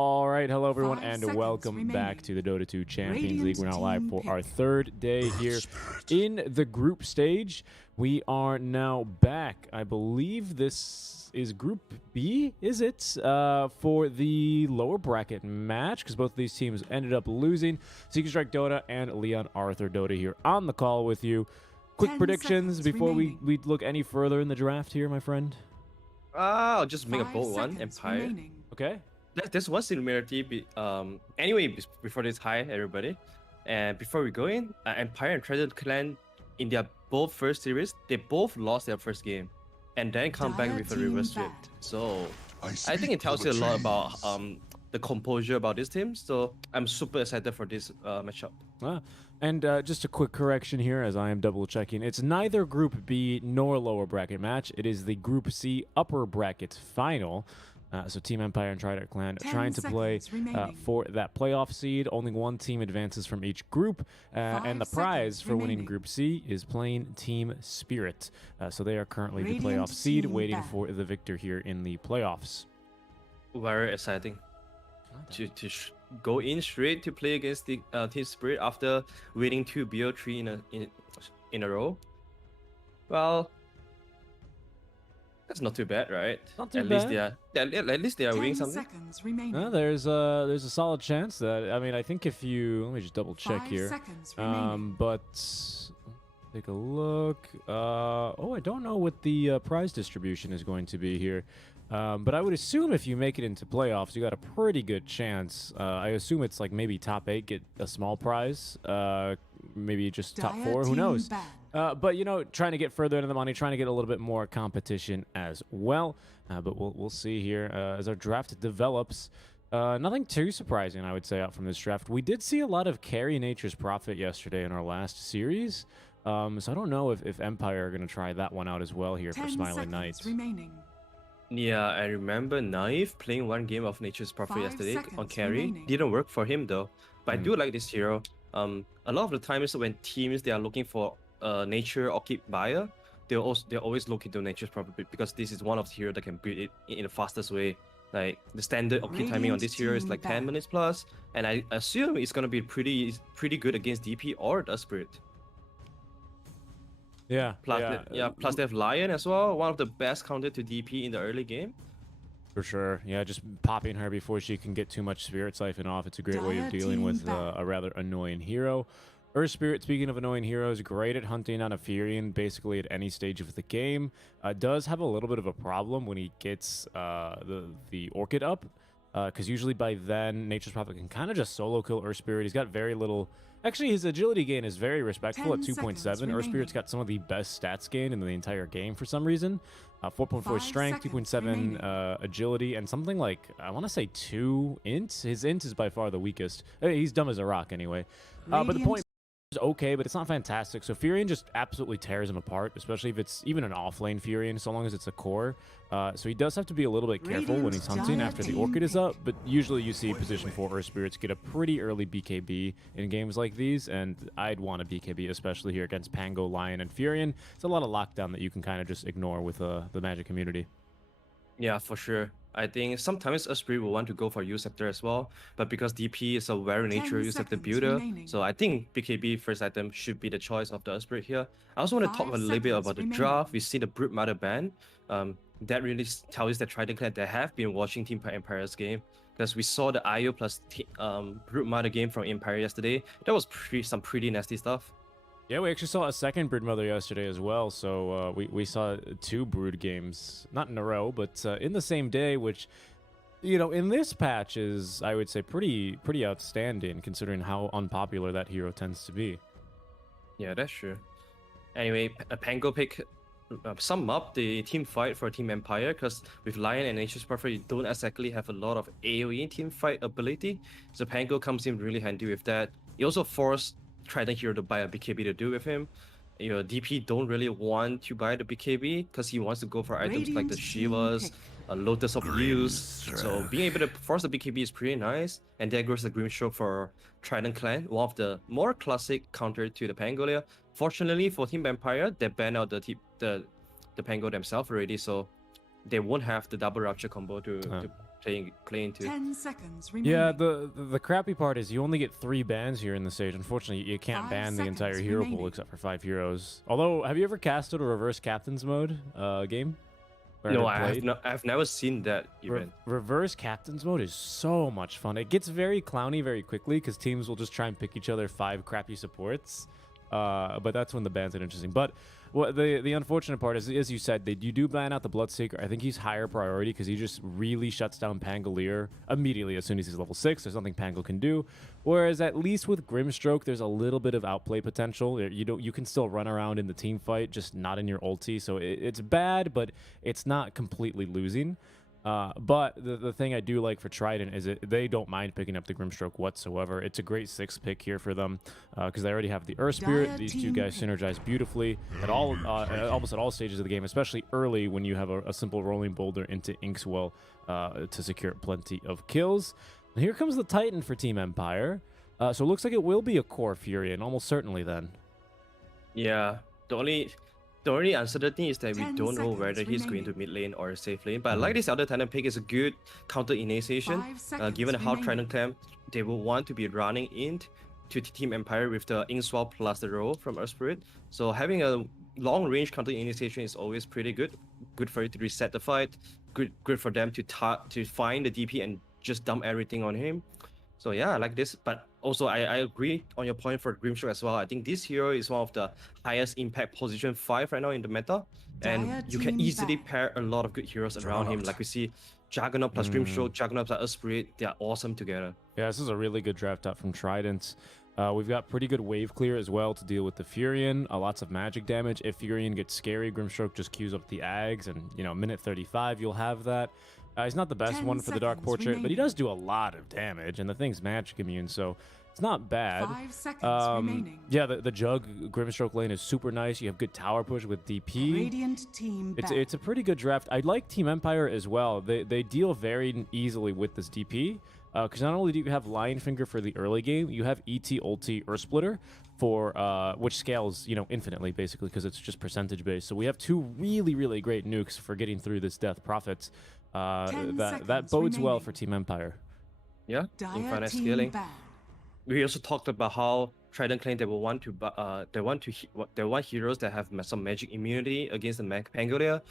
All right, hello everyone, 5 and seconds welcome back remaining. to the Dota 2 Champions Radiant League. We're now live team for pick. our third day here in the group stage. We are now back. I believe this is Group B, is it? For the lower bracket match, because both of these teams ended up losing. Seeker Strike Dota and Leon Arthur Dota here on the call with you. Quick 10 predictions seconds before remaining. we look any further in the draft here, my friend. I'll just make a 5 bold one. seconds Empire. remaining. Okay. There's one similarity. Anyway, before this, hi everybody. And before we go in, Empire and Trident Clan in their both first series, they both lost their first game, and then come back Dire with a team reverse bad. sweep. So I think it tells you a lot about the composure about this team. So I'm super excited for this matchup. And just a quick correction here, as I am double checking. It's neither Group B nor lower bracket match. It is the Group C upper bracket final. So Team Empire and Trident Clan 10 trying to play seconds remaining. for that playoff seed. Only one team advances from each group. And the 5 prize seconds for winning remaining. Group C is playing Team Spirit. So they are currently the Radiant playoff seed, team waiting bad. for the victor here in the playoffs. Very exciting to go in straight to play against the Team Spirit after winning 2 BO3 in a row. Well, that's not too bad, right? Not too at bad. least at least they are 10 winning something. seconds remaining. There's a solid chance that, I mean, I think if you, let me just double check 5 here. seconds remaining. But take a look. Oh, I don't know what the prize distribution is going to be here. But I would assume if you make it into playoffs, you got a pretty good chance. I assume it's like maybe top 8 get a small prize. Maybe just top Dire 4, who team knows? bad. But you know, trying to get further into the money, trying to get a little bit more competition as well. But we'll see here as our draft develops. Nothing too surprising, I would say, out from this draft. We did see a lot of carry Nature's Prophet yesterday in our last series. So I don't know if Empire are going to try that one out as well here for 10 Smiling seconds Knights. remaining. Yeah, I remember Naive playing one game of Nature's Prophet 5 yesterday on seconds carry. remaining. Didn't work for him though. But I do like this hero. A lot of the times when teams they are looking for nature or keep buyer, they're always looking to Nature's Prophet because this is one of the heroes that can build it in the fastest way. Like the standard upkeep timing on this hero is Radiant like team 10 bad. minutes plus, and I assume it's gonna be pretty good against DP or the Spirit. Yeah, Plus they have Lion as well, one of the best counter to DP in the early game. for sure. Yeah, just popping her before she can get too much Spirit Siphon off. It's a great way of Dire dealing team with bad. a rather annoying hero. Earth Spirit, speaking of annoying heroes, great at hunting on a Furion basically at any stage of the game. Does have a little bit of a problem when he gets the Orchid up, because usually by then Nature's Prophet can kind of just solo kill Earth Spirit. He's got very little. Actually, his agility gain is very respectful at 10 2.7. seconds Earth Spirit's remaining. got some of the best stats gain in the entire game for some reason. 4.4 5 strength, seconds 2.7 remaining. agility, and something like, I want to say 2 int. His int is by far the weakest. He's dumb as a rock anyway. But the Radiant point is okay, but it's not fantastic. So Furion just absolutely tears him apart, especially if it's even an off-lane Furion, so long as it's a core. So he does have to be a little bit careful when he's hunting after the Orchid is up, but usually you see position 4 Earth Spirits get a pretty early BKB in games like these, and I'd want a BKB, especially here against Pango, Lion, and Furion. It's a lot of lockdown that you can kind of just ignore with the Magic community. Yeah, for sure. I think sometimes a Spirit will want to go for U-Scepter as well, but because DP is a very 10 natural U-Scepter seconds builder, remaining. so I think BKB first item should be the choice of the Spirit here. I also want to talk 5 a little bit seconds about the remaining. draft. We see the Brute Mother ban. That really tells us that Trident Clan they have been watching Team Empire's game, because we saw the IO plus Brute Mother game from Empire yesterday. That was some pretty nasty stuff. Yeah, we actually saw a second Brood Mother yesterday as well, so we saw 2 Brood games, not in a row, but in the same day, which, you know, in this patch is, I would say, pretty outstanding, considering how unpopular that hero tends to be. Yeah, that's true. Anyway, a Pango pick sum up the team fight for Team Empire, because with Lion and Nature's Prophet, you don't exactly have a lot of AoE team fight ability. So Pango comes in really handy with that. It also forced Trident Hero to buy a BKB to do with him. You know, DP don't really want to buy the BKB because he wants to go for items like the Radiant team Shivas, pick. Lotus of Use. So being able to force the BKB is pretty nice. And there goes the Grimstroke for Trident Clan, one of the more classic counter to the Pangolia. Fortunately for Team Empire, they banned out the Pango themselves already, so they won't have the double rupture combo to playing to. 10 seconds remaining. Yeah, the crappy part is you only get 3 bans here in the stage. Unfortunately, you can't 5 ban the entire seconds hero pool remaining. except for 5 heroes. Although, have you ever casted a reverse captain's mode game? Or No, ever played? I've never seen that Re- event. reverse captain's mode is so much fun. It gets very clowny very quickly because teams will just try and pick each other 5 crappy supports. But that's when the bans are interesting. But what the unfortunate part is, as you said, you do ban out the Bloodseeker. I think he's higher priority because he just really shuts down Pangolier immediately as soon as he's level 6. There's nothing Pango can do. Whereas at least with Grimstroke, there's a little bit of outplay potential. You can still run around in the team fight, just not in your ulti. So it's bad, but it's not completely losing. But the thing I do like for Trident is they don't mind picking up the Grimstroke whatsoever. It's a great 6th pick here for them because they already have the Earth Spirit. These two guys synergize beautifully at almost at all stages of the game, especially early when you have a simple rolling boulder into Inkswell to secure plenty of kills. And here comes the Titan for Team Empire. So it looks like it will be a core Furion, almost certainly then. Yeah, the only uncertainty is that we 10 don't know seconds whether he's going remaining. to mid lane or safe lane. But I like this other Titan pick. Is a good counter initiation. 5 seconds Given how remaining. Trident Clan, they will want to be running in to Team Empire with the Inkswell plus the roll from Earth Spirit. So having a long range counter initiation is always pretty good. Good for you to reset the fight. Good for them to find the DP and just dump everything on him. So yeah, I like this. But also I agree on your point for Grimstroke as well. I think this hero is one of the highest impact position 5 right now in the meta. And Dire you can team easily back. pair a lot of good heroes around him. Like we see Juggernaut plus Grimstroke, Juggernaut plus Earth Spirit. They are awesome together. Yeah, this is a really good draft up from Trident. We've got pretty good wave clear as well to deal with the Furion. Lots of magic damage. If Furion gets scary, Grimstroke just queues up the Ags, and minute 35, you'll have that. He's not the best 10 one for the Dark seconds Portrait, but he remaining. does do a lot of damage, and the thing's magic immune, so it's not bad. 5 seconds remaining. Yeah, the Jug Grimstroke lane is super nice. You have good tower push with DP. Radiant team back. It's a pretty good draft. I like Team Empire as well. They deal very easily with this DP because not only do you have Lion Finger for the early game, you have ET Ulti Earth Splitter for which scales infinitely basically because it's just percentage based. So we have 2 really great nukes for getting through this Death Prophets. 10 That seconds bodes well remaining. for Team Empire. Yeah, Dire infinite team scaling. back. We also talked about how Trident Clan they want heroes that have some magic immunity against the Pangolier.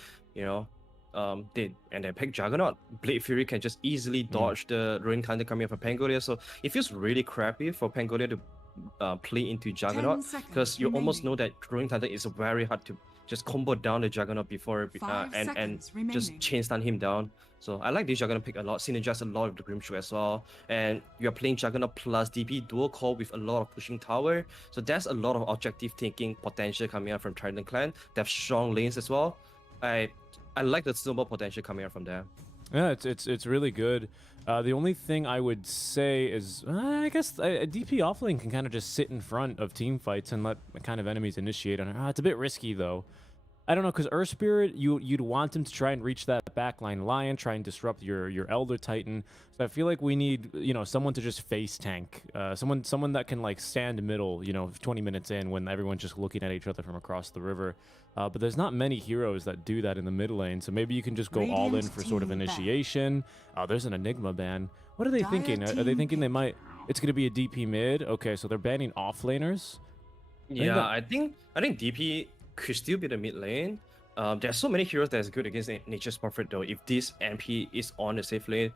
They pick Juggernaut. Blade Fury can just easily dodge the Ruin Counter coming from Pangolier. So it feels really crappy for Pangolier to play into Juggernaut 10 because seconds you almost know remaining. that Ruin Counter is very hard to just combo down the Juggernaut before 5 and seconds just remaining. chain stun him down. So I like this Juggernaut pick a lot, synergize a lot with the Grimstroke as well. And you're playing Juggernaut plus DP dual core with a lot of pushing tower. So there's a lot of objective thinking potential coming out from Trident Clan. They have strong lanes as well. I like the snowball potential coming out from there. Yeah, it's really good. The only thing I would say is, I guess a DP offlane can kind of just sit in front of team fights and let kind of enemies initiate on it. It's a bit risky though. I don't know, because Earth Spirit, you'd want him to try and reach that backline Lion, try and disrupt your Elder Titan. So I feel like we need, someone to just face tank, someone that can like stand middle, 20 minutes in when everyone's just looking at each other from across the river. But there's not many heroes that do that in the mid lane, so maybe you can just go all in Radiant for sort of team back. initiation. There's an Enigma ban. What are they Dire thinking? Are they team thinking they pick. might? It's going to be a DP mid. Okay, so they're banning offlaners. Yeah, I think DP could still be the mid lane. There's so many heroes that's good against Nature's Prophet though. If this MP is on the safe lane,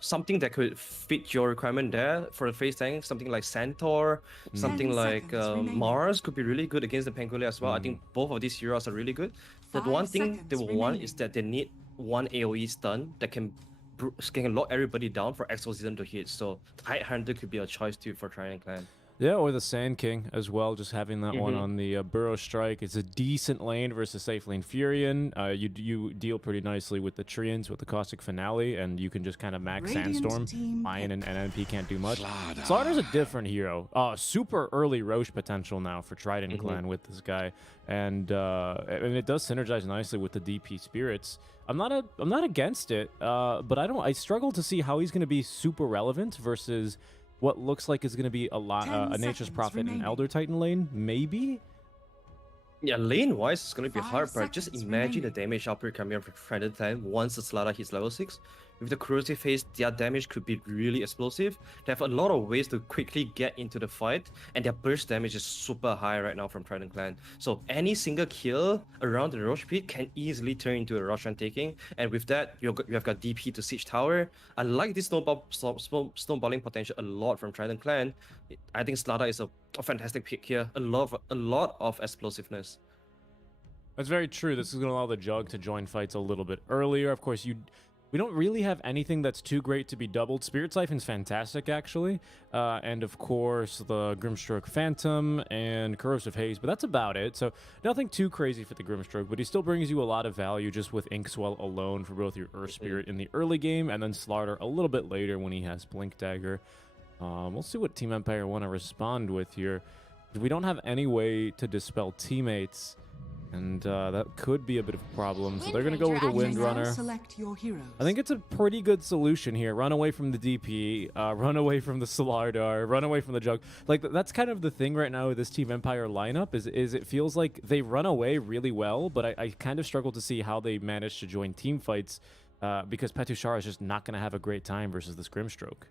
something that could fit your requirement there for the face tank, something like Centaur, something 10 like seconds remaining. Mars could be really good against the Pangolier as well. I think both of these heroes are really good. The 5 one thing they seconds will want remaining. is that they need one AoE stun that can lock everybody down for Exorcism to hit. So Tidehunter could be a choice too for Trident Clan. Yeah, or the Sand King as well, just having that one on the Burrow Strike. It's a decent lane versus safe lane Furion. You deal pretty nicely with the Treants, with the Caustic Finale, and you can just kind of max Radiant Sandstorm. team Lion and pick. NMP can't do much. Slaughter's a different hero. Super early Roche potential now for Trident Clan with this guy. And it does synergize nicely with the DP Spirits. I'm not against it, but I struggle to see how he's going to be super relevant versus what looks like is going to be a 10 Nature's seconds Prophet and remaining. Elder Titan lane, maybe? Yeah, lane wise it's gonna be 5 hard, but just seconds imagine the remaining. damage output coming from Trident Clan once the Slaughter hits level 6. with the corrosive haze, their damage could be really explosive. They have a lot of ways to quickly get into the fight, and their burst damage is super high right now from Trident Clan. So any single kill around the Roche Pit can easily turn into a Roshan taking, and with that, you have got DP to Siege Tower. I like this snowballing potential a lot from Trident Clan. I think Slada is a fantastic pick here. A lot of explosiveness. That's very true. This is going to allow the Jug to join fights a little bit earlier. Of course, we don't really have anything that's too great to be doubled. Spirit Siphon's fantastic, actually. And of course, the Grimstroke Phantom and Corrosive Haze, but that's about it. So nothing too crazy for the Grimstroke, but he still brings you a lot of value just with Inkswell alone for both your Earth Spirit in the early game and then Slaughter a little bit later when he has Blink Dagger. We'll see what Team Empire want to respond with here. We don't have any way to dispel teammates. And that could be a bit of a problem. So they're going to go with a Windrunner. Select your heroes. I think it's a pretty good solution here. Run away from the DP, run away from the Solardar, run away from the Jug. Like, that's kind of the thing right now with this Team Empire lineup is it feels like they run away really well, but I kind of struggle to see how they manage to join team fights because Petushar is just not going to have a great time versus this Grimstroke.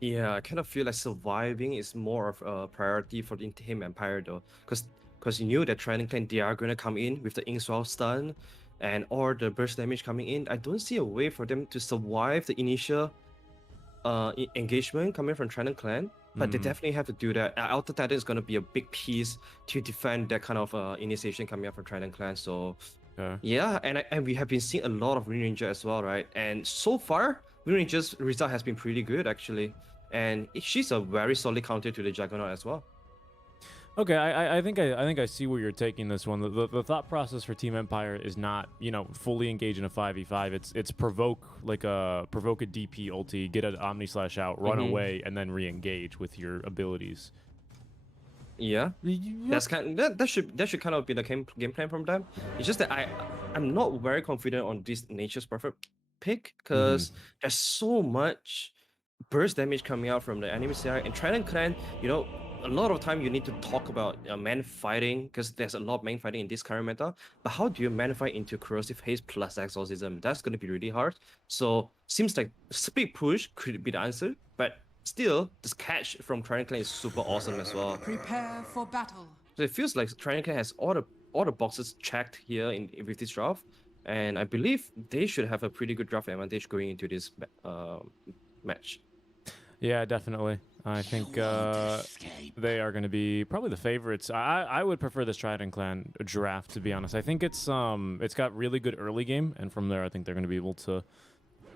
Yeah, I kind of feel like surviving is more of a priority for the Team Empire though, because you knew that Trident Clan, they are going to come in with the Inkswell stun and or the burst damage coming in. I don't see a way for them to survive the initial engagement coming from Trident Clan, but they definitely have to do that. Alta Titan is going to be a big piece to defend that kind of initiation coming up from Trident Clan. So yeah, and we have been seeing a lot of Wind Ranger as well, right? And so far, Wind Ranger's result has been pretty good actually. And she's a very solid counter to the Juggernaut as well. Okay, I think I see where you're taking this one. The thought process for Team Empire is not, fully engage in a 5v5. It's provoke a DP ulti, get an Omni Slash out, run away, and then re-engage with your abilities. Yeah, that should kind of be the game plan from them. It's just that I'm not very confident on this Nature's Perfect pick because there's so much burst damage coming out from the enemy side, and Trident Clan, a lot of time you need to talk about man fighting because there's a lot of man fighting in this current meta. But how do you man fight into Corrosive Haze plus Exorcism? That's going to be really hard. So seems like Split Push could be the answer, but still, this catch from Trident Clan is super awesome as well. Prepare for battle. So it feels like Trident Clan has all the boxes checked here with this draft, and I believe they should have a pretty good draft advantage going into this match. Yeah, definitely. I think they are going to be probably the favorites. I would prefer this Trident Clan draft, to be honest. I think it's got really good early game, and from there I think they're going to be able to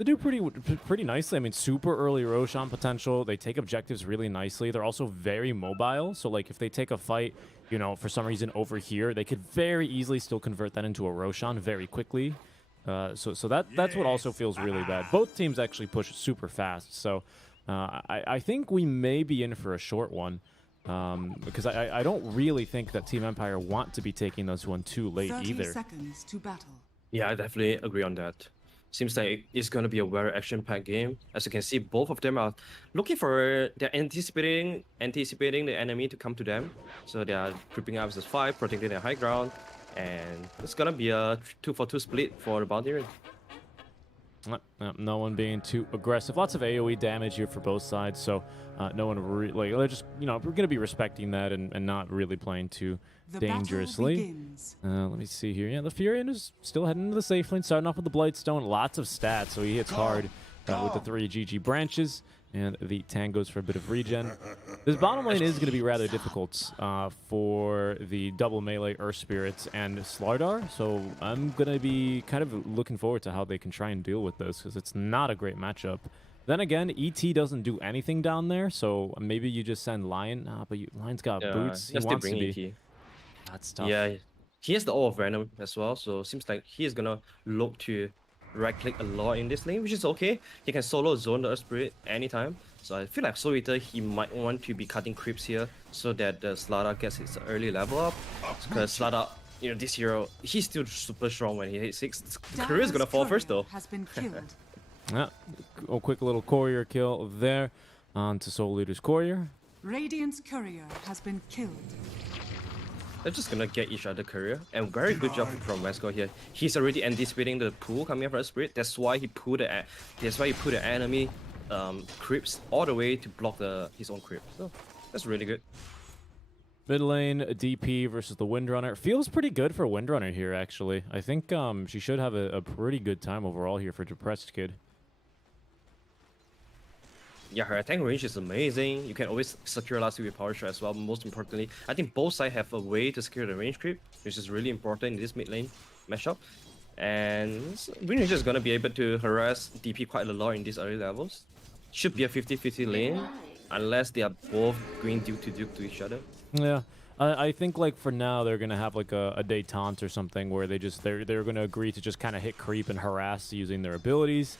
do pretty nicely. I mean, super early Roshan potential. They take objectives really nicely. They're also very mobile, so like if they take a fight, for some reason over here, they could very easily still convert that into a Roshan very quickly. So that's what also feels really bad. Both teams actually push super fast, so I think we may be in for a short one because I don't really think that Team Empire want to be taking this one too late 30 either. seconds to battle. Yeah, I definitely agree on that. Seems like it's going to be a very action-packed game. As you can see, both of them are looking for, they're anticipating the enemy to come to them. So they are creeping up as 5, protecting their high ground. And it's going to be a 2-for-2 split for the bounty. No one being too aggressive. Lots of AoE damage here for both sides, so no one they're just we're gonna be respecting that and not really playing too dangerously. Let me see here. Yeah, the Furion is still heading into the safe lane, starting off with the Blightstone. Lots of stats, so he hits hard with the 3 GG branches. And the Tang goes for a bit of regen. This bottom lane is going to be rather difficult for the double melee Earth Spirits and Slardar. So I'm going to be kind of looking forward to how they can try and deal with this because it's not a great matchup. Then again, ET doesn't do anything down there. So maybe you just send Lion. But Lion's got boots. He wants to be. That's tough. Yeah, he has the Awe of Venom as well. So it seems like he is going to look to right-click a lot in this lane, which is okay. He can solo zone the Earth Spirit anytime. So I feel like Soul Eater, he might want to be cutting creeps here so that the Slada gets his early level up. Because Slada, this hero, he's still super strong when he hits 6. The career is gonna fall first though. Has been killed. Yeah, a quick little courier kill there onto Soul Eater's courier. Radiant's courier has been killed. They're just gonna get each other career, and very good job from Vesco here. He's already anticipating the pull coming from Spirit. That's why he put the enemy creeps all the way to block his own creep. So that's really good. Mid lane, DP versus the Windrunner. Feels pretty good for Windrunner here, actually. I think she should have a pretty good time overall here for Depressed Kid. Yeah, her attack range is amazing. You can always secure last with power shot as well. Most importantly, I think both sides have a way to secure the range creep, which is really important in this mid lane matchup. And Windrunner is gonna be able to harass DP quite a lot in these early levels. Should be a 50-50 lane, unless they are both going duke to each other. Yeah, I think like for now they're gonna have like a detente or something where they're gonna agree to just kind of hit creep and harass using their abilities,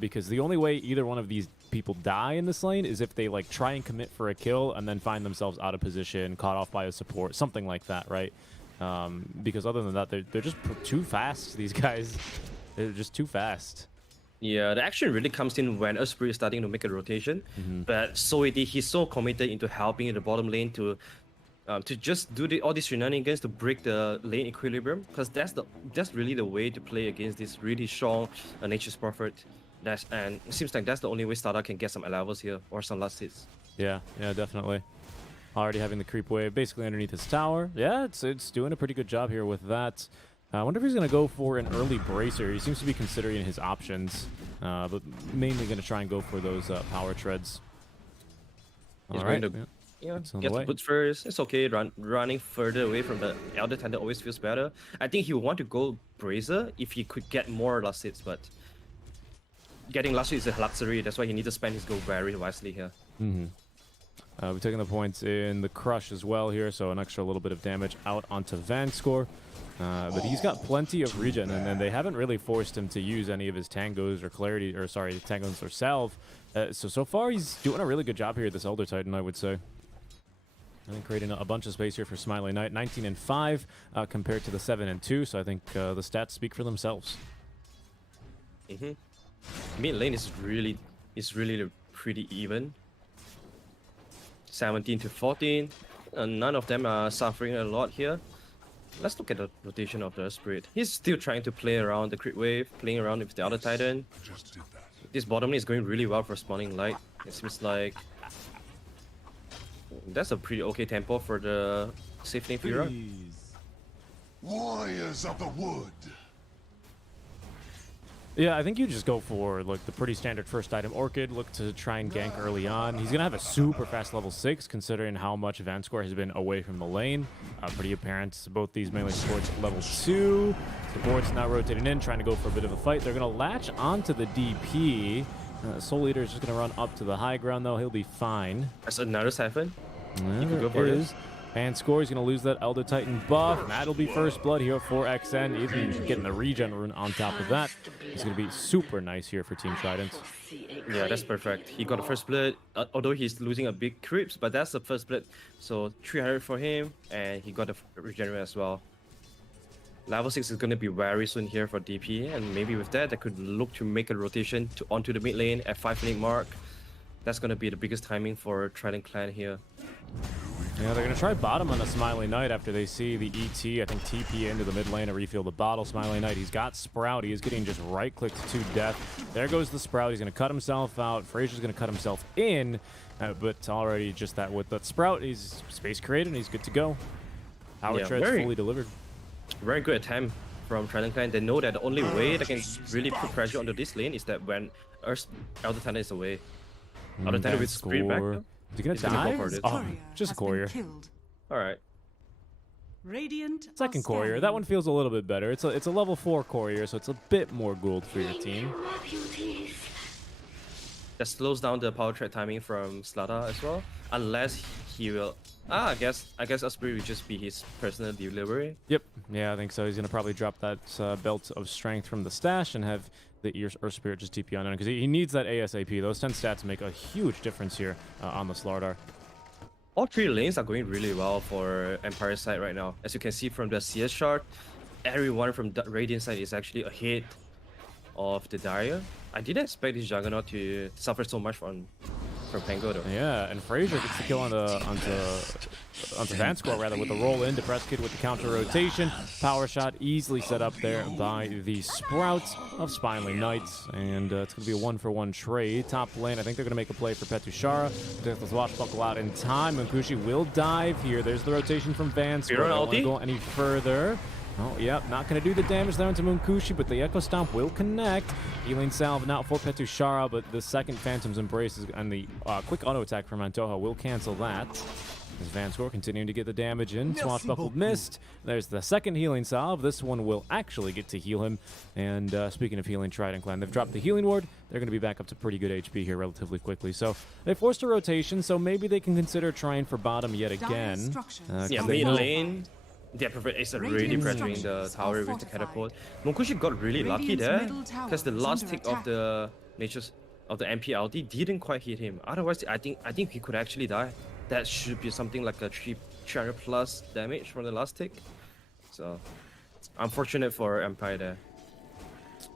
because the only way either one of these people die in this lane is if they like try and commit for a kill and then find themselves out of position, caught off by a support, something like that, right? Because other than that, they're just too fast. These guys, they're just too fast. Yeah, the action really comes in when Esprit is starting to make a rotation, but he's so committed into helping in the bottom lane to just do all these shenanigans to break the lane equilibrium, because that's really the way to play against this really strong Nature's Prophet. And it seems like that's the only way Stada can get some levels here or some last hits. Yeah, definitely. Already having the creep wave basically underneath his tower. Yeah, it's doing a pretty good job here with that. I wonder if he's going to go for an early bracer. He seems to be considering his options, but mainly going to try and go for those power treads. He's All right. going to, on get the the way. boots first. It's okay. Running further away from the Elder Tender always feels better. I think he would want to go bracer if he could get more last hits, but getting last hits is a luxury. That's why he needs to spend his gold very wisely here. We're taking the points in the crush as well here, so an extra little bit of damage out onto Vanscore. But he's got plenty of regen, and then they haven't really forced him to use any of his tangos or tangos or salve. So far he's doing a really good job here, this Elder Titan, I would say. I think creating a bunch of space here for Smiley Knight. 19 and 5 compared to the 7 and 2, so I think the stats speak for themselves. Mid lane is really pretty even. 17 to 14. None of them are suffering a lot here. Let's look at the rotation of the Spirit. He's still trying to play around the crit wave, playing around with the other Titan. This bottom lane is going really well for spawning light. It seems like that's a pretty okay tempo for the safe lane Fira. Warriors of the wood. Yeah, I think you just go for like the pretty standard first item Orchid, look to try and gank early on. He's going to have a super fast level 6 considering how much Vanscore has been away from the lane. Pretty apparent. Both these melee supports level 2. Support's now rotating in, trying to go for a bit of a fight. They're going to latch onto the DP. Soul Eater is just going to run up to the high ground though. He'll be fine. That's another Siphon. You could go for this. Vanscore is going to lose that Elder Titan buff. And that'll be first blood here for XN. Even getting the regen rune on top of that. It's going to be super nice here for Team Trident. Yeah, that's perfect. He got the first blood, although he's losing a big creeps, but that's the first blood. So 300 for him, and he got the regenerate as well. Level 6 is going to be very soon here for DP, and maybe with that, they could look to make a rotation onto the mid lane at 5-minute mark. That's going to be the biggest timing for Trident Clan here. Yeah, they're going to try bottom on the Smiley Knight after they see the ET, I think, TP into the mid lane to refill the bottle. Smiley Knight, he's got Sprout. He is getting just right-clicked to death. There goes the Sprout. He's going to cut himself out. Frazier's going to cut himself in, but already just that with that Sprout, he's space created and he's good to go. Power tread's fully delivered. Very good attempt from Trident Clan. They know that the only way they can really put pressure onto this lane is that when Elder Titan is away. Elder Titan with Spirit back. Is he gonna die? Oh, just a courier. Alright. Radiant Second courier. That one feels a little bit better. It's a level 4 courier, so it's a bit more gold for your team. That slows down the power trade timing from Slada as well. Unless he will... I guess Esprit will just be his personal delivery. Yep. Yeah, I think so. He's gonna probably drop that belt of strength from the stash and have the Earth Spirit just TP on him because he needs that ASAP. Those 10 stats make a huge difference here on the Slardar. All three lanes are going really well for Empire side right now. As you can see from the CS chart, everyone from the Radiant side is actually ahead of the Dire. I didn't expect this Juggernaut to suffer so much from Pango though. Yeah, and Frazier gets the kill onto onto Vanscore rather, with the roll in. Depressed Kid with the counter rotation. Power shot easily set up there by the Sprouts of Spineley Knights. And it's going to be a 1-for-1 trade. Top lane, I think they're going to make a play for Petushara. The Swashbuckle out in time. Munkushi will dive here. There's the rotation from Vanscore. Don't want to go any further. Oh, yep, not going to do the damage there into Munkushi, but the Echo Stomp will connect. Healing Salve now for Petushara, but the second Phantom's Embrace and the quick auto attack from Antoha will cancel that. As Vanscore continuing to get the damage in. Swashbuckle missed. There's the second Healing Salve. This one will actually get to heal him. And speaking of healing, Trident Clan, they've dropped the Healing Ward. They're going to be back up to pretty good HP here relatively quickly. So they forced a rotation, so maybe they can consider trying for bottom yet again. Yeah, mid lane. Yeah, is really pressuring the tower with the catapult. Munkushi got really lucky there because the last tick of the MP ulti didn't quite hit him. Otherwise, I think he could actually die. That should be something like a 300 plus damage from the last tick. So unfortunate for Empire there.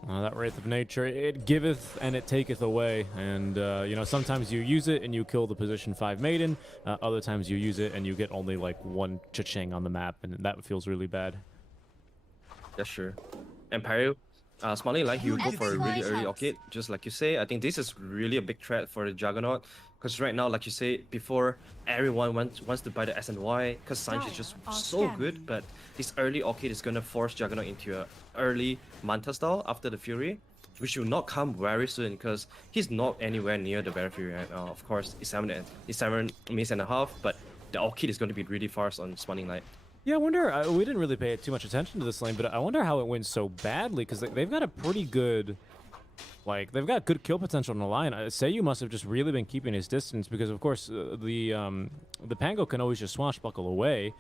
That Wraith of Nature, it giveth and it taketh away. And, you know, sometimes you use it and you kill the position 5 Maiden. Other times you use it and you get only, like, 1 cha-ching on the map. And that feels really bad. Yeah, sure. Empire, Smiling like he would go for a really early Orchid. Just like you say, I think this is really a big threat for the Juggernaut. Because right now, like you say before, everyone wants to buy the SNY because Sanji is just so good. But this early Orchid is going to force Juggernaut into a early Manta style after the Fury, which will not come very soon because he's not anywhere near the Bare Fury right now. Of course, it's 7 minutes and a half, but the Orchid is going to be really fast on Smiling Light. Yeah, I wonder, we didn't really pay too much attention to this lane, but I wonder how it went so badly because they've got a pretty good... Like, they've got good kill potential on the line. Seiyu must have just really been keeping his distance because, of course, the Pango can always just swashbuckle away.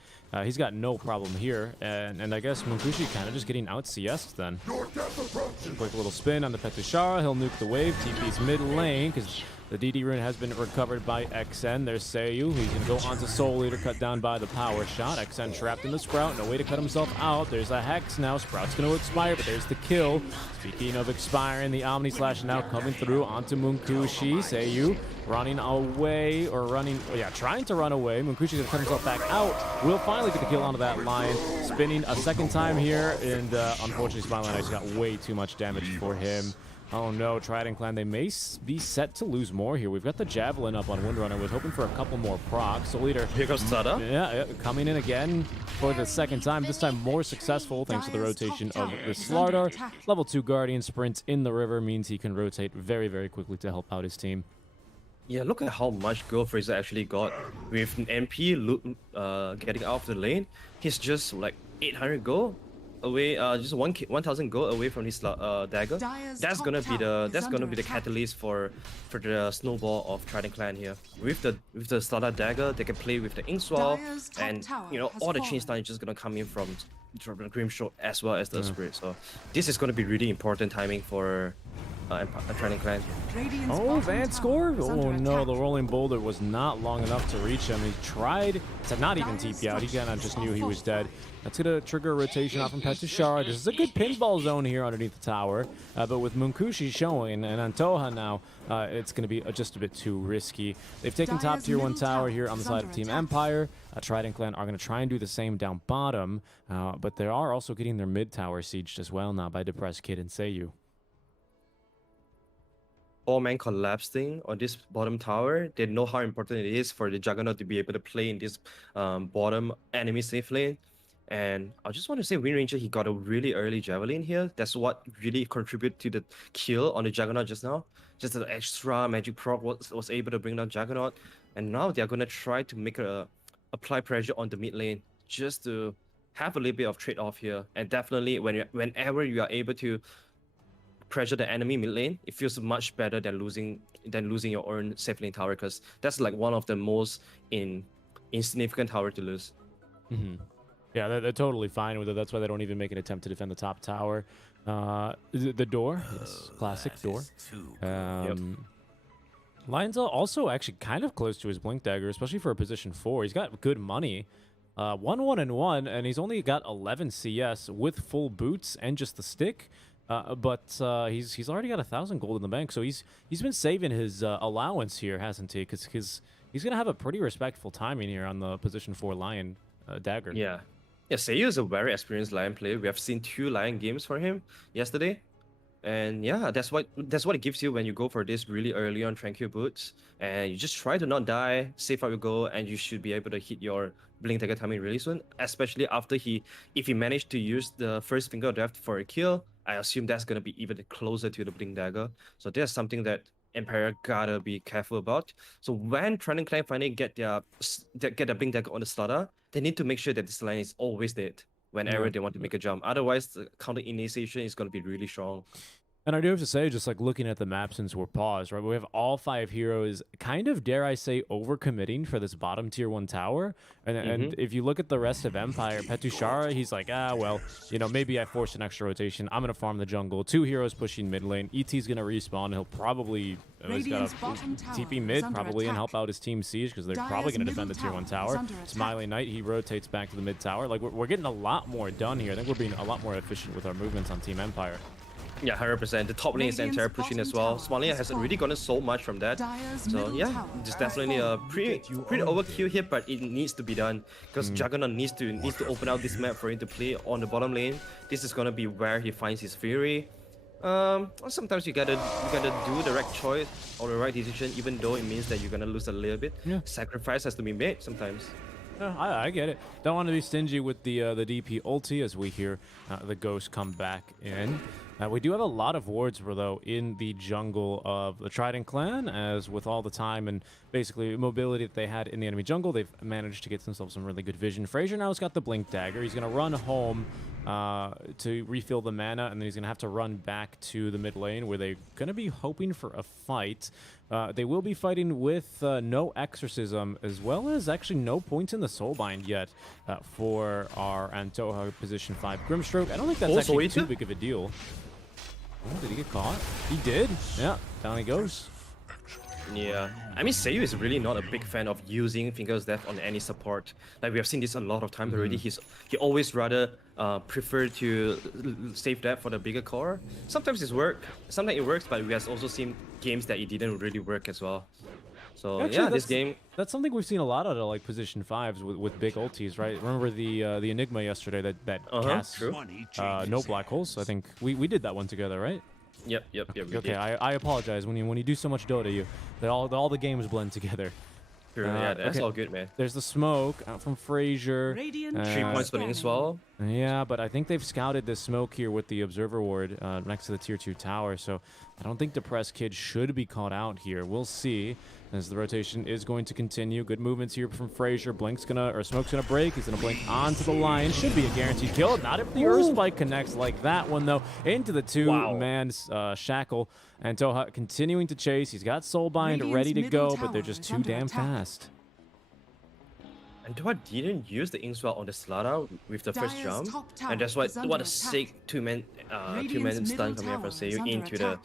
He's got no problem here. And I guess Munkushi kind of just getting out CS'd then. Quick little spin on the Petushara. He'll nuke the wave. TP's mid lane because the DD rune has been recovered by XN. There's Seiyu. He's going to go onto Soul Eater, cut down by the power shot. XN trapped in the Sprout. No way to cut himself out. There's a Hex now. Sprout's going to expire, but there's the kill. Speaking of expiring, the Omni Slash now coming through onto Munkushi. Seiyu running away, or trying to run away. Munkushi's going to cut himself back out. Will finally get the kill onto that line. Spinning a second time here, and unfortunately, Smiling Knights got way too much damage for him. Oh no, Trident Clan, they may be set to lose more here. We've got the Javelin up on Windrunner. Was hoping for a couple more procs. So Leader. Here goes Sada. Yeah, coming in again for the second time. This time more successful thanks to the rotation of the Slardar. Level 2 Guardian sprint in the river means he can rotate very, very quickly to help out his team. Yeah, look at how much gold Fraser actually got. With MP getting out of the lane, he's just like 800 gold away, just 1,000 gold away from his dagger. That's gonna be the catalyst for the snowball of Trident Clan here. With the Starter dagger, they can play with the Ink Swirl, and you know all the chain stun is just gonna come in from the Grimstroke as well as the Spirit. So this is gonna be really important timing for Trident Clan. Oh, Vanscore? Oh no, the Rolling Boulder was not long enough to reach him. He tried to not even TP out. He kind of just knew he was dead. That's going to trigger a rotation off from Petushara. This is a good pinball zone here underneath the tower. But with Munkushi showing and Antoha now, it's going to be just a bit too risky. They've taken top tier 1 tower here on the side of Team Empire. Trident Clan are going to try and do the same down bottom. But they are also getting their mid tower sieged as well now by Depressed Kid and Seiyu. 4-man collapsing on this bottom tower. They know how important it is for the Juggernaut to be able to play in this bottom enemy safe lane. And I just want to say Wind Ranger, he got a really early Javelin here. That's what really contributed to the kill on the Juggernaut just now. Just the extra magic proc was able to bring down Juggernaut. And now they're going to try to make apply pressure on the mid lane just to have a little bit of trade-off here. And definitely whenever you are able to pressure the enemy mid lane, it feels much better than losing your own safe lane tower, because that's like one of the most insignificant tower to lose. Yeah, they're totally fine with it. That's why they don't even make an attempt to defend the top tower. The door, yes, classic door. Lion's also actually kind of close to his Blink Dagger, especially for a position 4. He's got good money. 1-1-1, and he's only got 11 CS with full boots and just the stick. But he's already got 1,000 gold in the bank, so he's been saving his allowance here, hasn't he? Because he's going to have a pretty respectful timing here on the position 4 Lion dagger. Yeah. Yeah, Seiyu is a very experienced Lion player. We have seen 2 Lion games for him yesterday. And yeah, that's what it gives you when you go for this really early on Tranquil Boots. And you just try to not die, save up your goal, and you should be able to hit your Blink Dagger timing really soon. Especially after if he managed to use the first finger of death for a kill, I assume that's gonna be even closer to the Blink Dagger. So there's something that Empire gotta be careful about. So when Trident Clan finally get their Blink Dagger on the slaughter, they need to make sure that this line is always dead whenever they want to make a jump. Otherwise, the counter initiation is going to be really strong. And I do have to say, just like looking at the map since we're paused, right? We have all 5 heroes kind of, dare I say, overcommitting for this bottom tier 1 tower. And if you look at the rest of Empire, Petushara, he's like, well, you know, maybe I forced an extra rotation. I'm going to farm the jungle. 2 heroes pushing mid lane. ET's going to respawn. He'll probably, he's got a TP mid probably and help out his team Siege because they're probably going to defend the tier 1 tower. Smiley Knight, he rotates back to the mid tower. Like, we're getting a lot more done here. I think we're being a lot more efficient with our movements on Team Empire. Yeah, 100%. The top lane is entire pushing as well. Smiley hasn't really gotten so much from that. So yeah, it's definitely a pretty overkill here, but it needs to be done because Juggernaut needs to open out this map for him to play on the bottom lane. This is gonna be where he finds his fury. Sometimes you gotta do the right choice or the right decision, even though it means that you're gonna lose a little bit. Yeah. Sacrifice has to be made sometimes. I get it. Don't want to be stingy with the DP ulti as we hear the Ghost come back in. We do have a lot of wards, though, in the jungle of the Trident Clan, as with all the time and basically mobility that they had in the enemy jungle, they've managed to get themselves some really good vision. Frazier now has got the Blink Dagger. He's going to run home to refill the mana, and then he's going to have to run back to the mid lane where they're going to be hoping for a fight. They will be fighting with no Exorcism, as well as actually no points in the Soulbind yet for our Antoha position 5 Grimstroke. I don't think that's actually too big of a deal. Oh, did he get caught? He did. Yeah, down he goes. Yeah, I mean, Seiyu is really not a big fan of using Finger's Death on any support. Like, we have seen this a lot of times already. He always rather prefer to save that for the bigger core. Sometimes it works, but we have also seen games that it didn't really work as well. So actually, yeah, this game... That's something we've seen a lot out of, like, position 5s with big ultis, right? Remember the Enigma yesterday that cast no black holes? I think we did that one together, right? Yep. Okay, I apologize. When you do so much Dota, all the games blend together. Sure, yeah, that's all good, man. There's the smoke out from Frazier. 3 points for as well. Yeah, but I think they've scouted this smoke here with the Observer Ward next to the tier 2 tower, so I don't think Depressed Kid should be caught out here. We'll see as the rotation is going to continue. Good movements here from Frazier. Smoke's gonna break. He's gonna blink onto the Lion. Should be a guaranteed kill. Not if the Earth Spike connects like that one, though. Into the 2-man shackle. And Toha continuing to chase. He's got Soulbind ready to go, but they're just too damn fast. And Toha didn't use the Inkswell on the slaughter with the first jump, and that's what a sick two-man stun coming out from Seiyu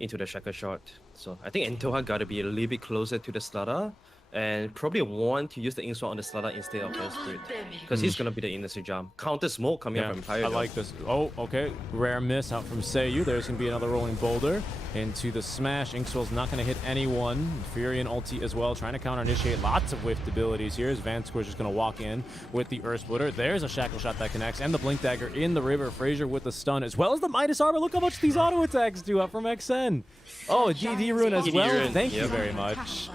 into the shackle shot. So I think Antoha gotta be a little bit closer to the slaughter and probably want to use the Inkswell on the slaughter instead of the Spirit, because he's gonna be the innocent jump. Counter smoke coming out from Empire. I like this. Oh, okay. Rare miss out from Seiyu. There's gonna be another rolling boulder into the smash. Inkswell's not gonna hit anyone. Fury and ulti as well, trying to counter initiate. Lots of whiffed abilities here as Vanscore's just gonna walk in with the Earth Splitter. There's a shackle shot that connects, and the Blink Dagger in the river. Frazier with the stun as well as the Midas Armor. Look how much these auto attacks do up from XN. Oh, a DD rune as well. Thank you very much.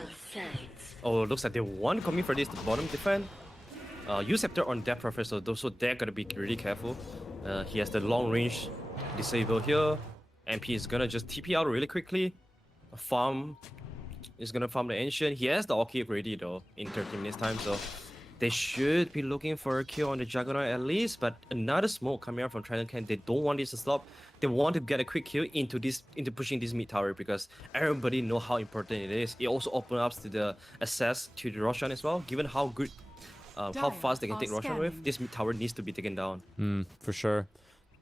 Oh, looks like they want coming for this bottom defense. Use Scepter on Death Professor, so they're gonna be really careful. He has the long range disable here. MP is gonna just TP out really quickly. Farm is gonna farm the Ancient. He has the Orchid ready though in 30 minutes time, so they should be looking for a kill on the Juggernaut at least. But another smoke coming out from Trident Clan. They don't want this to stop. They want to get a quick kill into pushing this mid tower, because everybody know how important it is. It also opens up to the access to the Roshan as well. Given how good, how fast they can take Roshan with, this mid tower needs to be taken down. For sure.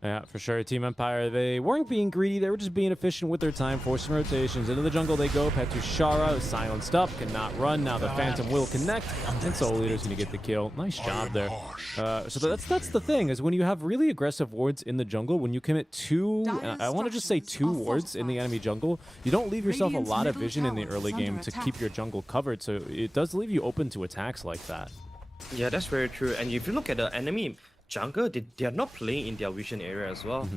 Yeah, for sure. Team Empire, they weren't being greedy. They were just being efficient with their time, forcing rotations. Into the jungle they go. Petushara is silenced up, cannot run. Now the Phantom will connect, and Soul Eater's going to get the kill. Nice job there. So that's the thing, is when you have really aggressive wards in the jungle, when you commit two, I want to just say two wards in the enemy jungle, you don't leave yourself a lot of vision in the early game to keep your jungle covered. So it does leave you open to attacks like that. Yeah, that's very true. And if you look at the enemy jungle, they are not playing in their vision area as well.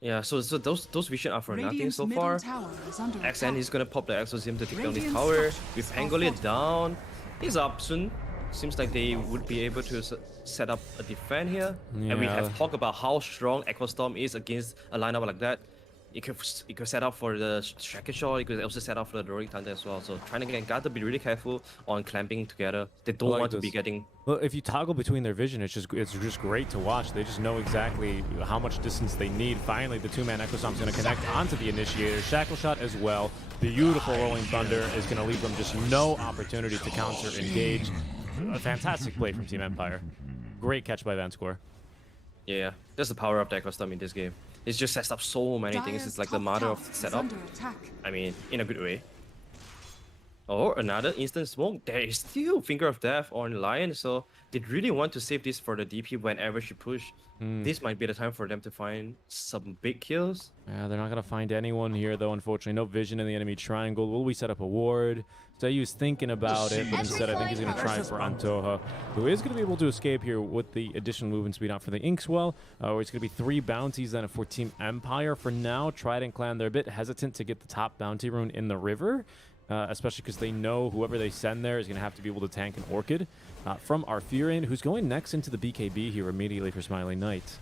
Yeah, so those vision are for nothing so far. XN is gonna pop the Exorcism to take down this tower. With Pangolier down, he's up soon. Seems like they would be able to set up a defense here. Yeah. And we have talked about how strong Echo Storm is against a lineup like that. You could set up for the Striker Shot, you could also set up for the Roaring Thunder as well. So trying to gotta be really careful on clamping together. They don't want to be getting... Well, if you toggle between their vision, it's just great to watch. They just know exactly how much distance they need. Finally, the two-man Echo Stomp's going to connect onto the Initiator. Shackle Shot as well. Beautiful Rolling Thunder is going to leave them just no opportunity to counter-engage. A fantastic play from Team Empire. Great catch by Vanscore. Yeah, that's the power of the Echo Storm in this game. It just sets up so many things. It's like the mother of setup. I mean, in a good way. Or another instant smoke. There is still Finger of Death on Lion, so they really want to save this for the DP whenever she push. This might be the time for them to find some big kills. Yeah, they're not going to find anyone here, though, unfortunately. No vision in the enemy triangle. Will we set up a ward? Zayu's thinking about it, but instead I think he's going to try for Antoha, who is going to be able to escape here with the additional movement speed out for the Inkswell. Where it's going to be 3 bounties then for Team Empire. For now, Trident Clan, they're a bit hesitant to get the top bounty rune in the river. Especially because they know whoever they send there is going to have to be able to tank an Orchid. From Arthurian, who's going next into the BKB here immediately for Smiling Knight.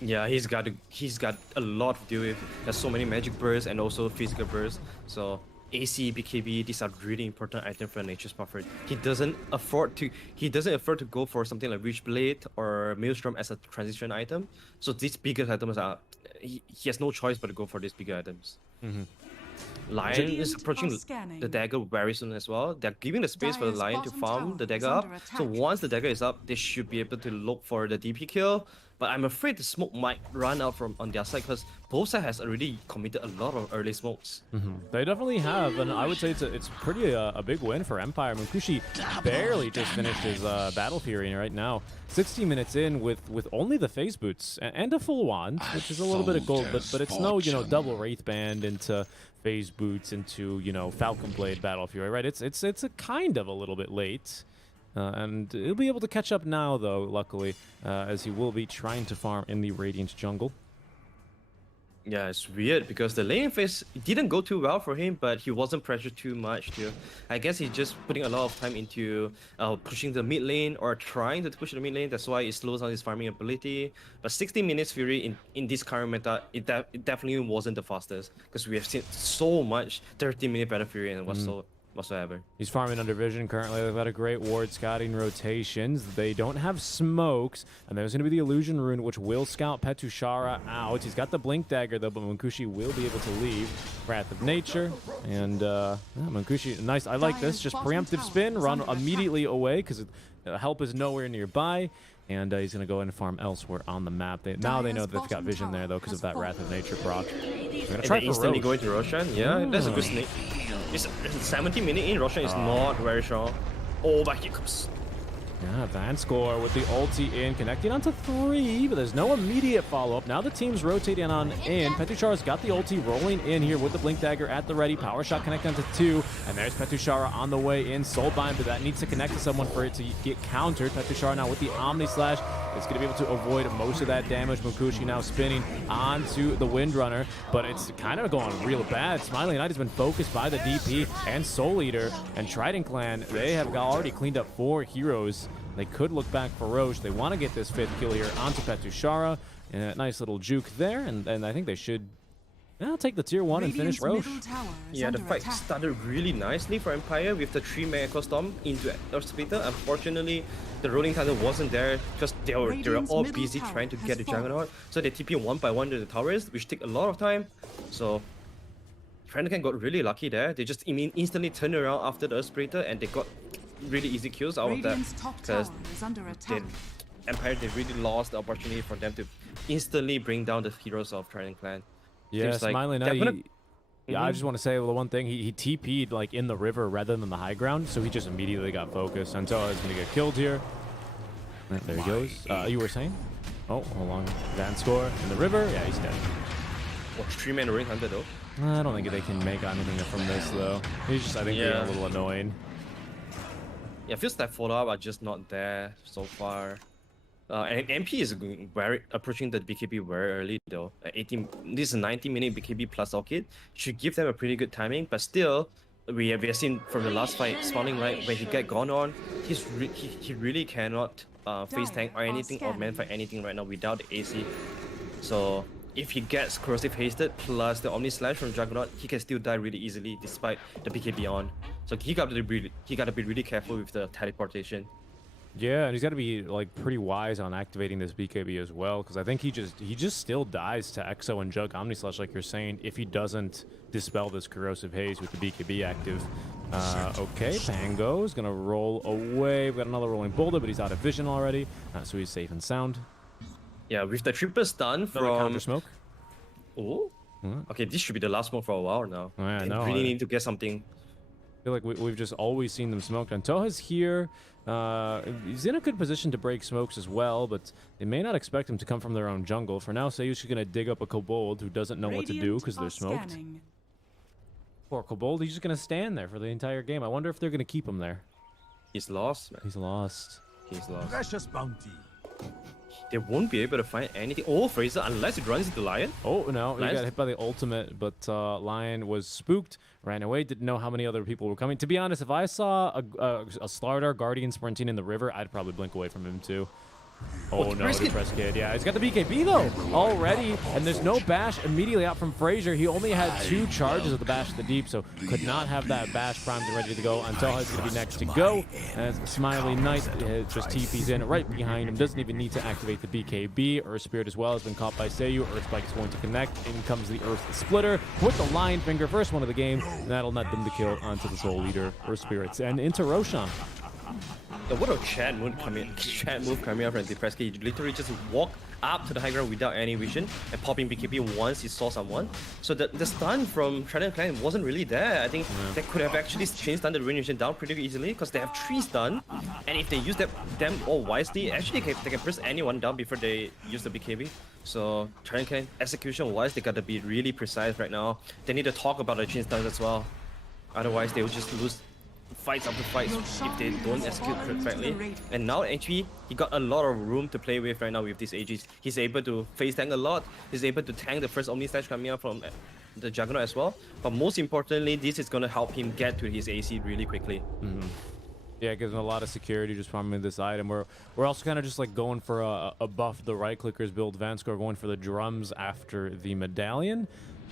Yeah, he's got a lot to deal with. There's so many magic bursts and also physical bursts. So AC, BKB, these are really important items for Nature's Buffer. He doesn't afford to go for something like Witchblade or Maelstrom as a transition item. So these bigger items are he has no choice but to go for these bigger items. Lion is approaching the dagger very soon as well. They're giving the space for the Lion to farm the dagger up. So once the dagger is up, they should be able to look for the DP kill. But I'm afraid the smoke might run out from on their side because both sides has already committed a lot of early smokes. They definitely have, and I would say it's pretty a big win for Empire. Munkushi barely just finished his Battle Fury right now. 60 minutes in with only the phase boots and a full wand, which is a little bit of gold, but it's no double Wraith Band into phase boots into Falcon Blade Battle Fury, right? It's a kind of a little bit late. And he'll be able to catch up now, though, luckily, as he will be trying to farm in the Radiant jungle. Yeah, it's weird because the laning phase didn't go too well for him, but he wasn't pressured too much too. I guess he's just putting a lot of time into pushing the mid lane or trying to push the mid lane. That's why it slows down his farming ability. But 60 minutes Fury in this current meta, it definitely wasn't the fastest because we have seen so much 30-minute Battle Fury and whatsoever. He's farming under vision currently. They've got a great ward scouting rotations. They don't have smokes, and there's going to be the illusion rune, which will scout Petushara out. He's got the blink dagger though, but Munkushi will be able to leave. Wrath of Nature, and Munkushi, nice. I like this. Just preemptive spin, run immediately away because help is nowhere nearby. And he's going to go in and farm elsewhere on the map. Now they know they've got vision there, though, because of that Wrath of Nature proc. They're going to try for instantly going to Roshan. Yeah, that's a good snake. It's 70 minutes in, Roshan is not very strong. Oh, back he comes. Yeah, Vanscore with the ulti in, connecting onto 3, but there's no immediate follow-up. Now the team's rotating on in. Petushara's got the ulti rolling in here with the Blink Dagger at the ready. Power Shot connecting onto 2, and there's Petushara on the way in. Soulbind, but that needs to connect to someone for it to get countered. Petushara now with the Omni Slash is going to be able to avoid most of that damage. Munkushi now spinning onto the Windrunner, but it's kind of going real bad. Smiling Knight has been focused by the DP and Soul Eater, and Trident Clan, they have already cleaned up 4 heroes. They could look back for Roche. They want to get this 5th kill here onto Petushara. And a nice little juke there, and I think they should take the tier 1 and finish Roche. Yeah, the fight started really nicely for Empire with the 3-man Echo Storm into Earth Splitter. Unfortunately, the Rolling Thunder wasn't there because they were all busy trying to get the Juggernaut. So they TP one by one to the towers, which take a lot of time. So Trident got really lucky there. They just instantly turned around after the Earth Splitter and they got really easy kills out of that because Empire, they really lost the opportunity for them to instantly bring down the heroes of Trident Clan. Yeah, Seems like Smiling they're Knight. gonna- Yeah, I just want to say the one thing. He TP'd like in the river rather than the high ground, so he just immediately got focused. Until he's gonna get killed here. There he goes. You were saying? Oh, hold on. Van score in the river. Yeah, he's dead. What, 3-man ring hunter though? I don't think they can make anything from this though. He's just, I think, being a little annoying. Yeah, feels like follow-up are just not there so far. And MP is approaching the BKB very early though. 18. This is a 90-minute BKB plus Orchid. Should give them a pretty good timing, but still, we have seen from the last fight, Spawning Light, when he get gone on, he really cannot face tank or anything or man fight anything right now without the AC. So if he gets corrosive hasted plus the Omni Slash from Juggernaut, he can still die really easily despite the BKB on. So he gotta be really careful with the teleportation. Yeah, and he's got to be like pretty wise on activating this BKB as well, because I think he just still dies to Exo and Jug Omni Slash, like you're saying, if he doesn't dispel this corrosive haze with the BKB active. Okay, Pango's gonna roll away. We got another rolling boulder, but he's out of vision already, so he's safe and sound. Yeah, with the triple stun from counter smoke. Oh, okay, this should be the last smoke for a while now. Oh, yeah, they no, really need to get something. I feel like we've just always seen them smoked. And Toha's here. He's in a good position to break smokes as well, but they may not expect him to come from their own jungle. For now, Sayu's going to dig up a Kobold who doesn't know what to do because they're smoked. Scanning. Poor Kobold, he's just going to stand there for the entire game. I wonder if they're going to keep him there. He's lost, man. He's lost. He's lost. Precious bounty. They won't be able to find anything. Oh, Fraser, unless it runs into Lion. Oh, no, he Lions? got hit by the ultimate, but Lion was spooked, ran away, didn't know how many other people were coming. To be honest, if I saw a Slardar Guardian sprinting in the river, I'd probably blink away from him too. Oh no, Depressed Kid. Yeah, he's got the BKB though already, and there's no bash immediately out from Frazier. He only had 2 charges of the bash at the deep, so could not have that bash primed and ready to go until he's going to be next to go. As Smiley Knight just TP's in right behind him, doesn't even need to activate the BKB. Earth Spirit as well has been caught by Seiyu. Earth Spike is going to connect. In comes the Earth Splitter with the Lion Finger, first one of the game, and that'll net them the kill onto the Soul Leader, Earth Spirits, and into Roshan. What a chat move coming out from Depressed Kid. He literally just walk up to the high ground without any vision and popping BKB once he saw someone. So the stun from Trident Clan wasn't really there. I think they could have actually chain stunned the range down pretty easily because they have 3 stun, and if they use them all wisely, actually they can press anyone down before they use the BKB. So Trident Clan execution wise, they gotta be really precise right now. They need to talk about the chain stuns as well. Otherwise they will just lose fights after fights if they don't execute perfectly. And now actually he got a lot of room to play with right now with these AGs. He's able to face tank a lot. He's able to tank the first Omni Slash coming out from the Juggernaut as well. But most importantly, this is going to help him get to his AC really quickly. Yeah, it gives him a lot of security just farming this item. We're also kind of just like going for a buff the right clickers build. Vanscore going for the drums after the medallion,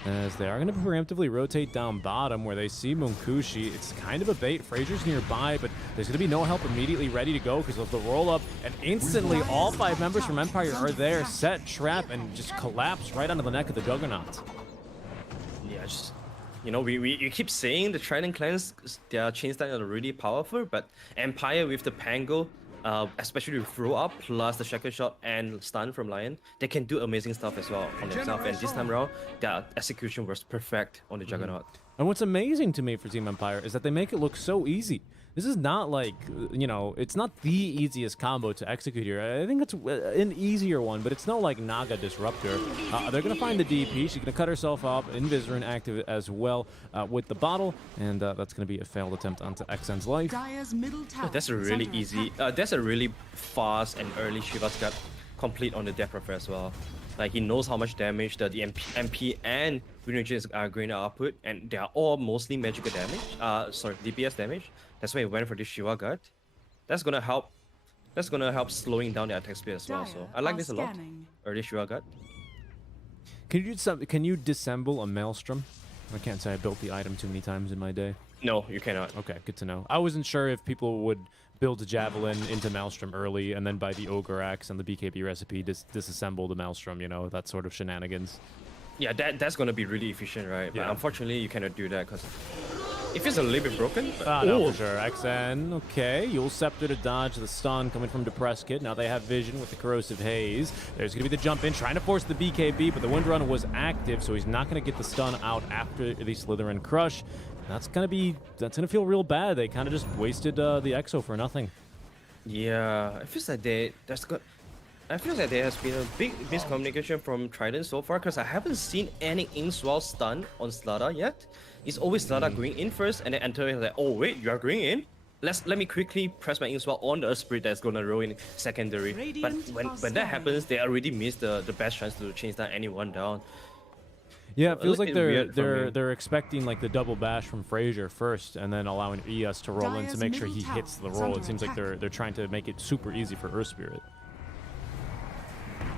as they are going to preemptively rotate down bottom where they see Munkushi. It's kind of a bait. Frazier's nearby, but there's going to be no help immediately ready to go because of the roll up, and instantly all 5 members from Empire are there, set, trap, and just collapse right onto the neck of the Juggernaut. Yeah, just, you know, we keep saying the Trident Clans, their chain stun are really powerful, but Empire with the Pango, especially with throw up plus the shackle shot and stun from Lion, they can do amazing stuff as well on themselves. And this time around, their execution was perfect on the Juggernaut. And what's amazing to me for Team Empire is that they make it look so easy. This is not like, you know, it's not the easiest combo to execute here. I think it's an easier one, but it's no like Naga Disruptor. They're going to find the DP. She's going to cut herself off. Invisrun active as well with the bottle, and that's going to be a failed attempt onto XN's life. Dire's middle tower That's a really is under easy, attack. that's a really fast and early Shiva's got complete on the Death Prefer as well. Like, he knows how much damage the MP and Wind are going to output, and they are all mostly magical damage. Sorry, DPS damage. That's why he went for this Shiva Guard. That's gonna help. That's gonna help slowing down the attack speed as well. So I like this a lot. Early Shiva Guard. Can you disassemble a Maelstrom? I can't say I built the item too many times in my day. No, you cannot. Okay, good to know. I wasn't sure if people would build a Javelin into Maelstrom early and then buy the Ogre Axe and the BKB recipe disassemble the Maelstrom, you know, that sort of shenanigans. Yeah, that's gonna be really efficient, right? Yeah. But unfortunately, you cannot do that because It feels a little bit broken. But, No, for sure. XN, okay. Yule Scepter to dodge the stun coming from Depressed Kid. Now they have vision with the Corrosive Haze. There's going to be the jump in, trying to force the BKB, but the Windrunner was active, so he's not going to get the stun out after the Slytherin Crush. That's going to feel real bad. They kind of just wasted the Exo for nothing. Yeah, it feels like I feel like there has been a big miscommunication from Trident so far because I haven't seen any in-swell stun on Slada yet. It's always Slada going in first and then entering like, oh wait, you are going in? Let me quickly press my in-swell on the Spirit that's gonna roll in secondary. Radiant But when that happens, they already missed the best chance to chase that anyone down. Yeah, it feels like weird they're expecting like the double bash from Frazier first, and then allowing ES to roll in to Dire's make sure he middle hits the tower is roll. under It seems like attack. they're trying to make it super easy for Earth Spirit.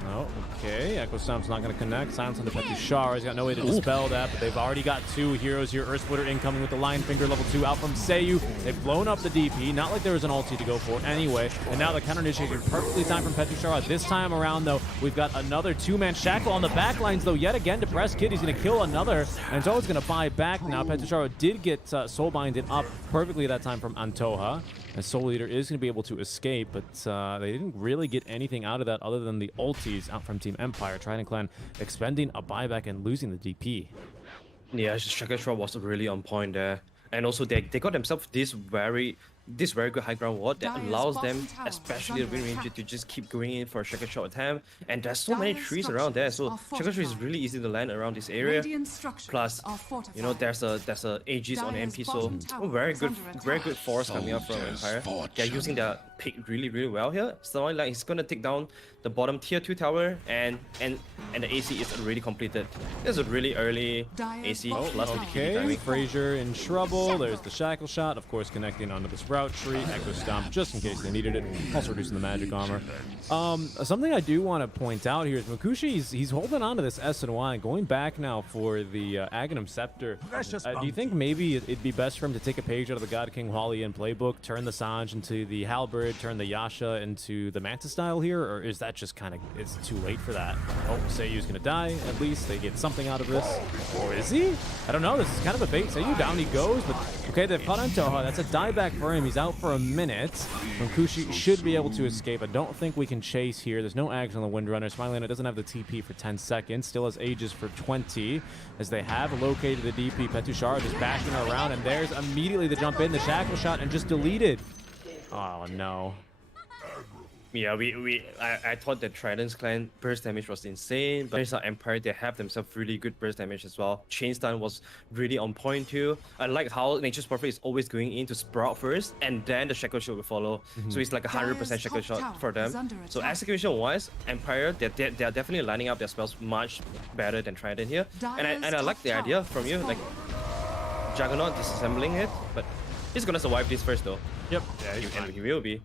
Oh, okay. Echo Stomp's not going to connect. Silence on the Petushar. He's got no way to dispel that, but they've already got two heroes here. Earth Splitter incoming with the Lion Finger level 2 out from Seiyu. They've blown up the DP. Not like there was an ulti to go for anyway. And now the counter initiation perfectly timed from Petushar. This time around, though, we've got another two-man shackle on the back lines, though. Yet again, Depressed Kid. He's going to kill another. And Zoa's going to buy back now. Petushar did get soul-binded up perfectly that time from Antoha. And Soul Eater is going to be able to escape, but they didn't really get anything out of that other than the ultis out from Team Empire. Trident Clan expending a buyback and losing the DP. Yeah, Shaka Shot was really on point there. And also they got themselves this very good high ground ward that Dire's allows bottom them, tower is especially the under Wind Ranger, attack. to just keep going in for a Shaka Shot attempt. And there's so many Dire's trees around there, so structures are Shaka Shot is fortified. really easy to land around this area. Radiant structures Plus, are fortified. you know, there's a Aegis on Dire's MP, so bottom tower very is good, under very attack. good force coming up from Empire. They're using their pick really well here. So like he's gonna take down the bottom tier 2 tower, and the AC is already completed. This is a really early Dire's AC bottom plus the tower. BKB Okay, timing. Frazier in trouble. There's the Shackle Shot, of course, connecting onto the Sprout Tree. Echo Stomp, just in case they needed it. Also reducing the magic armor. Something I do want to point out here is Mukushi, he's holding on to this S&Y, going back now for the Aghanim Scepter. Do you think maybe it'd be best for him to take a page out of the God King Hualien playbook, turn the Sanj into the Halberd, turn the Yasha into the Manta style here, or is that just kind of, it's too late for that? Oh, Seiyu's gonna die, at least they get something out of this. Or is he? I don't know, this is kind of a bait. Seiyu down he goes, but okay, they've caught on Toha. That's a dieback for him. He's out for a minute. Mukushi should be able to escape. I don't think we can chase here. There's no ags on the Windrunner. Smileyna doesn't have the TP for 10 seconds. Still has Aegis for 20, as they have located the DP. Petushar just bashing her around, and there's immediately the jump in, the Shackle Shot, and just deleted. Oh, no. Yeah, I thought that Trident's clan burst damage was insane, but there's Empire, they have themselves really good burst damage as well. Chain stun was really on point too. I like how Nature's Prophet is always going in to Sprout first, and then the Shackle Shot will follow. So it's like 100% Shackle Dire's top Shot for tower is them. under So attack. execution wise, Empire, they're definitely lining up their spells much better than Trident here. And I like the top idea tower from is you, like falling. Juggernaut disassembling it, but he's gonna survive this first though. Yep. And he will be.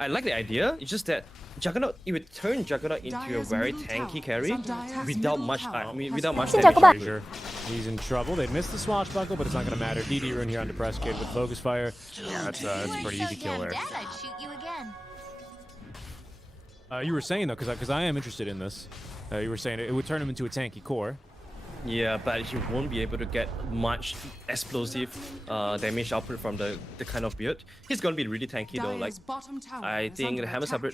I like the idea. It's just that Juggernaut, it would turn Juggernaut into a Dire's very middle tanky tower carry is under attack. without Middle much, tower without much has damage. fallen. Frazier, he's in trouble. They missed the swashbuckle, but it's not going to matter. DD Rune here on Depressed Kid with Focus Fire. Yeah, that's a pretty easy kill there. Dad, I'd shoot you again. You were saying, though, because I am interested in this, you were saying it would turn him into a tanky core. Yeah, but he won't be able to get much explosive damage output from the kind of build. He's gonna be really tanky though. Like Dire's bottom tower I is think under the Hammer attack. Sabre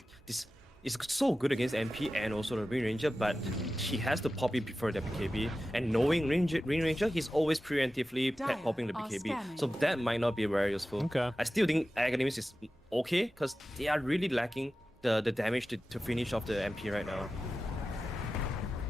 is so good against MP and also the Wind Ranger, but he has to pop it before the BKB. And knowing Wind Ranger, he's always preemptively Dire pet popping the are BKB. scanning. So that might not be very useful. Okay. I still think Aghanims is okay because they are really lacking the damage to finish off the MP right now.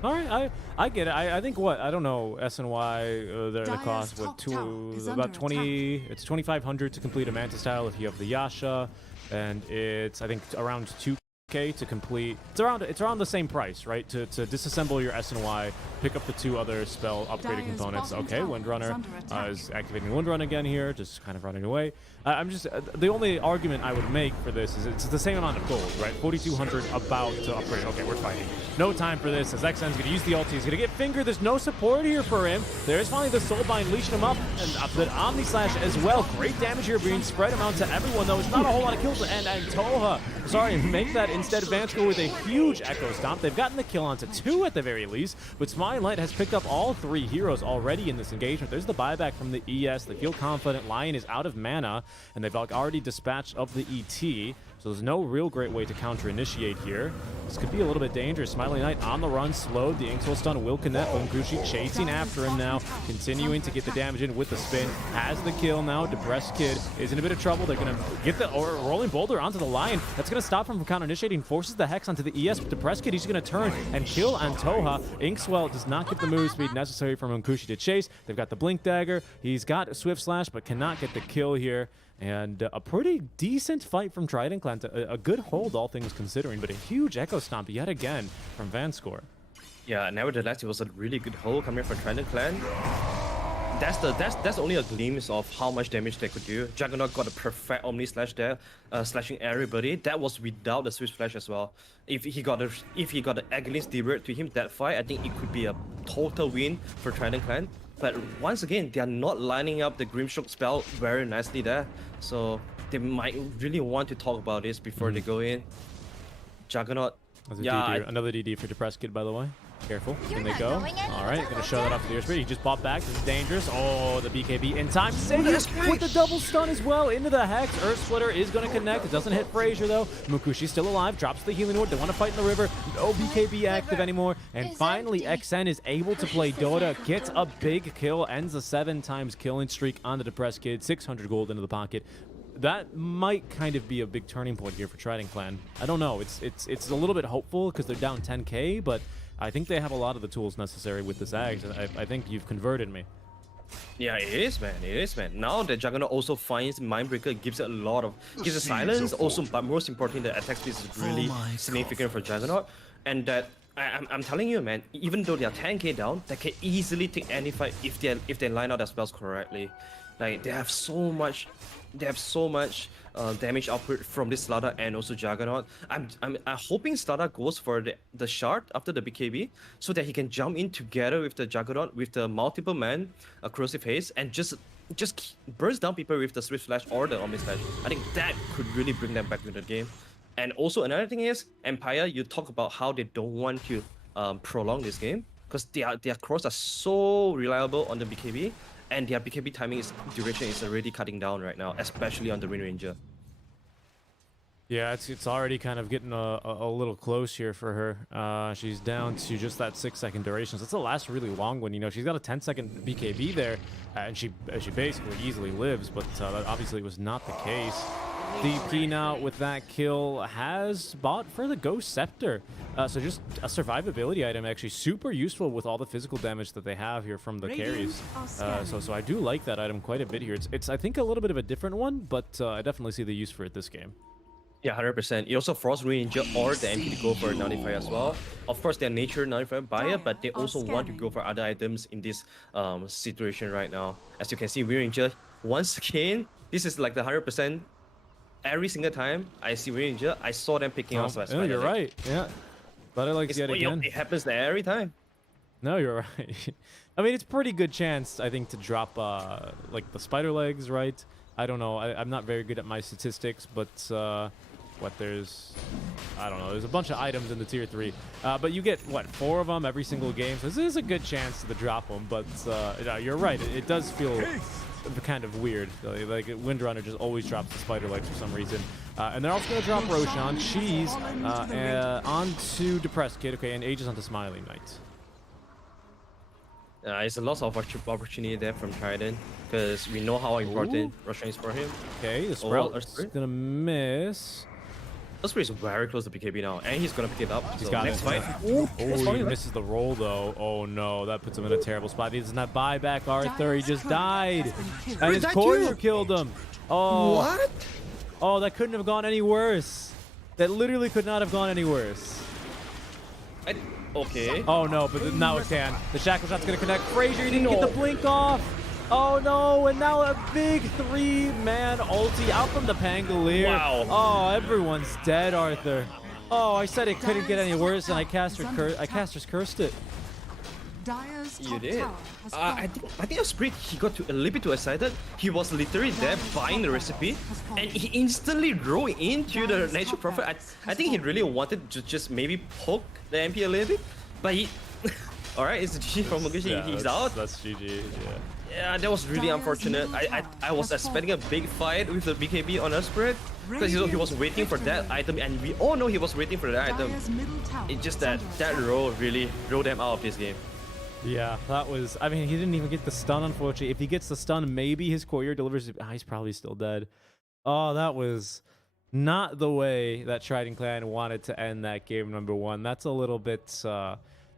All right, I get it. I think what I don't know SNY the Dire's cost top what tower is about under 20. It's 2,500 to complete a Manta style if you have the Yasha, and it's I think around 2K to complete. It's around the same price, right? To disassemble your SNY, pick up the two other spell upgraded Dire's components. bottom Okay, tower Windrunner is under attack. is activating Windrun again here, just kind of running away. I'm just the only argument I would make for this is it's the same amount of gold, right? 4,200 about to upgrade. Okay, we're fighting. No time for this as XN's going to use the ulti. He's going to get fingered. There's no support here for him. There's finally the Soulbind leashing him up, and the Omni Slash as well. Great damage here being spread him out to everyone, though. It's not a whole lot of kills to end. And Toha, sorry, make that Instead, Vansco with a huge Echo Stomp. They've gotten the kill onto 2 at the very least, but Smiling Light has picked up all 3 heroes already in this engagement. There's the buyback from the ES. They feel confident. Lion is out of mana, and they've already dispatched of the ET. So there's no real great way to counter-initiate here. This could be a little bit dangerous. Smiling Knight on the run, slowed. The Inkswell stun will connect. Onkushi chasing after him now, continuing to get the damage in with the spin. Has the kill now. Depressed Kid is in a bit of trouble. They're going to get the Rolling Boulder onto the Lion. That's going to stop him from counter-initiating. Forces the Hex onto the ES. But Depressed Kid, he's going to turn and kill Antoha. Inkswell does not get the move speed necessary from Onkushi to chase. They've got the Blink Dagger. He's got a Swift Slash, but cannot get the kill here. And a pretty decent fight from Trident Clan. A good hold, all things considering, but a huge Echo Stomp yet again from Vanscore. Yeah, nevertheless, it was a really good hold coming from Trident Clan. That's only a glimpse of how much damage they could do. Juggernaut got a perfect Omni Slash there, slashing everybody. That was without the Swift Flash as well. If he got the Agilist delivered to him that fight, I think it could be a total win for Trident Clan. But once again, they are not lining up the Grimstroke spell very nicely there. So they might really want to talk about this before they go in. Juggernaut. DD, another DD for Depressed Kid, by the way. Careful. Can they go? All right, gonna show that off to the airspeed. He just popped back. This is dangerous. Oh, the BKB in time. Saves with the double stun as well into the Hex. Earth Splitter is gonna connect. It doesn't hit Frazier though. Mukushi's still alive. Drops the healing ward. They want to fight in the river. No BKB active anymore. And finally, XN is able to play Dota. Gets a big kill. Ends a 7 times killing streak on the Depressed Kid. 600 gold into the pocket. That might kind of be a big turning point here for Trident Clan. I don't know. It's a little bit hopeful because they're down 10k, but I think they have a lot of the tools necessary with this Ags. I think you've converted me. Yeah, it is, man. It is, man. Now that Juggernaut also finds Mindbreaker, gives it a lot of... gives it silence, also, but most importantly, the attack speed is really significant for Juggernaut. And that, I'm telling you, man, even though they are 10k down, they can easily take any fight if they line out their spells correctly. Like, they have so much damage output from this Slaughter and also Juggernaut. I'm hoping Slaughter goes for the shard after the BKB so that he can jump in together with the Juggernaut with the multiple man corrosive haze and just burst down people with the Swift Slash or the Omni Slash. I think that could really bring them back to the game. And also another thing is Empire. You talk about how they don't want to prolong this game because their cross are so reliable on the BKB. And their BKB duration is already cutting down right now, especially on the Wind Ranger. Yeah, it's already kind of getting a little close here for her. She's down to just that 6-second duration. So that's the last really long one. You know, she's got a 10-second BKB there, and she basically easily lives. But that obviously was not the case. DP now with that kill has bought for the Ghost Scepter. So just a survivability item, actually super useful with all the physical damage that they have here from the carries. So I do like that item quite a bit here. It's I think a little bit of a different one, but I definitely see the use for it this game. Yeah, 100%. It also forced Ranger or the MP to go for Nullifier as well. Of course, they're nature Nullifier buyer, but they also want to go for other items in this situation right now. As you can see, Ranger, once again, this is like the 100%. Every single time I see Ranger, I saw them picking up. Yeah, you're right. Yeah. But I like yet again. It happens there every time. No, you're right. I mean, it's pretty good chance, I think, to drop like the spider legs, right? I don't know. I'm not very good at my statistics, but there's, I don't know. There's a bunch of items in the tier 3, but you get what, 4 of them every single game. So this is a good chance to drop them. But you're right. It does feel kind of weird. Like Windrunner just always drops the spider legs for some reason. And they're also going to drop Roshan, Cheese, onto Depressed Kid, okay, and Aegis onto Smiling Knight. It's a lot of opportunity there from Trident because we know how important Roshan is for him. Okay, the Sprout is going to miss. Esport is very close to BKB now, and he's going to pick it up. He's so got next it. fight. Oh, he misses the roll, though. Oh, no. That puts him in a terrible spot. He doesn't have buyback, Arthur. He just died. And his courier killed him. Oh. What? Oh, that couldn't have gone any worse. That literally could not have gone any worse. Okay. Oh, no, but now it can. The Shackle Shot's going to connect. Frazier, he didn't get the blink off. Oh, no, and now a big 3-man ulti out from the Pangolier. Wow. Oh, everyone's dead, Arthur. Oh, I said it couldn't get any worse, and I caster's cursed it. Dire's You top did. tower has I fallen. think Esprit, he got a little bit too excited. He was literally there buying the recipe, and he instantly rolled into the natural prophet. I think he really wanted to just maybe poke the MP a little bit, but he. All right, it's GG from Mugushi. Yeah, He's that's- out. That's GG. Yeah. Yeah, that was really unfortunate. I was expecting a big fight with the BKB on Esprit because he was waiting for that item, and we all know he was waiting for that item. Dire's middle tower It's just is that under that attack. roll really rolled them out of this game. Yeah, that was. I mean, he didn't even get the stun, unfortunately. If he gets the stun, maybe his courier delivers. He's probably still dead. Oh, that was not the way that Trident Clan wanted to end that game number one. That's a little bit.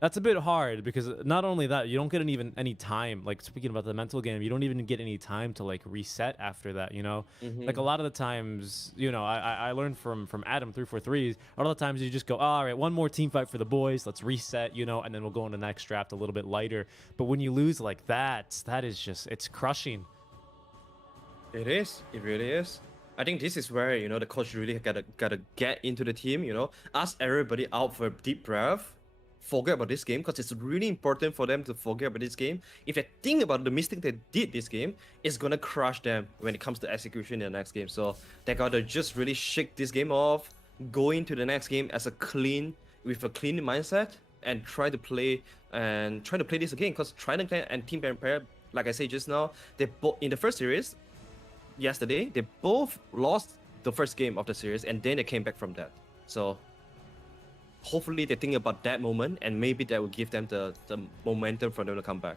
That's a bit hard because not only that, you don't get any time. Like speaking about the mental game, you don't even get any time to like reset after that. You know, like a lot of the times, you know, I learned from Adam 343. A lot of the times you just go, oh, all right, one more team fight for the boys. Let's reset, you know, and then we'll go on the next draft a little bit lighter. But when you lose like that is just it's crushing. It is. It really is. I think this is where, you know, the coach really gotta get into the team, you know, ask everybody out for a deep breath, forget about this game, because it's really important for them to forget about this game. If they think about the mistake they did this game, it's gonna crush them when it comes to execution in the next game. So they gotta just really shake this game off, go into the next game with a clean mindset, and try to play this again. Because Trident Clan and Team Empire, like I said just now, they both in the first series yesterday, they both lost the first game of the series, and then they came back from that. So hopefully they think about that moment, and maybe that will give them the momentum for them to come back.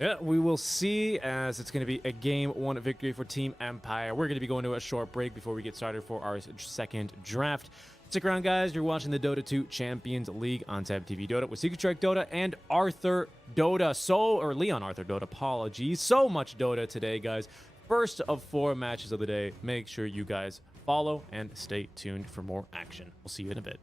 Yeah, we will see, as it's going to be a game one victory for Team Empire. We're going to be going to a short break before we get started for our second draft. Stick around, guys. You're watching the Dota 2 Champions League on Tab TV Dota with Secret Strike Dota and Arthur Dota. Leon Arthur Dota, apologies. So much Dota today, guys. First of 4 matches of the day. Make sure you guys follow and stay tuned for more action. We'll see you in a bit.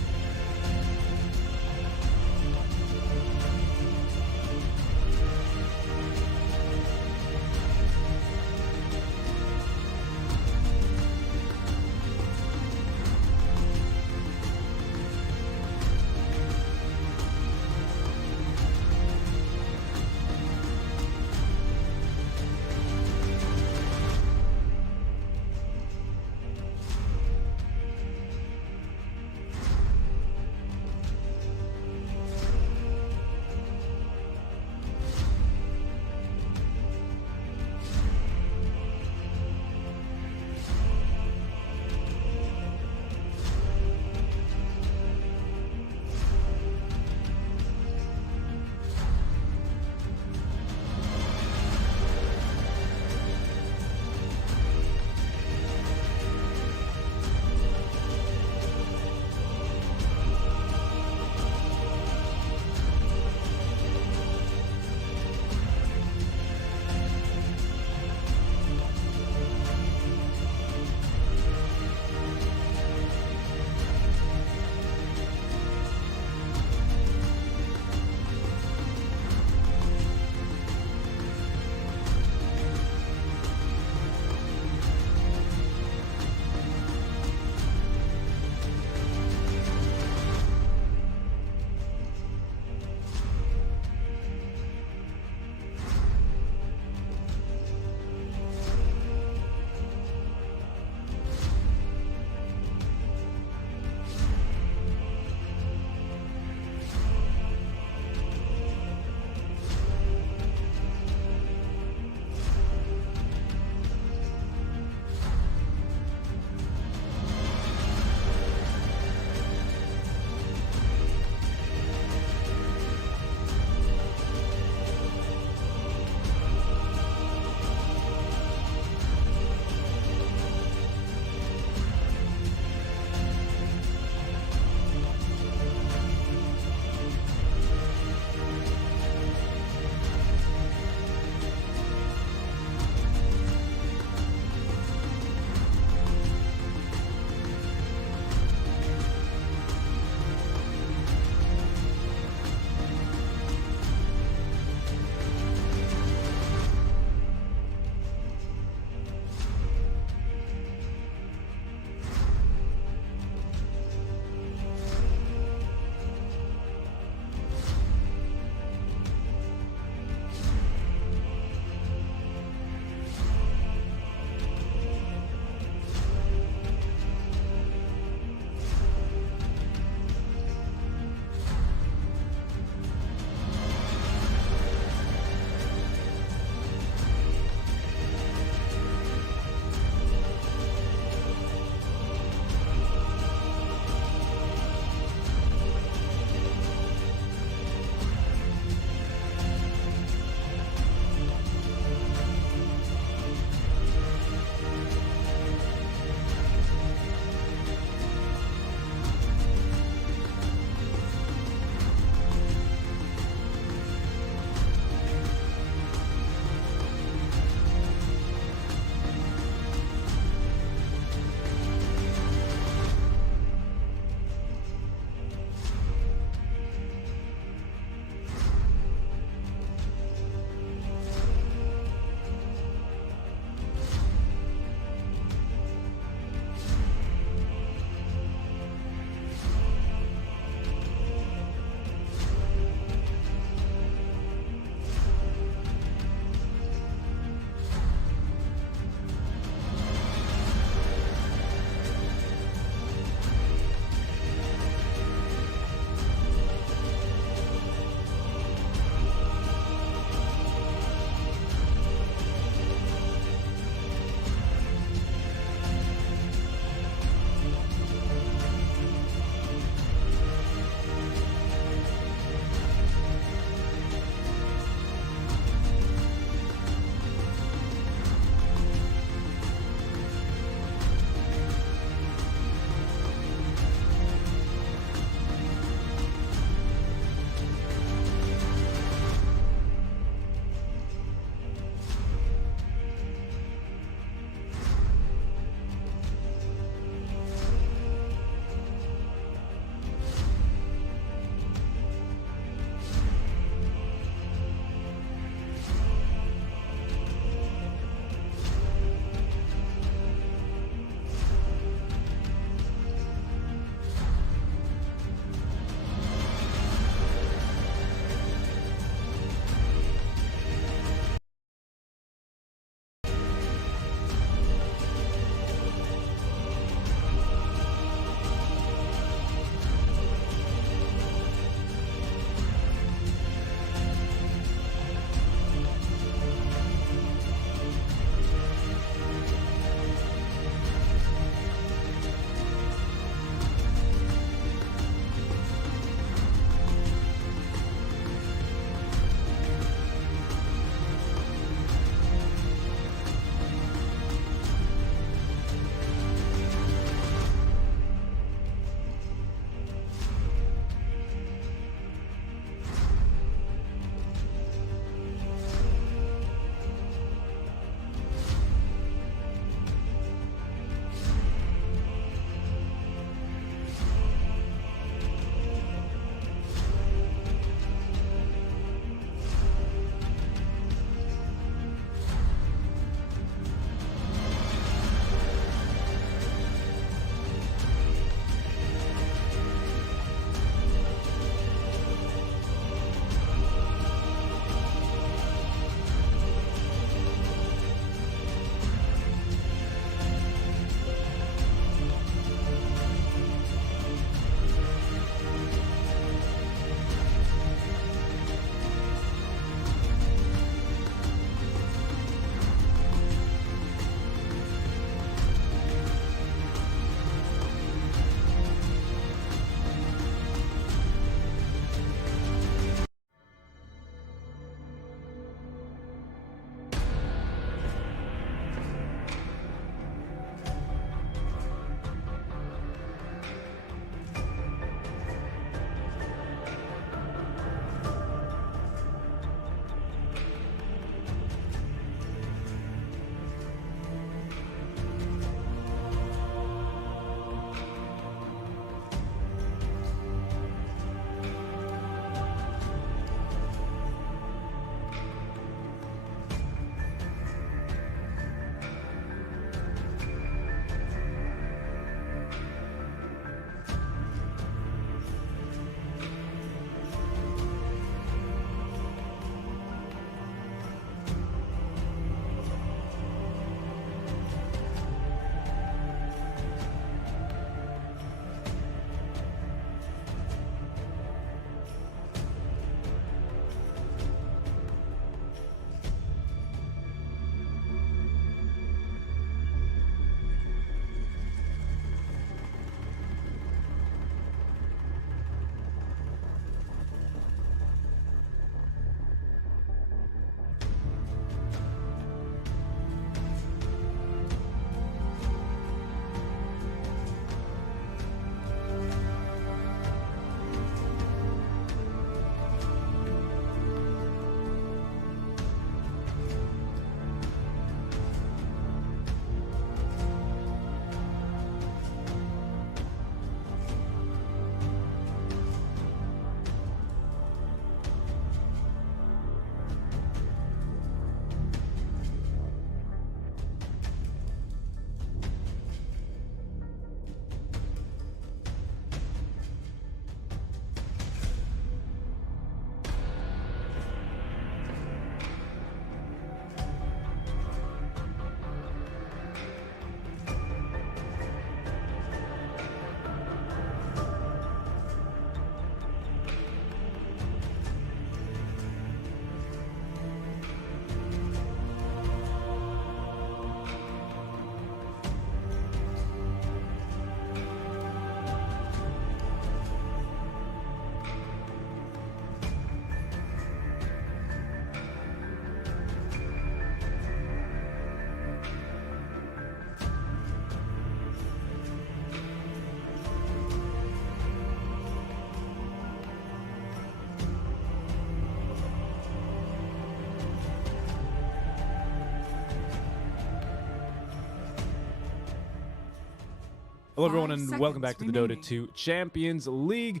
Hello, everyone, 5 and welcome back to the Dota seconds 2 Champions League.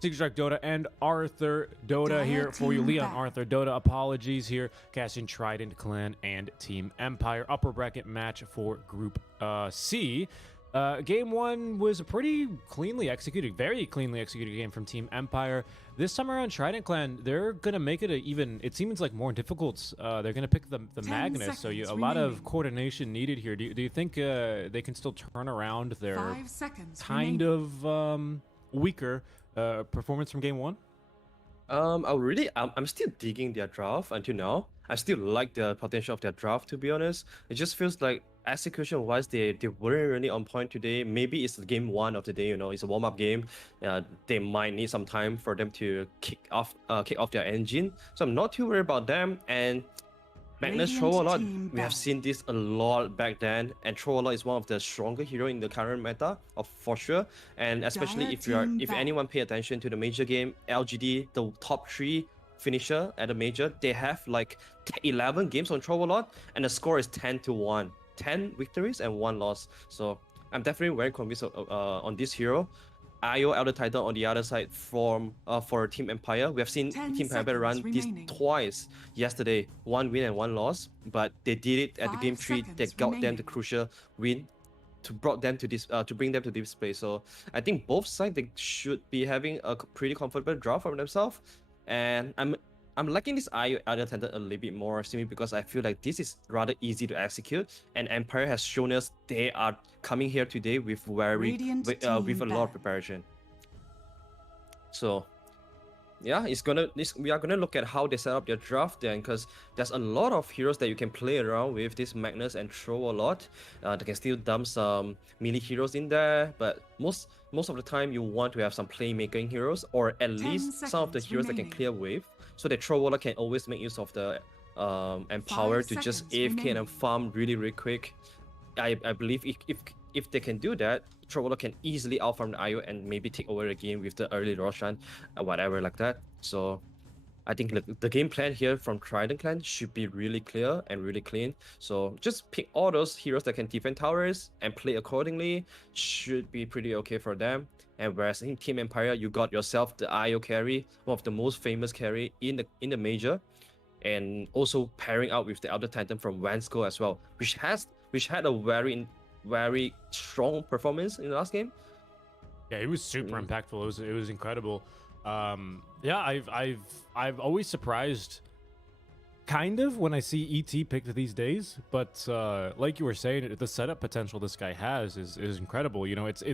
Secret Strike Dota and Arthur Dota here for you. team Leon, back. Arthur Dota, apologies here. Casting Trident Clan and Team Empire. Upper bracket match for Group C. Game 1 was a pretty cleanly executed, very cleanly executed game from Team Empire. This time around, Trident Clan, they're going to make it it seems like more difficult. They're going to pick the 10 Magnus, so a seconds lot of remaining. coordination needed here. Do you think they can still turn around their 5 seconds kind remaining. of weaker performance from game 1? I'm still digging their draft until now. I still like the potential of their draft, to be honest. It just feels like execution-wise, they weren't really on point today. Maybe it's game 1 of the day, it's a warm-up game. They might need some time for them to kick off their engine. So I'm not too worried about them. And Magnus Radiant throw a lot. team We have back. seen this a lot back then, and throw a lot is one of the stronger hero in the current meta, for sure. And especially Dire team if back. anyone pay attention to the major game, LGD, the top 3 finisher at the major, they have like 11 games on throw a lot, and the score is 10-1, 10 victories and 1 loss. So I'm definitely very convinced on this hero. IO Elder Titan on the other side for Team Empire. We have seen 10 Team Empire run seconds this remaining. twice yesterday, 1 win and 1 loss, but they did it at the 5 game 3 that seconds got them the remaining. crucial win to bring them to this place. So I think both sides, they should be having a pretty comfortable draw for themselves, and I'm liking this IO Elder Titan a little bit more simply because I feel like this is rather easy to execute, and Empire has shown us they are coming here today with Radiant with team a lot of back. preparation. So yeah, we are gonna look at how they set up their draft then, because there's a lot of heroes that you can play around with this Magnus and throw a lot. They can still dump some melee heroes in there, but most of the time you want to have some playmaking heroes, or at 10 least some of the seconds heroes that can remaining. clear wave, so that Trovola can always make use of the Empower 5 to just seconds AFK remaining. and farm really quick. I believe if they can do that, Trovola can easily out from the IO and maybe take over the game with the early Roshan, whatever like that. So I think the game plan here from Trident Clan should be really clear and really clean. So just pick all those heroes that can defend towers and play accordingly. Should be pretty okay for them. And whereas in Team Empire, you got yourself the IO carry, one of the most famous carry in the major, and also pairing up with the Elder Titan from Vansco as well, which had a very strong performance in the last game. Yeah, it was super impactful. It was incredible. Yeah, I've always surprised kind of when I see ET picked these days, but like you were saying, the setup potential this guy has is incredible.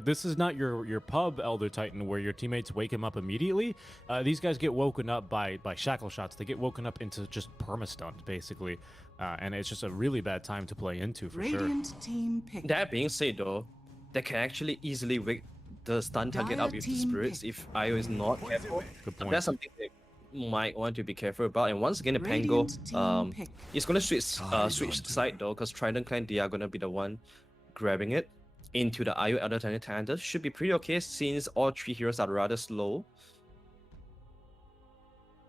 This is not your pub Elder Titan where your teammates wake him up immediately. These guys get woken up by shackle shots. They get woken up into just perma-stunned, basically. And it's just a really bad time to play into, for sure. Radiant team pick. That being said, though, they can actually easily wake the stun target Dire up with the team spirits pick. if IO is not careful. Good point. That's something they might want to be careful about. And once again, the Pango, Radiant team pick. it's gonna switch side though, because Trident Clan, they are gonna be the one grabbing it into the IO Elder Titan. Should be pretty okay since all 3 heroes are rather slow.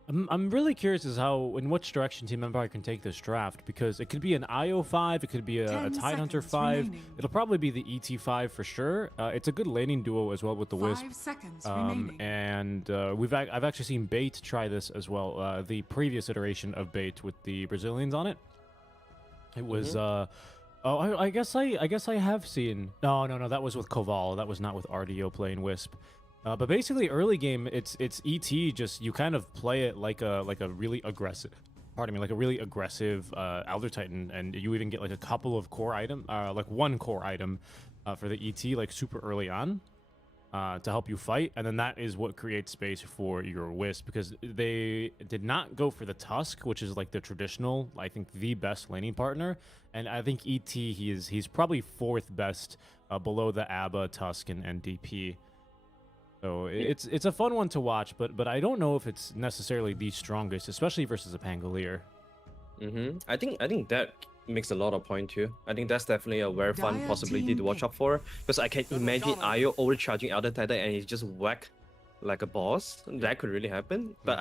I'm really curious as in which direction Team Empire can take this draft, because it could be an IO 5, it could be a 10 Tidehunter seconds 5. remaining. It'll probably be the ET 5 for sure. It's a good laning duo as well with the Wisp. 5 seconds remaining. And I've actually seen Bait try this as well. The previous iteration of Bait with the Brazilians on it. It was I guess I have seen. No, that was with Koval. That was not with RDO playing Wisp. But basically, early game, it's ET. Just you kind of play it like a really aggressive. Pardon me, like a really aggressive Elder Titan, and you even get like a couple of core item, like one core item for the ET, like super early on, to help you fight, and then that is what creates space for your Wisp, because they did not go for the Tusk, which is like the traditional, I think the best laning partner, and I think ET he's probably 4th best below the ABBA, Tusk, and DP. So it's a fun one to watch, but I don't know if it's necessarily the strongest, especially versus a Pangolier. I think that makes a lot of point too. I think that's definitely a very fun Dire possibility team to watch pick. out for, because I can imagine IO overcharging Elder Titan and he's just whack like a boss. That could really happen. But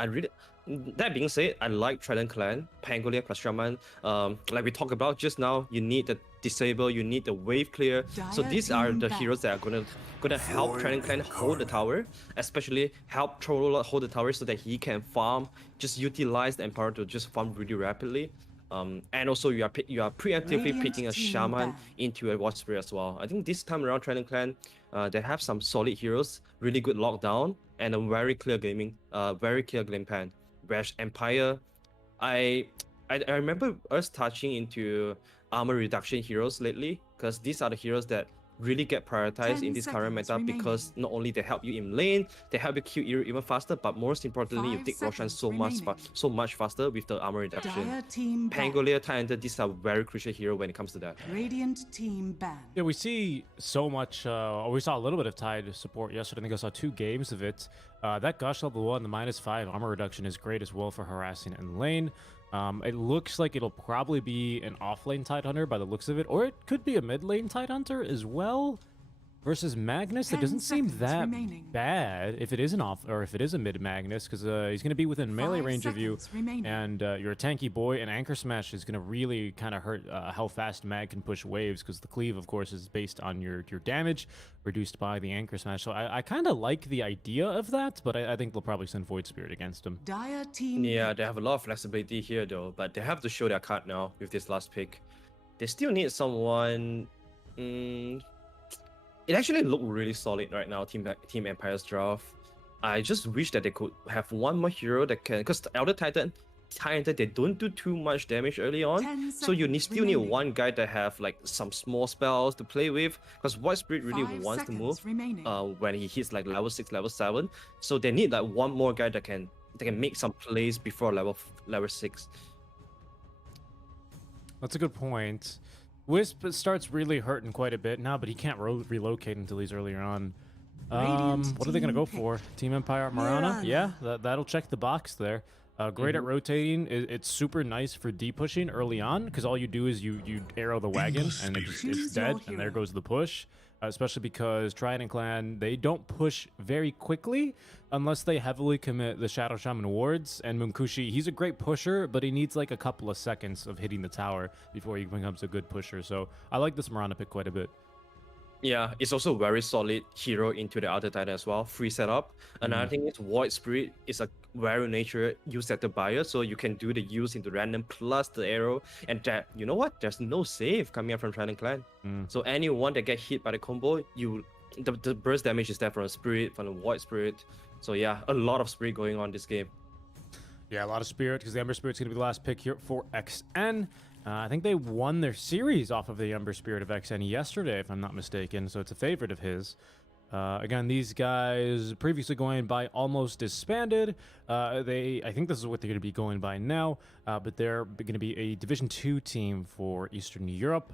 that being said, I like Trident Clan, Pangolier plus Shaman. Like we talked about just now, you need the disable, you need the wave clear. So Dire these are team the back. heroes that are gonna help Trident Clan hold the tower, especially help Trollolord hold the tower so that he can farm, just utilize the Emperor to just farm really rapidly. And also you are preemptively Radiant picking a team Shaman back. into a Watch Spirit as well. I think this time around Trident Clan, they have some solid heroes, really good lockdown, and a very clear game plan. Whereas Empire, I I remember us touching into armor reduction heroes lately, because these are the heroes that really get prioritized 10 in this current seconds meta, because remaining. not only they help you in lane, they help you kill Eru even faster, but most importantly, you 5 take Roshan seconds remaining. so much faster with the armor reduction. Dire team back. Pangolier, Titanter, these are very crucial hero when it comes to that. Radiant team banned. Yeah, we see so much. We saw a little bit of Tide support yesterday. I think I saw 2 games of it. That Gush level 1, the -5 armor reduction is great as well for harassing in lane. It looks like it'll probably be an off-lane Tidehunter by the looks of it, or it could be a mid-lane Tidehunter as well. Versus Magnus, it 10 doesn't seem seconds that remaining. bad if it is an off or if it is a mid Magnus, because he's going to be within melee 5 range of you, seconds remaining. and you're a tanky boy. And Anchor Smash is going to really kind of hurt how fast Mag can push waves, because the cleave, of course, is based on your damage reduced by the Anchor Smash. So I kind of like the idea of that, but I think they'll probably send Void Spirit against him. Dire team. Yeah, they have a lot of flexibility here though, but they have to show their card now with this last pick. They still need someone. It actually looked really solid right now, Team Empire's draft. I just wish that they could have one more hero that can, because the Elder Titan, they don't do too much damage early on, 10 so you seconds still need remaining. one guy that have like some small spells to play with, because Void Spirit really 5 wants to move seconds remaining. when he hits like level 6, level 7. So they need like one more guy that can make some plays before level 6. That's a good point. Wisp starts really hurting quite a bit now, but he can't relocate until he's earlier on. Radiant What are they going to team go for? pick. Team Empire Marana? Yeah, that'll check the box there. Great at rotating. It's super nice for D-pushing early on, because all you do is you arrow the wagon, and it's Choose your dead, and there hero. goes the push. Especially because Trident Clan, they don't push very quickly unless they heavily commit the Shadow Shaman wards. And Munkushi, he's a great pusher, but he needs like a couple of seconds of hitting the tower before he becomes a good pusher. So I like this Marana pick quite a bit. Yeah, it's also very solid hero into the other Titan as well. Free setup. Another thing is Void Spirit is a very nature use at the buyer, so you can do the use into random plus the arrow, and that, you know what? There's no save coming up from Trident Clan. So anyone that get hit by the combo, the burst damage is there from the Spirit, from the Void Spirit. So yeah, a lot of Spirit going on this game. Yeah, a lot of Spirit, because the Ember Spirit's going to be the last pick here for XN. I think they won their series off of the Ember Spirit of XN yesterday, if I'm not mistaken, so it's a favorite of his. Again, these guys previously going by Almost Disbanded. I think this is what they're going to be going by now, but they're going to be a Division 2 team for Eastern Europe.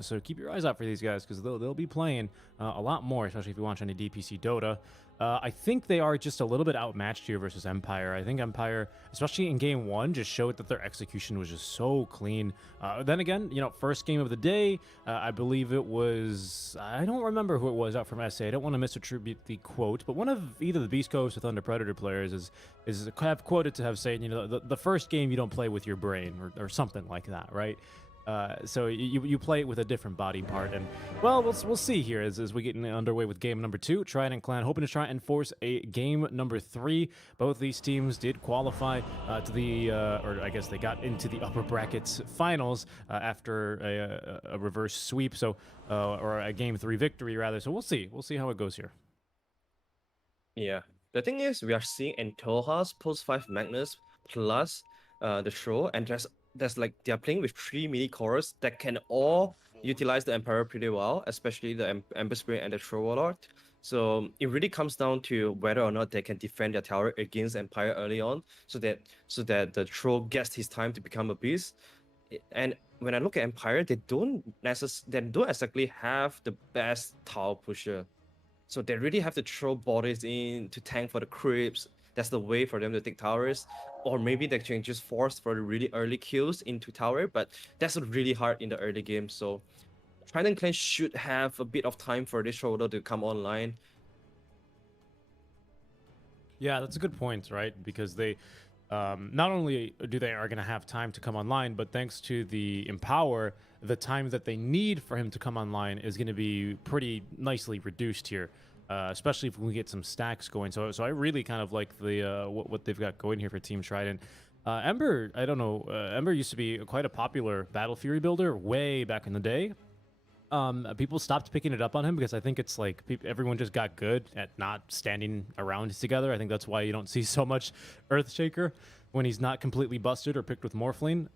So keep your eyes out for these guys, because they'll be playing a lot more, especially if you watch any DPC Dota. I think they are just a little bit outmatched here versus Empire. I think Empire, especially in game 1, just showed that their execution was just so clean. Then again, first game of the day, I believe it was, I don't remember who it was out from SA. I don't want to misattribute the quote, but one of either the Beast Coast or Thunder Predator players is have quoted to have said, the first game you don't play with your brain, or something like that, right? So you play it with a different body part, and well, we'll see here as we get underway with game number 2. Trident Clan hoping to try and force a game number 3. Both these teams did qualify to the, or I guess they got into the upper brackets finals after a reverse sweep, so or a game 3 victory rather. So we'll see how it goes here. Yeah, the thing is, we are seeing Antoha's post 5 Magnus plus the Troll, and there's like they're playing with 3 mini cores that can all utilize the Emperor pretty well, especially the Ember Spirit and the Troll Warlord. So it really comes down to whether or not they can defend their tower against Empire early on, so that the Troll gets his time to become a beast. And when I look at Empire, they don't exactly have the best tower pusher. So they really have to throw bodies in to tank for the creeps. That's the way for them to take towers. Or maybe they can just force for the really early kills into tower, but that's really hard in the early game. So Trident Clan should have a bit of time for this shoulder to come online. Yeah, that's a good point, right? Because not only do they are going to have time to come online, but thanks to the Empower, the time that they need for him to come online is going to be pretty nicely reduced here, especially if we get some stacks going. So I really kind of like the what they've got going here for Team Trident. Ember, I don't know. Ember used to be quite a popular Battle Fury builder way back in the day. People stopped picking it up on him because I think it's like everyone just got good at not standing around together. I think that's why you don't see so much Earthshaker when he's not completely busted or picked with Morphling,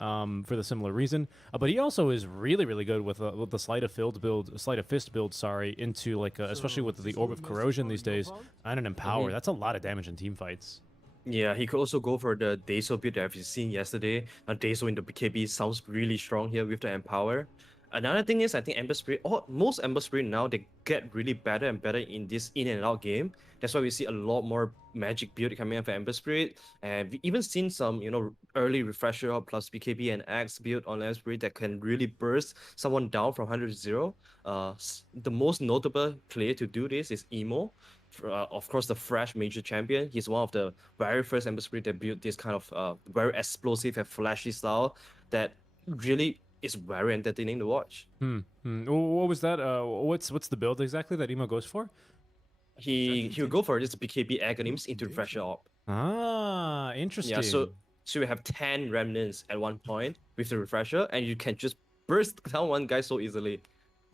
for the similar reason. But he also is really, really good with the Sleight of Fist build, sorry, into like, especially with the Orb of Corrosion these days, and an Empower. That's a lot of damage in team fights. Yeah, he could also go for the Daeso build that we've seen yesterday. Daeso in the BKB sounds really strong here with the Empower. Another thing is, I think Ember Spirit, most Ember Spirit now, they get really better and better in this in and out game. That's why we see a lot more magic build coming out for Ember Spirit. And we even seen some, early refresher plus BKB and Axe build on Ember Spirit that can really burst someone down from 100 to 0. The most notable player to do this is Emo. Of course, the fresh major champion. He's one of the very first Ember Spirit that built this kind of very explosive and flashy style that really is very entertaining to watch. What was that? What's the build exactly that Emo goes for? He'll go for this BKB Agonims into Refresher Orb. Ah, interesting. Yeah, so we have 10 remnants at one point with the Refresher, and you can just burst down one guy so easily.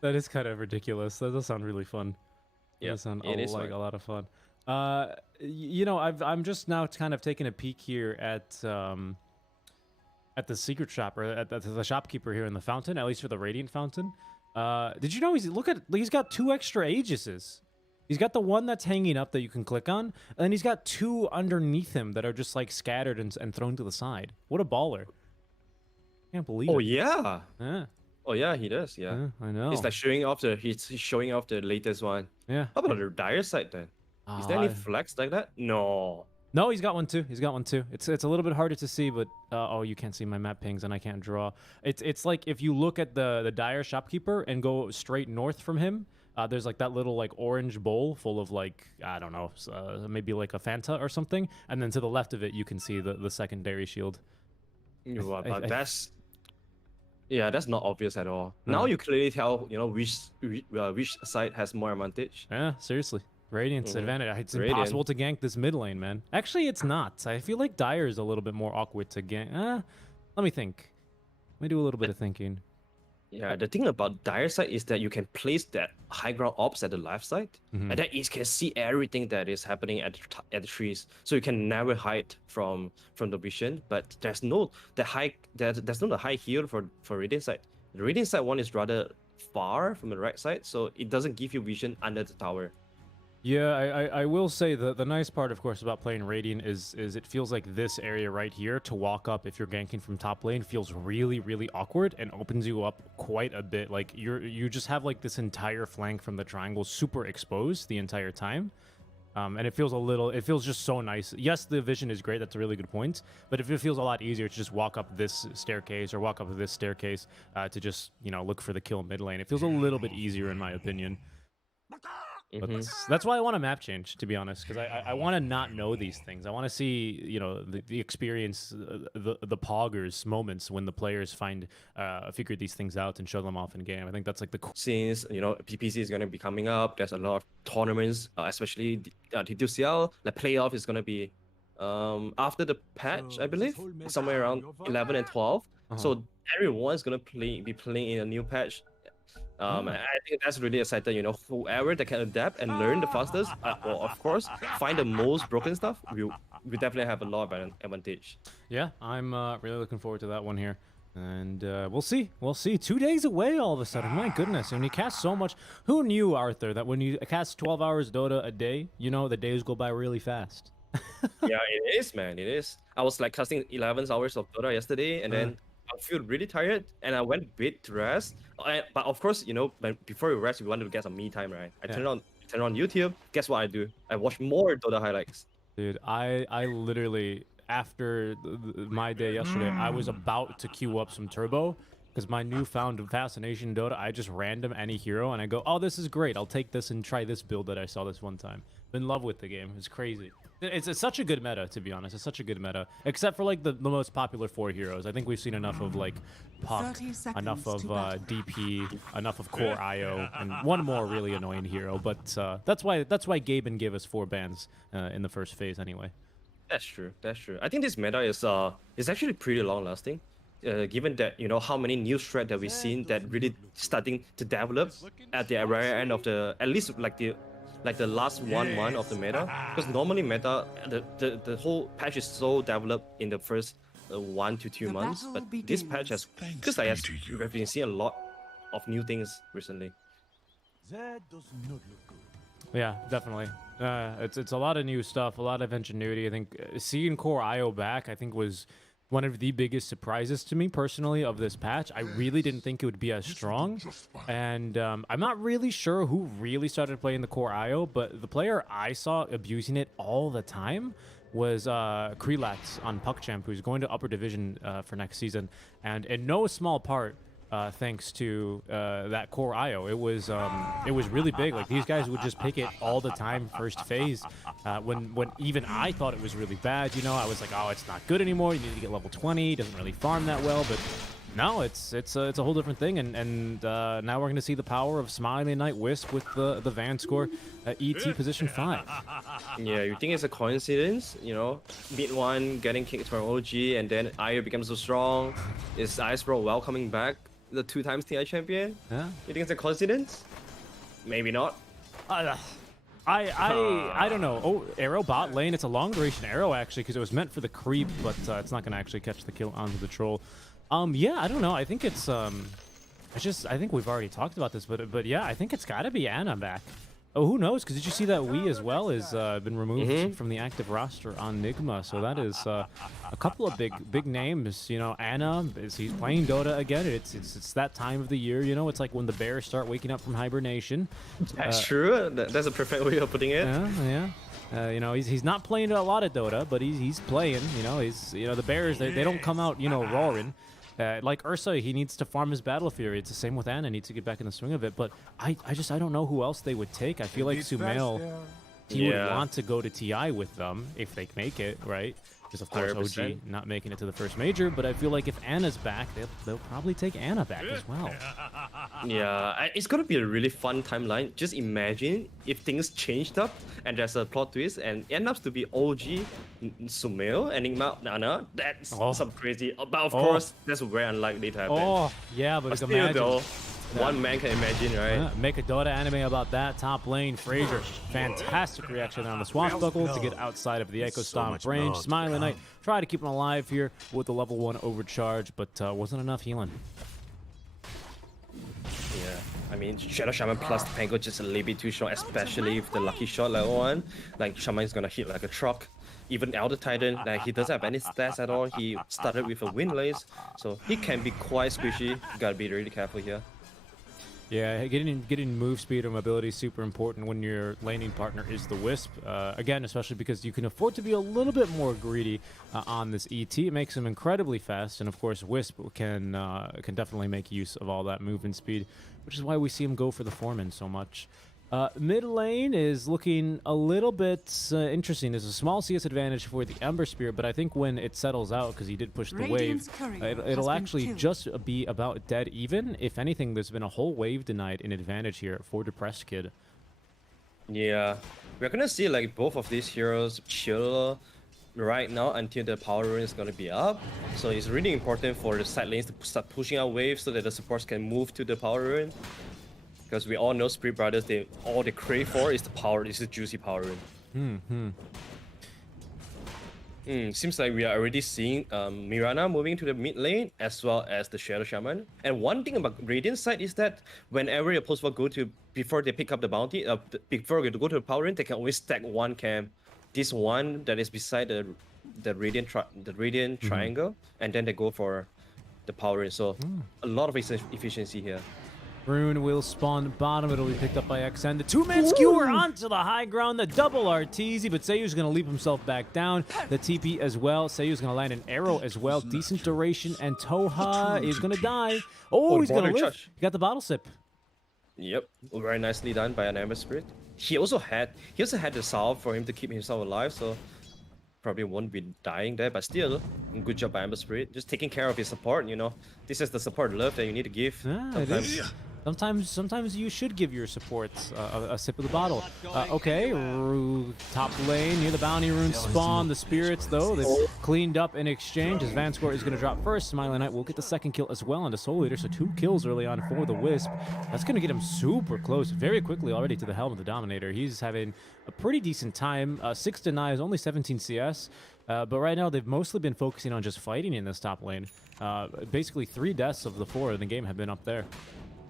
That is kind of ridiculous. That does sound really fun. Yeah, that does sound it is like fun. a lot of fun. I'm just now kind of taking a peek here at the secret shop, or at the shopkeeper here in the fountain, at least for the Radiant Fountain. Did you know he's got 2 extra Aegises? He's got the one that's hanging up that you can click on, and then he's got 2 underneath him that are just like scattered and thrown to the side. What a baller. Can't believe Oh it. yeah. Yeah. Oh yeah, he does. Yeah. I know. He's like showing off he's showing off the latest one. Yeah. How about the dire side then? Is there any flex like that? No. No, he's got one too. It's a little bit harder to see, but oh, you can't see my map pings and I can't draw. It's like if you look at the dire shopkeeper and go straight north from him, there's like that little like orange bowl full of like, I don't know, maybe like a Fanta or something, and then to the left of it you can see the secondary shield. But that's not obvious at all. Now you clearly tell which side has more advantage. Yeah, seriously. Radiant's advantage. It's impossible to gank this mid lane, man. Actually, it's not. I feel like Dire is a little bit more awkward to gank. Let me think. Let me do a little bit of thinking. Yeah, the thing about Dire side is that you can place that high ground ops at the left side, and then you can see everything that is happening at the trees. So you can never hide from the vision. But there's no the high heal for Radiant side. The Radiant side one is rather far from the right side, so it doesn't give you vision under the tower. Yeah, I will say the nice part, of course, about playing Radiant is it feels like this area right here to walk up if you're ganking from top lane feels really, really awkward and opens you up quite a bit. Like you just have like this entire flank from the triangle super exposed the entire time. And it feels just so nice. Yes, the vision is great. That's a really good point. But it feels a lot easier to just walk up this staircase or walk up this staircase to just, look for the kill mid lane. It feels a little bit easier in my opinion. But that's why I want a map change, to be honest, because I want to not know these things. I want to see, the experience, the poggers moments when the players figure these things out and show them off in game. I think that's like the Since PPC is going to be coming up, there's a lot of tournaments, especially the DOTA. The playoff is going to be after the patch, I believe, somewhere around 11 and 12. So everyone's going to be playing in a new patch. And I think that's really exciting. Whoever that can adapt and learn the fastest, or of course, find the most broken stuff, we definitely have a lot of advantage. Yeah, I'm really looking forward to that one here. And we'll see. 2 days away all of a sudden. My goodness. And you cast so much. Who knew, Arthur, that when you cast 12 hours Dota a day, the days go by really fast? Yeah, it is, man. It is. I was like casting 11 hours of Dota yesterday, and then I feel really tired, and I went a bit to rest. But of course, before we rest, we wanted to get some me time, right? I turn on YouTube. Guess what I do? I watch more Dota highlights. Dude, I literally, after my day yesterday, I was about to queue up some turbo because my newfound fascination in Dota, I just random any hero and I go, oh, this is great. I'll take this and try this build that I saw this one time. I'm in love with the game. It's crazy. It's such a good meta, to be honest. It's such a good meta, except for like the most popular 4 heroes. I think we've seen enough of like Puck, 30 seconds enough of to battle. DP, enough of Core IO, and one more really annoying hero. But that's why Gaben gave us 4 bans in the first phase anyway. That's true. That's true. I think this meta is actually pretty long lasting. Given that how many new threats that we've seen that really starting to develop at the very end of at least like the last 1 month of the meta, because normally meta the whole patch is so developed in the first 1 to 2 months, but this patch has, because we've been seeing a lot of new things recently. Yeah, definitely. It's a lot of new stuff, a lot of ingenuity. I think seeing Core IO back, I think, was one of the biggest surprises to me personally of this patch. I really didn't think it would be as strong, and I'm not really sure who really started playing the Core IO, but the player I saw abusing it all the time was Krelax on PuckChamp, who's going to upper division for next season, and in no small part thanks to that Core IO. It was really big. Like, these guys would just pick it all the time first phase. When even I thought it was really bad, I was like, oh, it's not good anymore. You need to get level 20. Doesn't really farm that well, but no, it's a whole different thing. And now we're going to see the power of Smiling Knight Wisp with the Van score ET position 5. Yeah, you think it's a coincidence? Mid one getting kicked from OG, and then IO becomes so strong. Is Ice Bro welcoming back the 2-time TI champion? Yeah. You think it's a coincidence? Maybe not. I don't know. Oh, arrow bot lane. It's a long duration arrow actually, because it was meant for the creep, but it's not going to actually catch the kill onto the troll. Yeah, I don't know. I think it's I think we've already talked about this, but yeah, I think it's got to be Anna back. Oh, who knows? Because did you see that Wii as well has been removed from the active roster on Nigma? So that is a couple of big names. Anna he's playing Dota again. It's that time of the year. It's like when the bears start waking up from hibernation. That's true. That's a perfect way of putting it. Yeah. He's not playing a lot of Dota, but he's playing. The bears they don't come out roaring. Like Ursa, he needs to farm his Battle Fury. It's the same with Anna. Needs to get back in the swing of it. But I don't know who else they would take. I feel like Sumail, he would want to go to TI with them if they make it, right? Because of course 100%. OG not making it to the first major. But I feel like if Anna's back, they'll probably take Anna back as well. Yeah, it's gonna be a really fun timeline. Just imagine if things changed up and there's a plot twist and it ends up to be OG, Sumail, Enigma, Nana. That's some crazy. But of course, that's very unlikely to happen. Oh, yeah, but Still imagine. though, one man can imagine, right? Make a Dota anime about that. Top lane, Fraser. Fantastic reaction on the Swashbuckle to get outside of the Echo Stomp range. Smiling Knight try to keep him alive here with the level 1 overcharge, but wasn't enough healing. Yeah, I mean, Shadow Shaman plus Pango just a little bit too strong, especially with the lucky shot level 1. Like, Shaman is gonna hit like a truck. Even Elder Titan, like, he doesn't have any stats at all. He started with a Windlace, so he can be quite squishy. You gotta be really careful here. Yeah, getting move speed or mobility is super important when your laning partner is the Wisp. Again, especially because you can afford to be a little bit more greedy on this ET. It makes him incredibly fast, and of course, Wisp can definitely make use of all that movement speed, which is why we see him go for the Foreman so much. Mid lane is looking a little bit interesting. There's a small CS advantage for the Ember Spear, but I think when it settles out, because he did push the wave, it'll actually just be about dead even. If anything, there's been a whole wave denied in advantage here for Depressed Kid. Yeah, we're gonna see like both of these heroes chill right now until the power rune is gonna be up. So it's really important for the side lanes to start pushing out waves so that the supports can move to the power rune. Because we all know Spirit Brothers, all they crave for is the power, is the juicy power rune. Seems like we are already seeing Mirana moving to the mid lane as well as the Shadow Shaman. And one thing about Radiant side is that whenever your post before they pick up the bounty, before they go to the power rune, they can always stack one camp. This one that is beside the Radiant triangle, and then they go for the power rune. So a lot of efficiency here. Rune will spawn bottom. It'll be picked up by XN. The two-man skewer onto the high ground. The double Arteezy, but Seiyu's going to leave himself back down. The TP as well. Seiyu's going to land an arrow as well. Decent duration, and Toha is going to die. Oh, he's going to live. He got the bottle sip. Yep, very nicely done by an Ember Spirit. he also had the salve for him to keep himself alive, so probably won't be dying there. But still, good job by Amber Spirit, just taking care of his support. You know, this is the support love that you need to give. Yeah, it is. Sometimes you should give your supports a sip of the bottle. Okay, top lane near the bounty rune spawn. The spirits, though, they've cleaned up in exchange as Vanscore is going to drop first. Smiling Knight will get the second kill as well on the Soul Eater, so 2 kills early on for the Wisp. That's going to get him super close very quickly already to the helm of the Dominator. He's having a pretty decent time. 6 denies, only 17 CS. But right now, they've mostly been focusing on just fighting in this top lane. Basically, 3 deaths of the 4 in the game have been up there.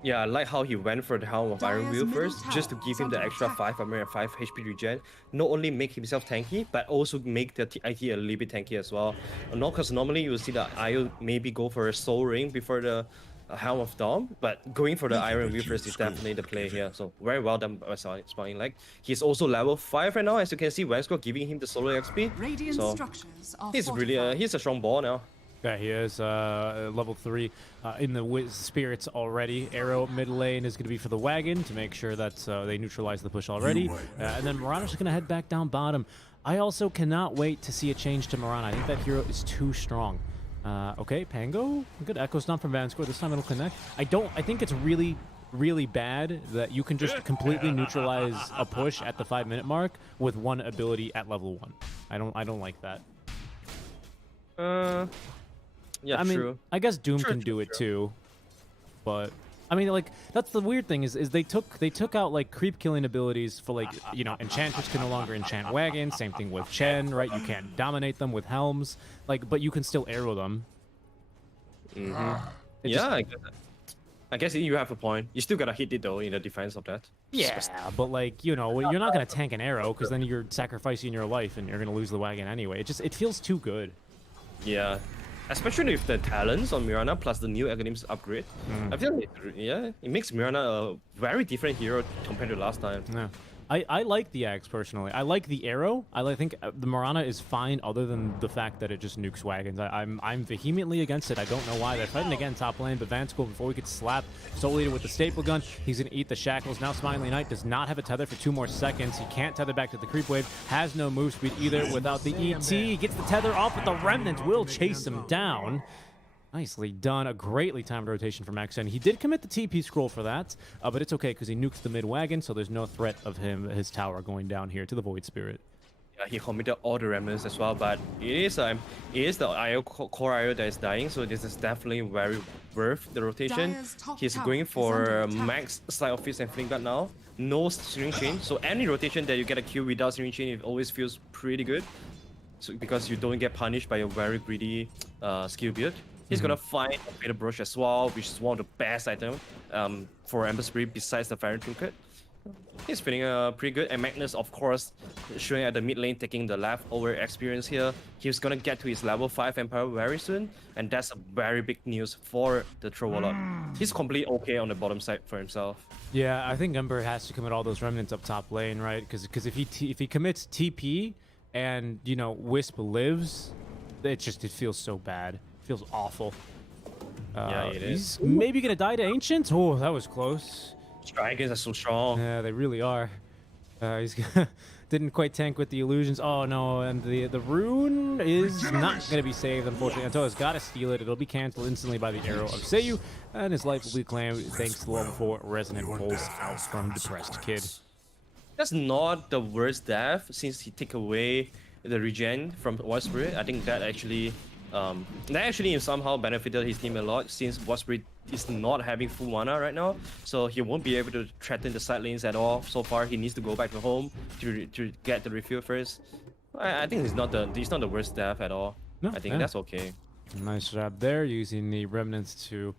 Yeah, I like how he went for the Helm of Iron Will first, just to give him the extra 5 armor and 5 HP regen. Not only make himself tanky, but also make the IT a little bit tanky as well. Not because normally you will see the IO maybe go for a Soul Ring before the Helm of Dawn, but going for the Iron Will first is definitely the play here. So very well done by Spawning Leg. He's also level 5 right now, as you can see. Vanscore giving him the solo XP. So he's really he's a strong ball now. Yeah, he is level 3 in the spirits already. Arrow mid lane is going to be for the wagon to make sure that they neutralize the push already. And then Mirana's going to head back down bottom. I also cannot wait to see a change to Mirana. I think that hero is too strong. Okay, Pango. Good echo stomp from Vanscore. This time it'll connect. I think it's really bad that you can just completely neutralize a push at the 5-minute mark with one ability at level 1. I don't like that. Yeah, I mean, true. I guess Doom can do it too, but I mean, like, that's the weird thing is they took out like creep killing abilities for, like, you know, enchanters can no longer enchant wagons. Same thing with Chen, right? You can't dominate them with helms, like, but you can still arrow them. Yeah, I guess you have a point. You still gotta hit it though in the defense of that. Yeah, but like, you know, you're not gonna tank an arrow because then you're sacrificing your life and you're gonna lose the wagon anyway. It feels too good. Yeah. Especially with the talents on Mirana plus the new Aghanim's upgrade. I feel like, yeah, it makes Mirana a very different hero compared to last time. Yeah. I like the axe personally. I like the arrow. I think the Mirana is fine other than the fact that it just nukes wagons. I'm vehemently against it. I don't know why. They're fighting again top lane, but Vanscore, before we could slap Soul Eater with the staple gun, he's going to eat the shackles. Now Smiling Knight does not have a tether for 2 more seconds. He can't tether back to the creep wave. Has no move speed either without the ET. He gets the tether off, but the Remnant will chase him down. Nicely done. A greatly timed rotation from Maxen. He did commit the TP scroll for that, but it's okay because he nukes the mid wagon, so there's no threat of his tower going down here to the Void Spirit. Yeah, he committed all the remnants as well, but it is the IO core IO that is dying, so this is definitely very worth the rotation. He's going for max side of fist and fling guard now. No string chain, so any rotation that you get a kill without string chain, it always feels pretty good. So because you don't get punished by a very greedy skill build. He's gonna find a Fatal Brush as well, which is one of the best items for Ember Spirit besides the Fire Trinket. He's feeling pretty good, and Magnus, of course, showing at the mid lane, taking the leftover experience here. He's gonna get to his level 5 Empire very soon, and that's a very big news for the Troll Warlock. He's completely okay on the bottom side for himself. Yeah, I think Ember has to commit all those remnants up top lane, right? Because if he commits TP and, you know, Wisp lives, it feels so bad. Feels awful. Yeah, it is. He's maybe gonna die to Ancient. Oh, that was close. Dragons are so strong. Yeah, they really are. Didn't quite tank with the illusions. Oh no, and the rune is not gonna be saved, unfortunately. Anto's gotta steal it. It'll be canceled instantly by the arrow of Seiyu, and his life will be claimed thanks to the level 4 resonant pulse out from Depressed Kid. That's not the worst death since he took away the regen from Void Spirit. I think that actually somehow benefited his team a lot since Void Spirit is not having full mana right now, so he won't be able to threaten the side lanes at all. So far, he needs to go back to home to get the refill first. I think he's not the worst death at all. No, I think that's okay. Nice job there, using the remnants to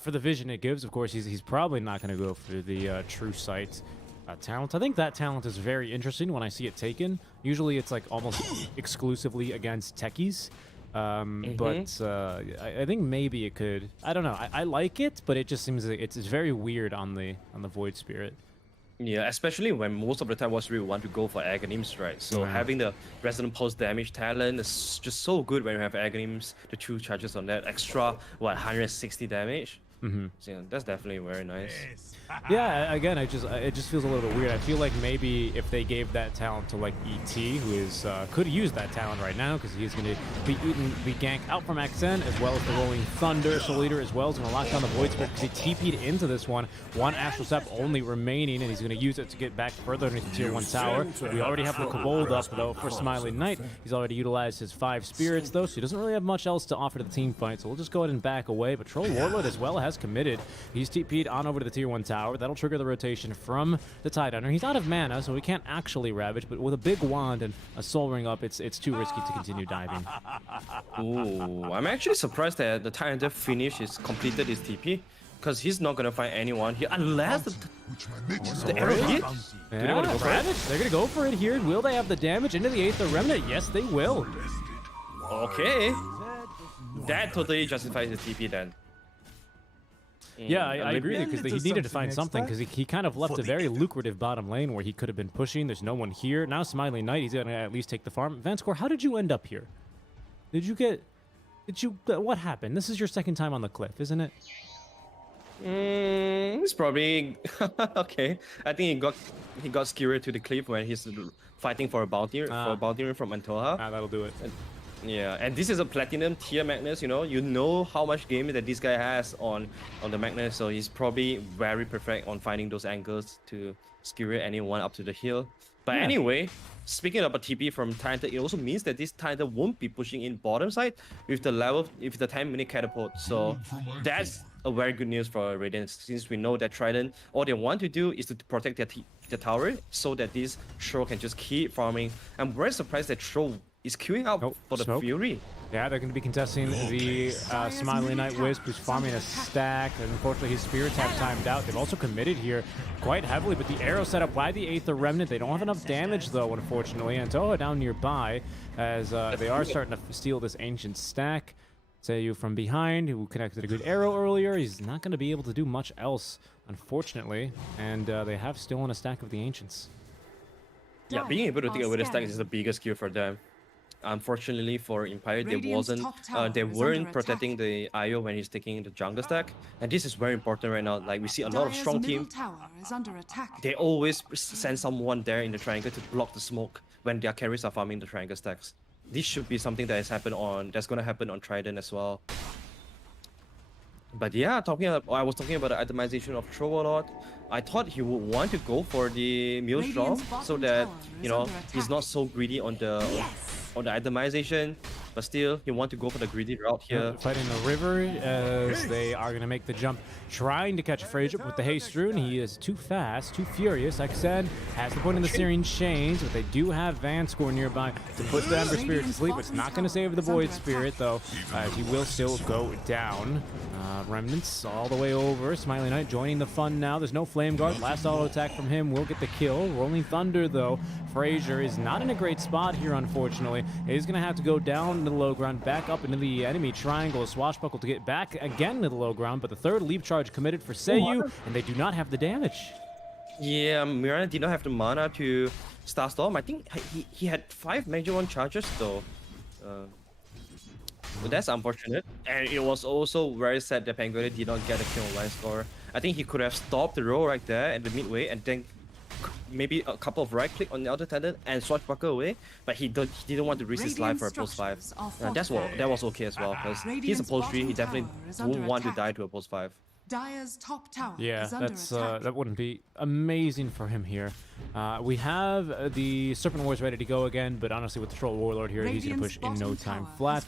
for the vision it gives. Of course, he's probably not going to go for the True Sight talent. I think that talent is very interesting when I see it taken. Usually, it's like almost exclusively against techies. But I think maybe it could. I don't know. I like it, but it just seems like it's very weird on the Void Spirit. Yeah, especially when most of the time we want to go for Aghanims, right? So having the Resonant Pulse damage talent is just so good when you have Aghanims, the 2 charges on that extra 160 damage. So that's definitely very nice. Yeah, again, it just feels a little bit weird. I feel like maybe if they gave that talent to like ET, who is could use that talent right now because he's going to be eating the gank out from XN as well as the Rolling Thunder. Soul Leader as well is going to lock down the Void Spirit because he TP'd into this one. One Astral Step only remaining, and he's going to use it to get back further underneath the Tier 1 tower. We already have the Kobold up though for Smiling Knight. He's already utilized his 5 spirits though, so he doesn't really have much else to offer to the team fight. So we'll just go ahead and back away. But Troll Warlord as well has committed. He's TP'd on over to the Tier 1 tower. That'll trigger the rotation from the Tidehunter. He's out of mana, so he can't actually Ravage, but with a big wand and a Soul Ring up, it's too risky to continue diving. Ooh, I'm actually surprised that the Tidehunter completed his TP, because he's not gonna find anyone here unless the arrow hit. Yeah, Do they want to go for it? Ravage, they're gonna go for it here. Will they have the damage into the Aether Remnant? Yes, they will. Okay, that totally justifies the TP then. Yeah, I agree with you, because he needed to find something, because he kind of left a very lucrative bottom lane where he could have been pushing. There's no one here. Now Smiling Knight, he's going to at least take the farm. Vanscore, how did you end up here? What happened? This is your second time on the cliff, isn't it? It's probably okay. I think he got skewered to the cliff when he's fighting for a bounty from Antoha. That'll do it. Yeah, and this is a platinum tier Magnus, you know how much game that this guy has on the Magnus, so he's probably very perfect on finding those angles to skewer anyone up to the hill. But anyway, speaking about TP from Tidehunter, it also means that this Tidehunter won't be pushing in bottom side with the 10-minute catapult. So that's a very good news for Radiant, since we know that Trident, all they want to do is to protect their tower so that this Troll can just keep farming. I'm very surprised that Troll is queuing out for the smoke. Fury. Yeah, they're going to be contesting the Smiling Knight Wisp, who's farming a stack, and unfortunately his spirits have timed out. They've also committed here quite heavily, but the arrow set up by the Aether Remnant. They don't have enough damage, though, unfortunately. And Toa down nearby, as they are starting to steal this Ancient stack. Seiyu from behind, who connected a good arrow earlier. He's not going to be able to do much else, unfortunately. And they have stolen a stack of the Ancients. Yeah, being able to take away the stack is the biggest skill for them. Unfortunately for Empire, they weren't protecting the IO when he's taking the jungle stack, and this is very important right now. Like, we see a lot of strong teams, they always send someone there in the triangle to block the smoke when their carries are farming the triangle stacks. This should be something that's going to happen on Trident as well. But yeah, I was talking about the itemization of Troll a lot. I thought he would want to go for the Maelstrom so that he's not so greedy on the itemization, but still he want to go for the greedy route here. Fighting the river as they are going to make the jump, trying to catch Frazier with the haste rune. He is too fast, too furious. Like I said, has the point in the Searing Chains, but they do have Vanscore nearby to put the Ember Spirit to sleep. It's not going to save the Void Spirit though, as he will still go down. Remnants all the way over. Smiling Knight joining the fun now. There's no Flame Guard. Last auto attack from him will get the kill. Rolling Thunder though. Frazier is not in a great spot here, unfortunately. He's going to have to go down to the low ground, back up into the enemy triangle, swashbuckle to get back again to the low ground, but the third leap charge committed for Seiyu, and they do not have the damage. Yeah, Mirana did not have the mana to Starstorm. I think he had 5 Major 1 charges though. But that's unfortunate. And it was also very sad that Penguin did not get a kill line score. I think he could have stopped the roll right there at the midway and then maybe a couple of right click on the other talent and swashbuckle away, but he didn't want to risk his life for a post 5. That was okay as well, because he's a post 3, he definitely won't want to die to a post 5. Dire's top tower That wouldn't be amazing for him here. We have the Serpent Wars ready to go again, but honestly with the Troll Warlord here, he's going to push in no time flat.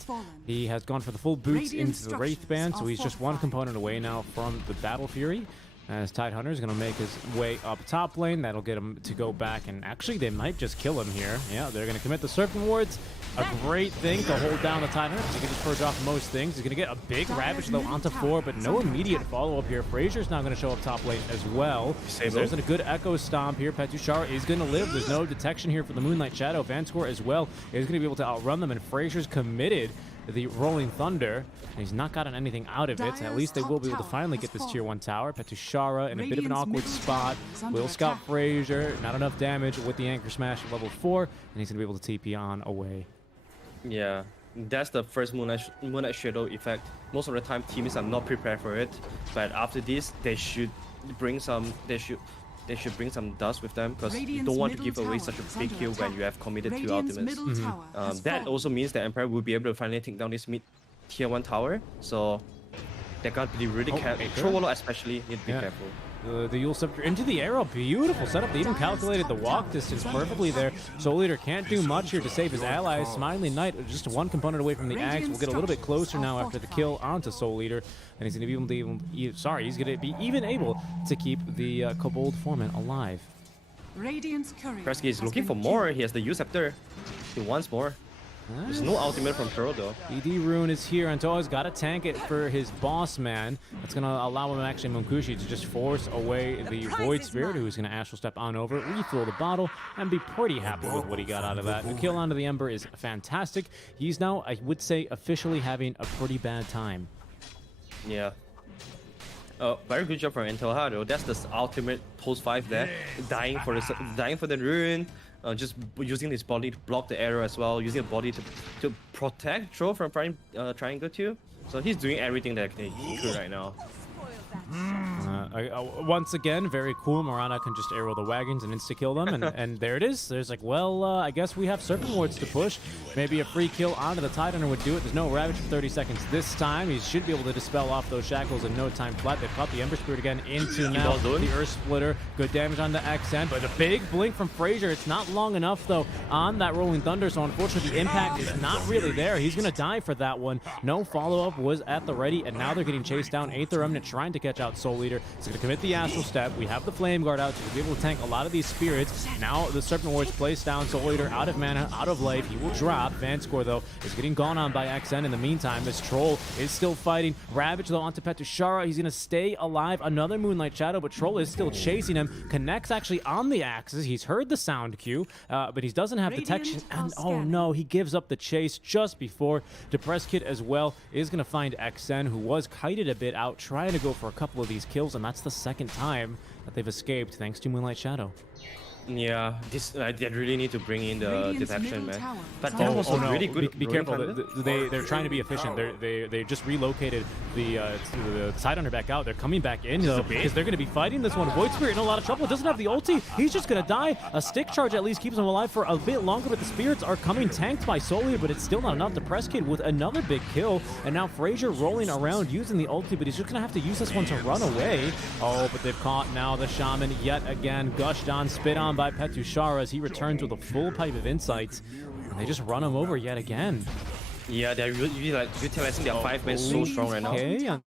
He has gone for the full boots into the Wraith Band, so he's just one component away now from the Battle Fury. As Tidehunter is going to make his way up top lane. That'll get him to go back, and actually they might just kill him here. Yeah, they're going to commit the Serpent Wards. A great thing to hold down the Tidehunter, because he can just purge off most things. He's going to get a big Ravage though onto 4, but no immediate follow-up here. Frazier's now going to show up top lane as well. So there's a good Echo Stomp here. Petushara is going to live. There's no detection here for the Moonlight Shadow. Vanscore as well is going to be able to outrun them, and Frazier's committed the Rolling Thunder, and he's not gotten anything out of it. At least they will be able to finally get this tier 1 tower. Petushara in a bit of an awkward spot. Will scout Frazier, not enough damage with the Anchor Smash at level 4, and he's going to be able to TP on away. Yeah, That's the first Moonlight Shadow effect. Most of the time, teams are not prepared for it, but after this, they should bring some. They should bring some dust with them because you don't want to give away such a big kill when you have committed 2 ultimates. That also means that Empire will be able to finally take down this mid tier 1 tower. So they got to be really careful. Troll especially need to be careful. The Yule Scepter into the arrow. Beautiful setup. They even calculated the walk distance perfectly there. Soul Eater can't do much here to save his allies. Smiling Knight just one component away from the axe. We'll get a little bit closer now after the kill onto Soul Eater. And he's going to be able to he's going to be even able to keep the Kobold Foreman alive. Presky is looking for more. He has the Yule Scepter. He wants more. There's no ultimate from Pearl though. ED Rune is here. Antoa's got to tank it for his boss man. That's going to allow him, actually, Munkushi, to just force away the Void Spirit, who's going to Astral Step on over, refill the bottle, and be pretty happy with what he got out of that. The kill onto the Ember is fantastic. He's now, I would say, officially having a pretty bad time. Yeah. Very good job from Antoha though. That's the ultimate post 5 there. Dying for the rune. Just using his body to block the arrow as well, using the body to protect Troll from Triangle 2. So he's doing everything that he could right now. Once again, very cool. Morana can just arrow the wagons and insta-kill them, and there it is. There's like, well, I guess we have Serpent Wards to push. Maybe a free kill onto the Tidehunter would do it. There's no Ravage for 30 seconds this time. He should be able to dispel off those shackles in no time flat. They've caught the Ember Spirit again into now the Earth Splitter. Good damage on the XN, but a big blink from Frazier. It's not long enough, though, on that Rolling Thunder, so unfortunately the impact is not really there. He's going to die for that one. No follow-up was at the ready, and now they're getting chased down. Aether Remnant trying to catch out Soul Eater. He's going to commit the Astral Step. We have the Flame Guard out, so we'll be able to tank a lot of these spirits. Now the Serpent Ward's placed down. Soul Eater out of mana, out of life. He will drop. Vanscore, though, is getting gone on by XN in the meantime. This Troll is still fighting. Ravage, though, onto Petushara. He's going to stay alive. Another Moonlight Shadow, but Troll is still chasing him. Connects actually on the axes. He's heard the sound cue, but he doesn't have detection. And oh no, he gives up the chase just before. Depressed Kid as well is going to find XN, who was kited a bit out, trying to go for a couple of these kills, and that's the second time that they've escaped thanks to Moonlight Shadow. Yeah, they really need to bring in the detection, man. But that was a really good. Be careful. They're trying to be efficient. They just relocated the Tidehunter back out. They're coming back in though because they're going to be fighting this one. Void Spirit in a lot of trouble. Doesn't have the ulti. He's just going to die. A stick charge at least keeps him alive for a bit longer. But the spirits are coming tanked by Soul Eater, but it's still not enough. Depressed Kid with another big kill, and now Frazier rolling around using the ulti, but he's just going to have to use this one to run away. Oh, but they've caught now the Shaman yet again. Gushed on, spit on by Petushara as he returns with a full pipe of insights, and they just run him over yet again. Yeah, they're really like utilizing their 5-man so strong right now. Okay.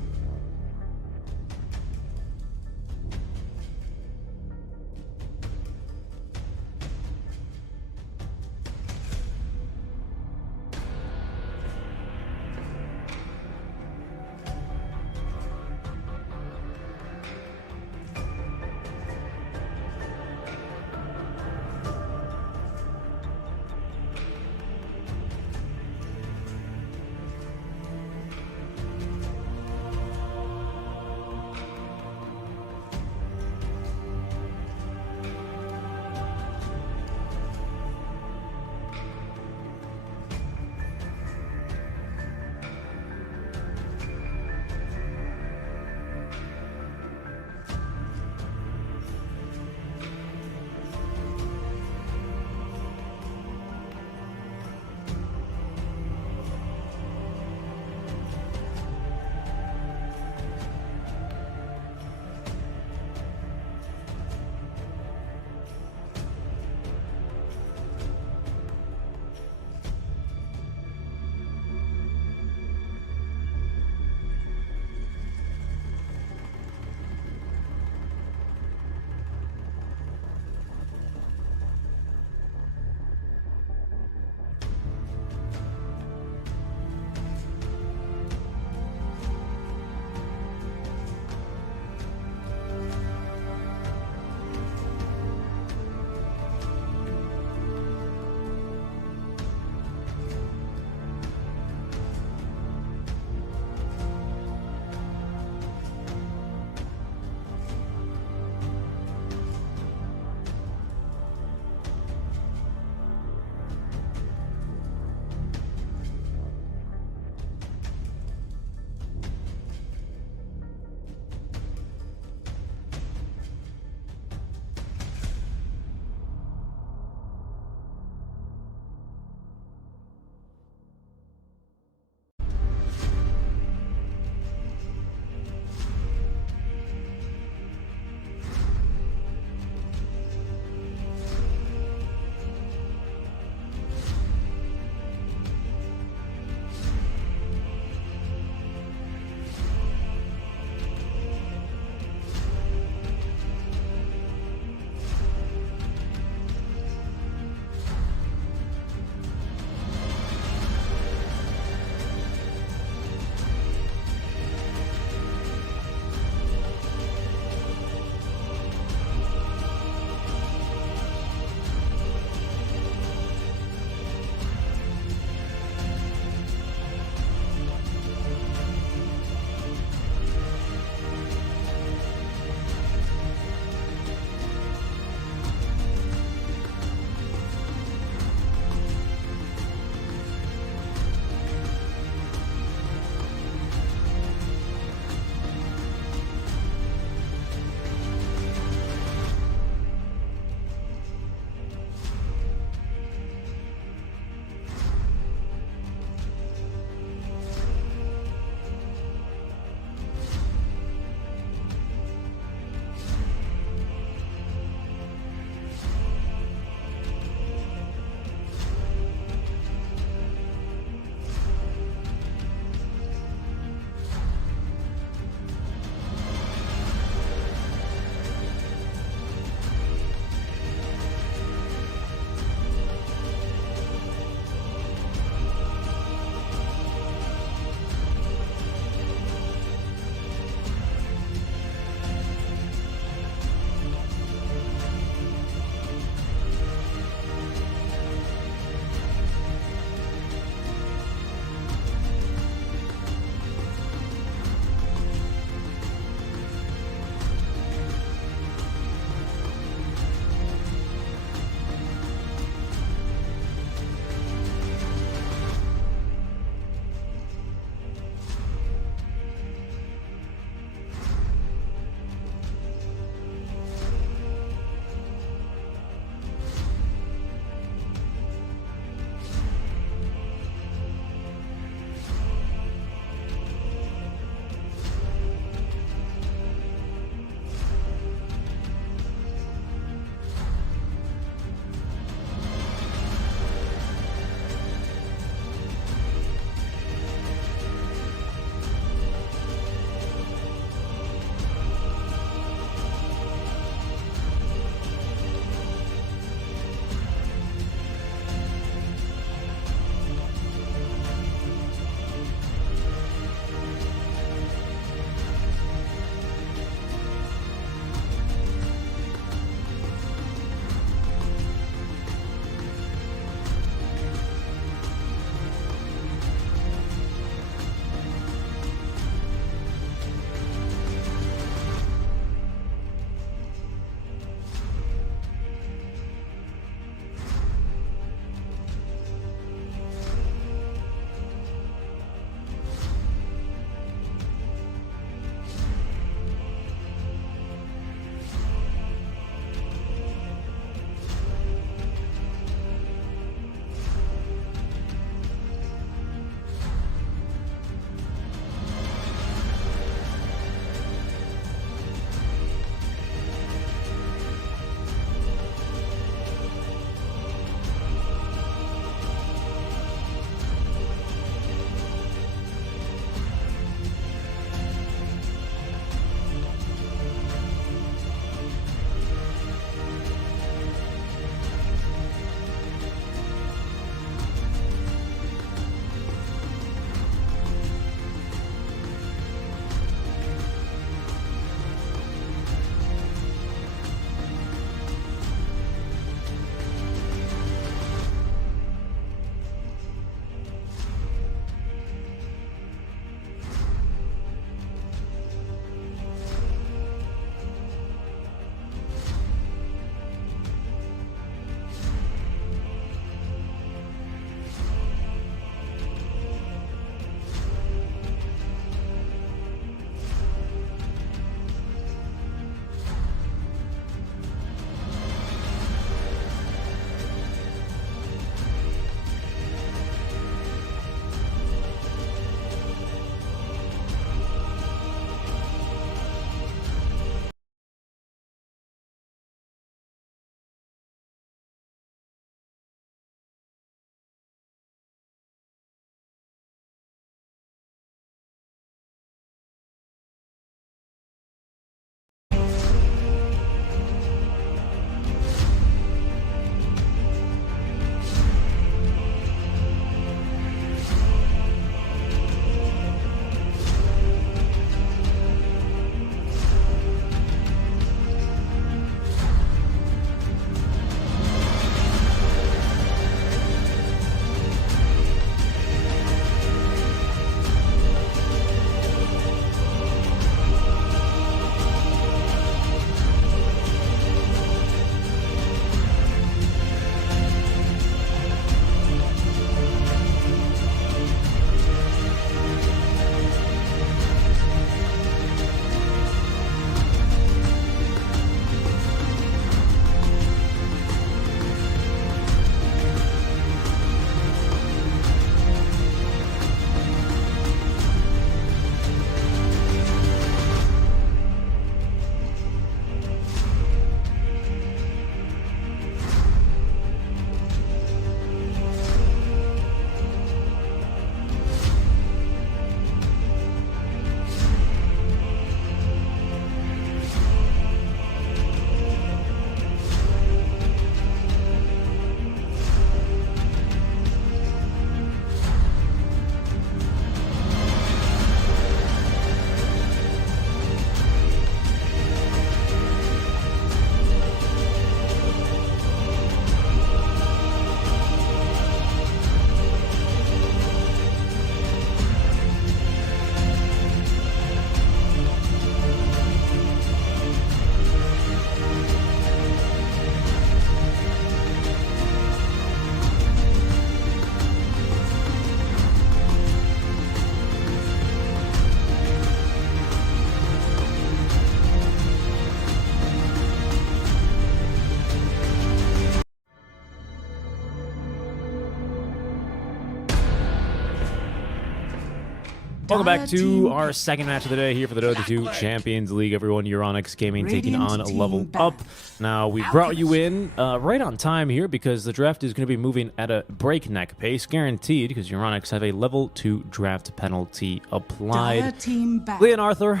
Welcome back to our second match of the day here for the Dota 2 Champions League. Everyone, Euronix Gaming taking on Level Up. Now, we brought you in right on time here because the draft is going to be moving at a breakneck pace, guaranteed, because Euronix have a Level 2 draft penalty applied. Leon Arthur,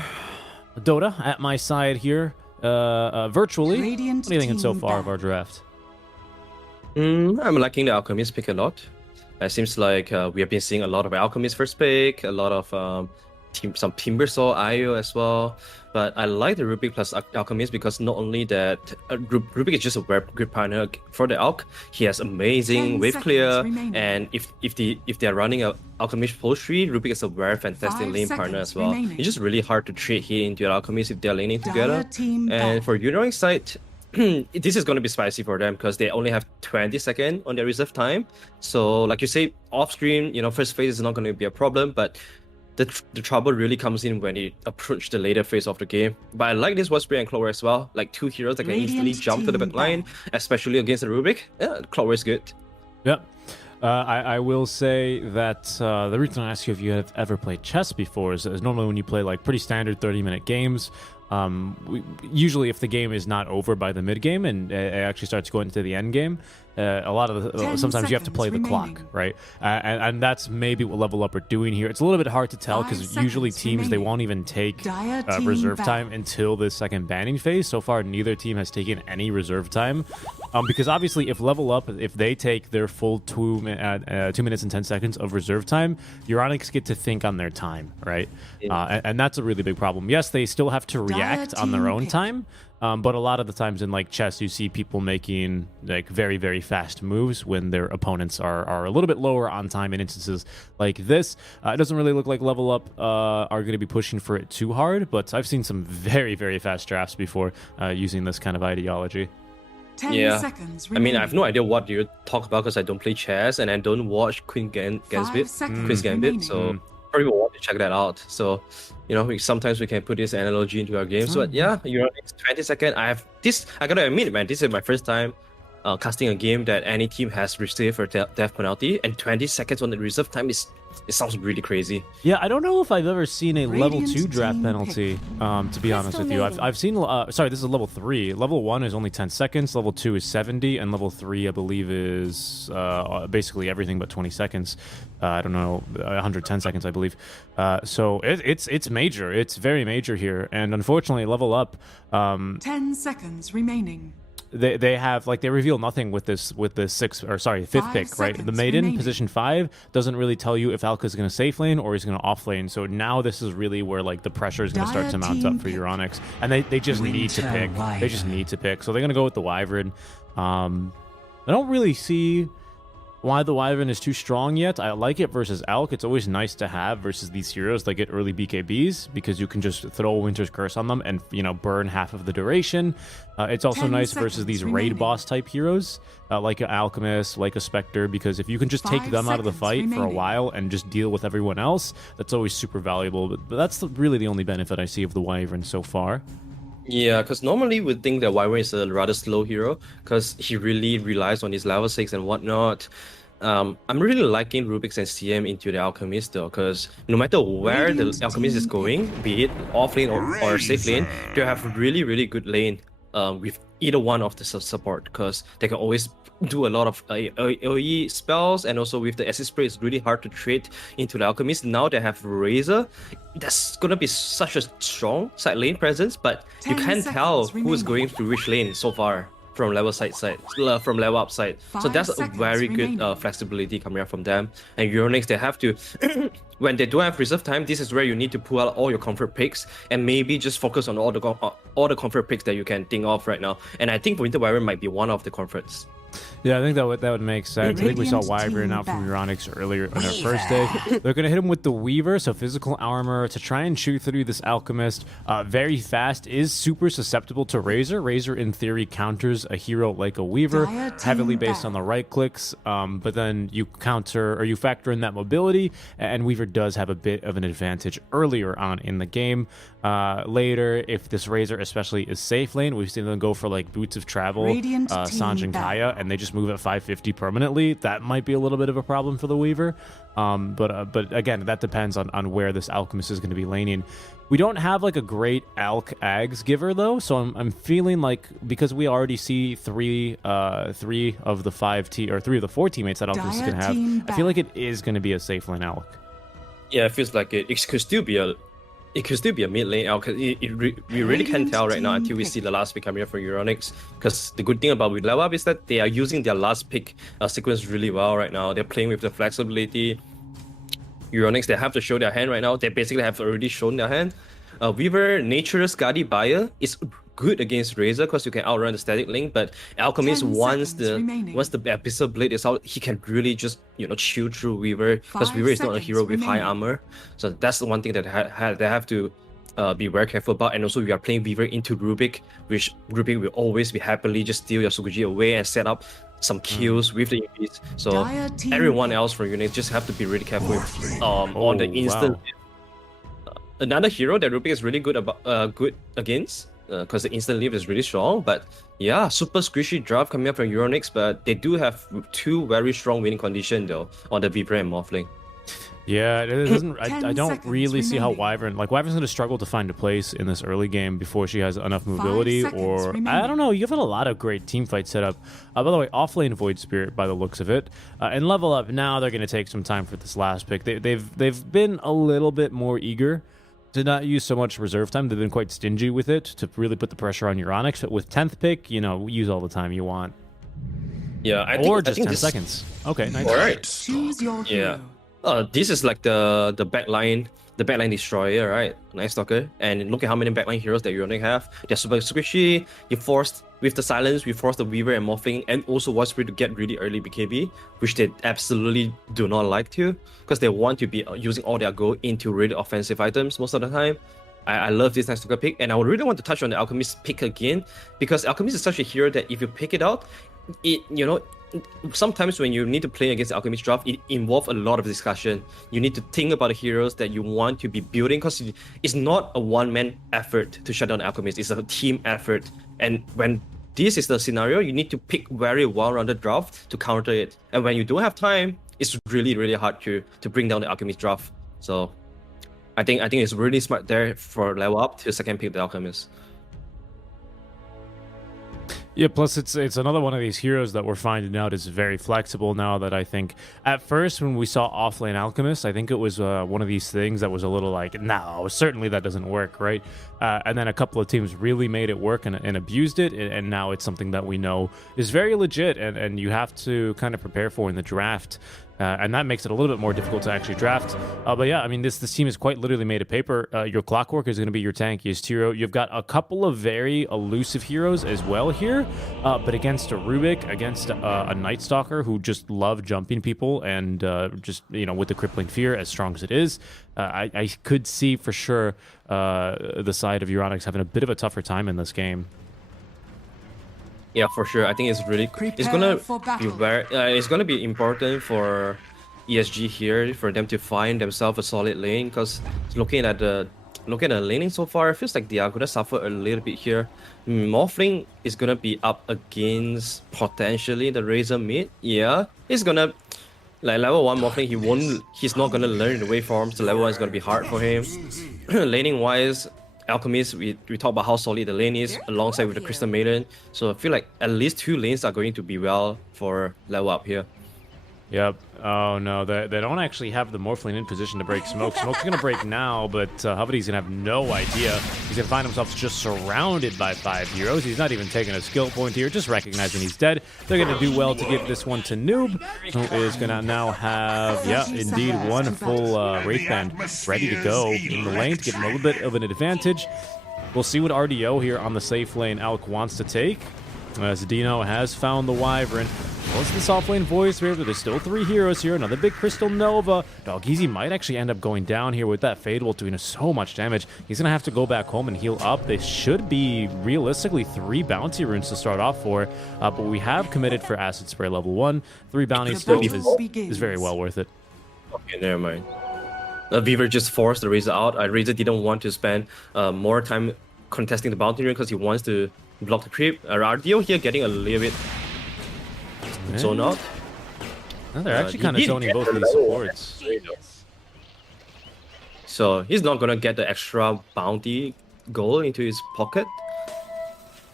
Dota, at my side here, virtually. What do you think so far of our draft? I'm liking the Alchemist pick a lot. It seems like we have been seeing a lot of Alchemist first pick, a lot of some Timbersaw IO as well. But I like the Rubik plus Alchemist because not only that Rubik is just a very good partner for the Alch. He has amazing wave clear, and if they are running a Alchemist post tree, Rubik is a very fantastic lane partner as well. It's just really hard to trade here into an Alchemist if they're laning together. And for Euronix side, this is going to be spicy for them because they only have 20 seconds on their reserve time. So like you say, off screen, first phase is not going to be a problem, but the trouble really comes in when you approach the later phase of the game. But I like this Wasp and Clover as well, like two heroes that can easily jump to the back line, especially against the Rubik. Yeah, Clover is good. Yep. I will say that the reason I ask you if you have ever played chess before is normally when you play like pretty standard 30-minute games, usually if the game is not over by the mid game and it actually starts going into the end game, a lot of sometimes you have to play the clock, right? And that's maybe what Level Up are doing here. It's a little bit hard to tell because usually teams they won't even take reserve time until the second banning phase. So far, neither team has taken any reserve time, because obviously if Level Up, if they take their full 2 minutes and 10 seconds of reserve time, Euronix get to think on their time, right? And that's a really big problem. Yes, they still have to react on their own time. But a lot of the times in like chess, you see people making like very, very fast moves when their opponents are a little bit lower on time in instances like this. It doesn't really look like Level Up are going to be pushing for it too hard, but I've seen some very, very fast drafts before using this kind of ideology. Yeah, I mean, I have no idea what you talk about because I don't play chess and I don't watch Queen's Gambit, so probably will want to check that out. So, sometimes we can put this analogy into our games. But yeah, 20 seconds. I gotta admit, man, this is my first time casting a game that any team has received a death penalty, and 20 seconds on the reserve time it sounds really crazy. Yeah, I don't know if I've ever seen a level 2 draft penalty, to be honest with you. I've seen, sorry, this is level 3. Level 1 is only 10 seconds, level 2 is 70, and level 3, I believe, is basically everything but 20 seconds. I don't know, 110 seconds, I believe. So it's major. It's very major here, and unfortunately, Level Up... 10 seconds remaining. They have they reveal nothing with this fifth pick, right? The maiden position 5 doesn't really tell you if Alka's going to safe lane or he's going to off lane. So now this is really where the pressure is going to start to mount up for Euronix, and they just need to pick. They just need to pick. So they're going to go with the Wyvern. I don't really see why the Wyvern is too strong yet. I like it versus Alk. It's always nice to have versus these heroes that get early BKBs because you can just throw Winter's Curse on them and burn half of the duration. It's also nice versus these raid boss type heroes like an Alchemist, like a Spectre, because if you can just take them out of the fight for a while and just deal with everyone else, that's always super valuable. But that's really the only benefit I see of the Wyvern so far. Yeah, because normally we think that Wyvern is a rather slow hero because he really relies on his level 6 and whatnot. I'm really liking Rubik's and CM into the Alchemist though, because no matter where the Alchemist is going, be it off lane or safe lane, they have really, really good lane with either one of the support, because they can always do a lot of AoE spells, and also with the acid spray, it's really hard to trade into the Alchemist. Now they have Razor. That's gonna be such a strong side lane presence, but you can't tell who is going through which lane so far from level from level up side. So that's a very good flexibility coming out from them. And Euronix, they have to when they don't have reserve time, this is where you need to pull out all your comfort picks and maybe just focus on all the comfort picks that you can think of right now. And I think Winter Wyvern might be one of the comforts. Yeah, I think that would make sense. I think we saw Wyvern out from Euronix earlier on our first day. They're going to hit him with the Weaver, so physical armor to try and shoot through this Alchemist. Very fast, is super susceptible to Razor. Razor, in theory, counters a hero like a Weaver, heavily based on the right clicks, but then you factor in that mobility, and Weaver does have a bit of an advantage earlier on in the game. Later, if this Razor especially is safe lane, we've seen them go for Boots of Travel, Sanj and Kaya, and and they just move at 550 permanently, that might be a little bit of a problem for the Weaver. But again, that depends on where this Alchemist is going to be laning. We don't have like a great Alch Ags giver though, so I'm feeling like, because we already see three of the 4 teammates that Alchemist is going to have, I feel like it is going to be a safe lane Alch. Yeah, it feels like it could still be a mid lane Alch. We really can't tell right now until we see the last pick coming up for Euronics. Because the good thing about with level up is that they are using their last pick sequence really well right now. They're playing with the flexibility. Euronics, they have to show their hand right now. They basically have already shown their hand. Weaver, Nature's Guardi Buyer is good against Razor because you can outrun the static link, but Alchemist, once the Abyssal Blade is out, he can really just chill through Weaver, because Weaver is not a hero with high armor. So that's the one thing that they have to be very careful about. And also we are playing Weaver into Rubik, which Rubik will always be happily just steal your Sukuji away and set up some kills with the EVs. So everyone else from units just have to be really careful with, on the instant. Another hero that Rubik is really good against, because the instant leave is really strong. But yeah, super squishy draft coming up from Euronics, but they do have 2 very strong winning conditions though on the Weaver and Morphling. Yeah, it doesn't. I don't really see how Wyvern's going to struggle to find a place in this early game before she has enough mobility, or I don't know. You've had a lot of great team fights set up. By the way, offlane Void Spirit by the looks of it, and level up now. They're going to take some time for this last pick. They've been a little bit more eager to not use so much reserve time. They've been quite stingy with it to really put the pressure on Euronics. But with 10th pick, use all the time you want. Yeah, I think 10 this... seconds. Okay, nice. All right. Choose your hero. This is like the backline destroyer, right? Nice Stalker. And look at how many backline heroes that Euronic have. They're super squishy. You forced with the silence, we forced the Weaver and Morphling and also Void Spirit to get really early BKB, which they absolutely do not like to, because they want to be using all their gold into really offensive items most of the time. I love this Nice Stalker pick, and I would really want to touch on the Alchemist pick again, because Alchemist is such a hero that if you pick it out, sometimes when you need to play against the Alchemist draft, it involves a lot of discussion. You need to think about the heroes that you want to be building, because it's not a one-man effort to shut down the Alchemist, it's a team effort. And when this is the scenario, you need to pick very well-rounded draft to counter it. And when you don't have time, it's really, really hard to bring down the Alchemist draft. So I think it's really smart there for level up to second pick the Alchemist. Yeah, plus it's another one of these heroes that we're finding out is very flexible now. That I think at first when we saw offlane Alchemist, I think it was one of these things that was a little like, no, certainly that doesn't work, right? And then a couple of teams really made it work and abused it, and now it's something that we know is very legit, and you have to kind of prepare for in the draft. And that makes it a little bit more difficult to actually draft. But yeah, I mean, this team is quite literally made of paper. Your Clockwork is going to be your tankiest hero. You've got a couple of very elusive heroes as well here. But against a Rubik, against a Night Stalker who just love jumping people and just, with the Crippling Fear, as strong as it is, I could see for sure the side of Euronics having a bit of a tougher time in this game. Yeah, for sure. I think it's really it's gonna be important for ESG here for them to find themselves a solid lane, because looking at the laning so far, it feels like they are gonna suffer a little bit here. Morphling is gonna be up against potentially the Razor mid. Yeah, he's gonna like level 1 Morphling. He's not gonna learn the waveforms. The level 1 is gonna be hard for him. Laning wise, Alchemist, we talk about how solid the lane is alongside with the Crystal Maiden. So I feel like at least 2 lanes are going to be well for level up here. Yep. Oh no, they don't actually have the Morphling in position to break Smoke. Smoke's gonna break now, but Hubby's gonna have no idea. He's gonna find himself just surrounded by 5 heroes. He's not even taking a skill point here, just recognizing he's dead. They're gonna do well to give this one to Noob, who is gonna now have, yeah, indeed, 1 full Wraith Band ready to go in the lane to give him a little bit of an advantage. We'll see what RDO here on the safe lane Alk wants to take, as Dino has found the Wyvern. What's the soft lane Voice Spirit, but there's still 3 heroes here. Another big Crystal Nova. Doggeezy might actually end up going down here with that Fade Bolt doing so much damage. He's going to have to go back home and heal up. They should be realistically 3 bounty runes to start off for, but we have committed for Acid Spray level 1. 3 bounties still is very well worth it. Okay, never mind. Weaver just forced the Razor out. Razor didn't want to spend more time contesting the bounty rune because he wants to block the creep. RDO here getting a little bit zone out. No, they're actually He kind of did zoning get both the of these level. supports. So he's not gonna get the extra bounty goal into his pocket.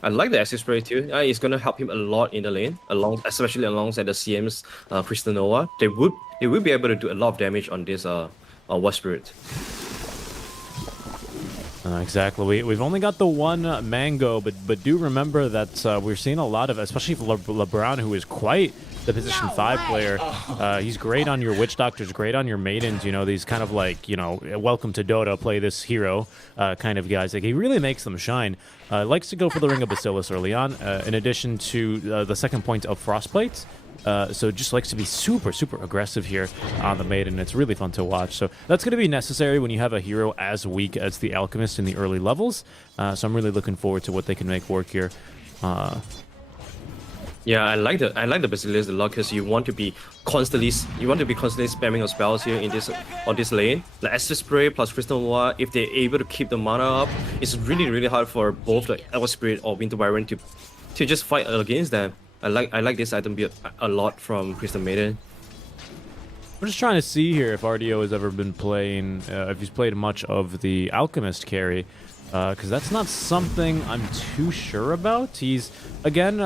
I like the assist spray too. It's gonna help him a lot in the lane, especially alongside the CM's Crystal Nova. They would be able to do a lot of damage on this War Spirit. Exactly. We've only got the one mango, but do remember that we're seeing a lot of, especially for LeBron, who is quite the position 5 player. He's great on your witch doctors, great on your maidens. You know, these kind of like, you know, welcome to Dota, play this hero kind of guys. Like, he really makes them shine. Likes to go for the Ring of Bacillus early on, in addition to the second point of Frostplate. So just likes to be super aggressive here on the maiden. It's really fun to watch. So that's going to be necessary when you have a hero as weak as the Alchemist in the early levels. So I'm really looking forward to what they can make work here. Yeah, I like the Basilisk a lot because you want to be constantly spamming your spells here on this lane. The Acid Spray plus Crystal Noir, if they're able to keep the mana up, it's really hard for both the Elder Spirit or Winter Byron to just fight against them. I like this item build a lot from Crystal Maiden. I'm just trying to see here if RDO has ever been playing, if he's played much of the Alchemist carry, because that's not something I'm too sure about. He's, again,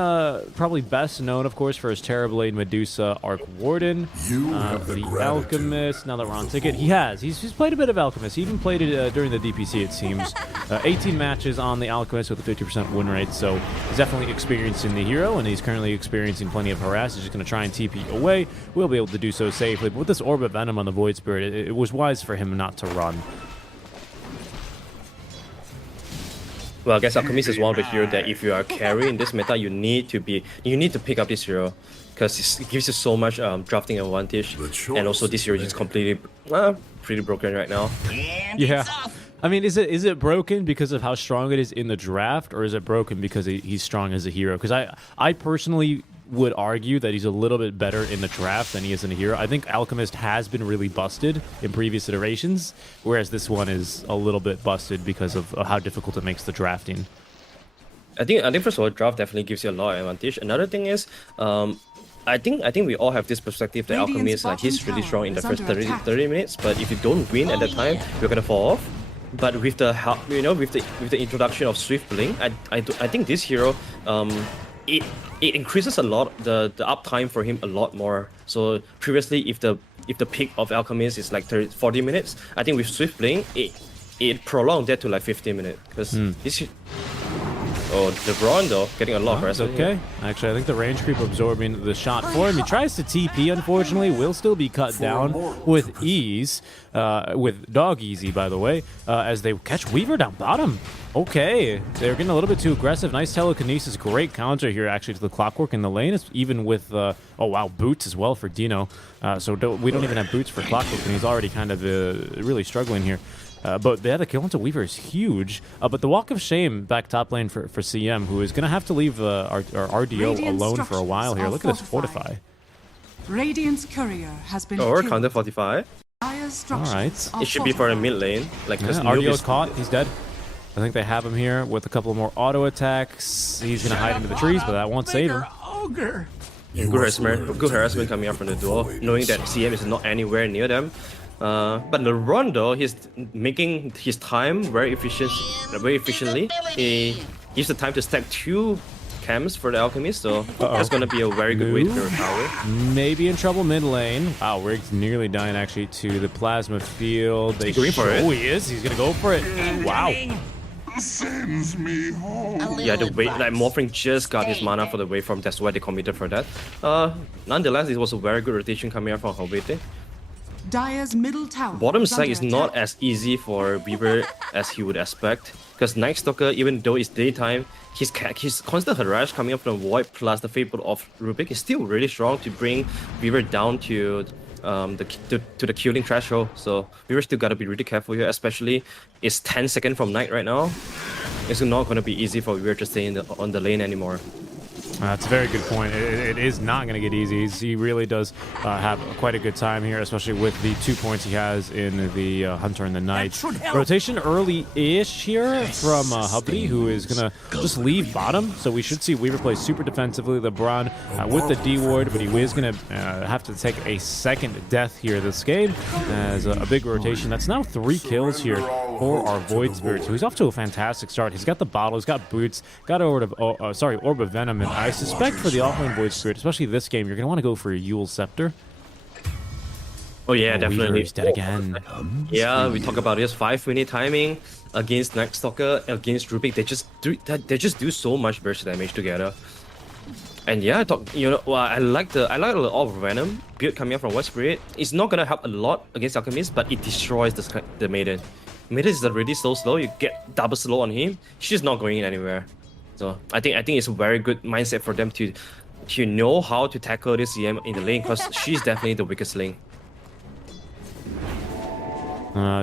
probably best known, of course, for his Terrorblade Medusa Arc Warden, the Alchemist. Now that we're on ticket, he's played a bit of Alchemist. He even played it during the DPC, it seems. 18 matches on the Alchemist with a 50% win rate, so he's definitely experiencing the hero, and he's currently experiencing plenty of harass. He's just going to try and TP away. We'll be able to do so safely, but with this Orb of Venom on the Void Spirit, it was wise for him not to run. Well, I guess Alchemist is one of the heroes that if you are carrying this meta, you need to pick up this hero because it gives you so much drafting advantage, and also this hero is completely pretty broken right now. Yeah. I mean, is it broken because of how strong it is in the draft, or is it broken because he's strong as a hero? Because I personally would argue that he's a little bit better in the draft than he is in a hero. I think Alchemist has been really busted in previous iterations, whereas this one is a little bit busted because of how difficult it makes the drafting. I think first of all, draft definitely gives you a lot of advantage. Another thing is, I think we all have this perspective that Alchemist, like, he's really strong in the first 30 minutes, but if you don't win at that time, you're gonna fall off. But with the help, with the introduction of Swift Blink, I think this hero, it increases a lot the uptime for him a lot more. So previously, if the peak of Alchemist is like 40 minutes, I think with Swift Blink, it prolonged that to like 15 minutes because this. Oh, LeBron though, getting a lot of harassment. Okay. Actually, I think the range creep absorbing the shot for him. He tries to TP, unfortunately, will still be cut down with ease, with dog easy, by the way, as they catch Weaver down bottom. Okay, they're getting a little bit too aggressive. Nice telekinesis, great counter here actually to the Clockwork in the lane. It's even with, oh wow, boots as well for Dino. So we don't even have boots for Clockwork, and he's already kind of really struggling here. But the kill onto Weaver is huge. But the Walk of Shame back top lane for CM, who is going to have to leave our RDO alone for a while here. Look at this Fortify. Radiant's courier has been Or killed. counter 45. Alright. It should be for a mid lane. Like, Yeah, RDO's caught. He's dead. I think they have him here with a couple more auto attacks. He's going to hide into the trees, but that won't save him. Good harassment coming out from the duo, knowing that CM is not anywhere near them. But LeBron though, he's making his time very efficiently. He gives the time to stack 2 camps for the Alchemist, so that's gonna be a very good way to recover. Maybe in trouble mid lane. Wow, Riggs nearly dying actually to the plasma field. They going for it? Oh, he is. He's gonna go for it. Wow. Yeah, the wave, like Morphling just got his mana for the waveform. That's why they committed for that. Nonetheless, it was a very good rotation coming out from Hobete. Dire's middle tower. Bottom is side under is not attack. as easy for Weaver as he would expect, because Night Stalker, even though it's daytime, his constant harass coming up from Void plus the Fable of Rubik is still really strong to bring Weaver down to the killing threshold. So Weaver still gotta be really careful here, especially it's 10 seconds from Night right now. It's not gonna be easy for Weaver to stay on the lane anymore. That's a very good point. It is not going to get easy. He really does have quite a good time here, especially with the 2 points he has in the Hunter and the Knight. Rotation early-ish here from Hubby, who is going to just leave bottom. So we should see Weaver play super defensively. LeBron with the D-Ward, but he is going to have to take a second death here this game as a big rotation. That's now 3 kills here for our Void Spirit. So he's off to a fantastic start. He's got the bottle, he's got boots, got Orb of Venom, and I suspect for the offlane Void Spirit, especially this game, you're going to want to go for a Yule Scepter. Oh yeah, definitely. He's dead again. Yeah, we talk about this 5-minute timing against Night Stalker, against Rubik. They just do so much burst damage together. And yeah, I like the Orb of Venom build coming up from Void Spirit. It's not gonna help a lot against Alchemist, but it destroys the Maiden. Maiden is already so slow. You get double slow on him. She's not going anywhere. So I think it's a very good mindset for them to know how to tackle this EM in the lane, because she's definitely the weakest lane.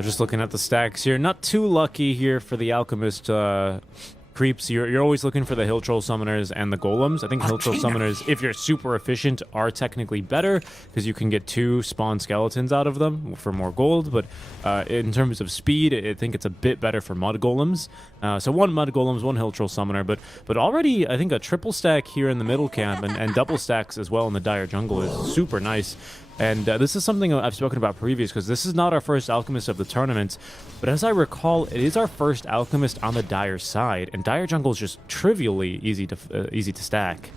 Just looking at the stacks here, not too lucky here for the Alchemist creeps. You're always looking for the Hill Troll Summoners and the Golems. I think Hill Troll Summoners, if you're super efficient, are technically better because you can get 2 spawn skeletons out of them for more gold. But in terms of speed, I think it's a bit better for Mud Golems. So 1 Mud Golems, 1 Hill Troll Summoner. But already, I think a triple stack here in the middle camp and double stacks as well in the Dire Jungle is super nice. And this is something I've spoken about previous, because this is not our first Alchemist of the tournament, but as I recall, it is our first Alchemist on the Dire side, and Dire Jungle is just trivially easy to stack.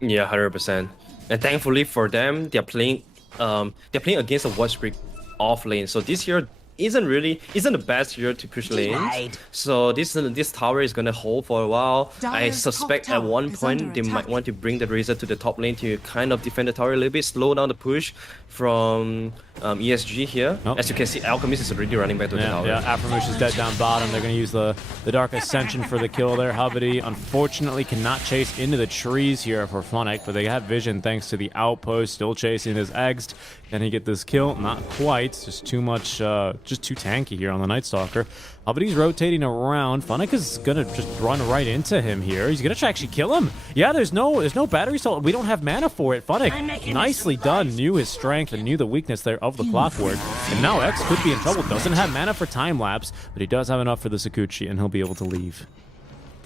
Yeah, 100%. And thankfully for them, they're playing against a Void Spirit off lane. So this year isn't the best year to push lanes. So this tower is gonna hold for a while. I suspect at one point they might want to bring the Razor to the top lane to kind of defend the tower a little bit, slow down the push from ESG here. Oh. As you can see, Alchemist is already running back to the tower. Yeah, Aframush is dead down bottom. They're going to use the Dark Ascension for the kill there. Hubby unfortunately cannot chase into the trees here for Funnick, but they have vision thanks to the outpost. Still chasing his Eggs. Can he get this kill? Not quite. Just too much, just too tanky here on the Night Stalker. Hubby's rotating around. Funnick is gonna just run right into him here. He's gonna actually kill him. Yeah, there's no battery salt. We don't have mana for it. Funnick, nicely done. Knew his strength and knew the weakness there of the Clockwork. And now X could be in trouble. Doesn't have mana for time lapse, but he does have enough for the Sakuchi, and he'll be able to leave.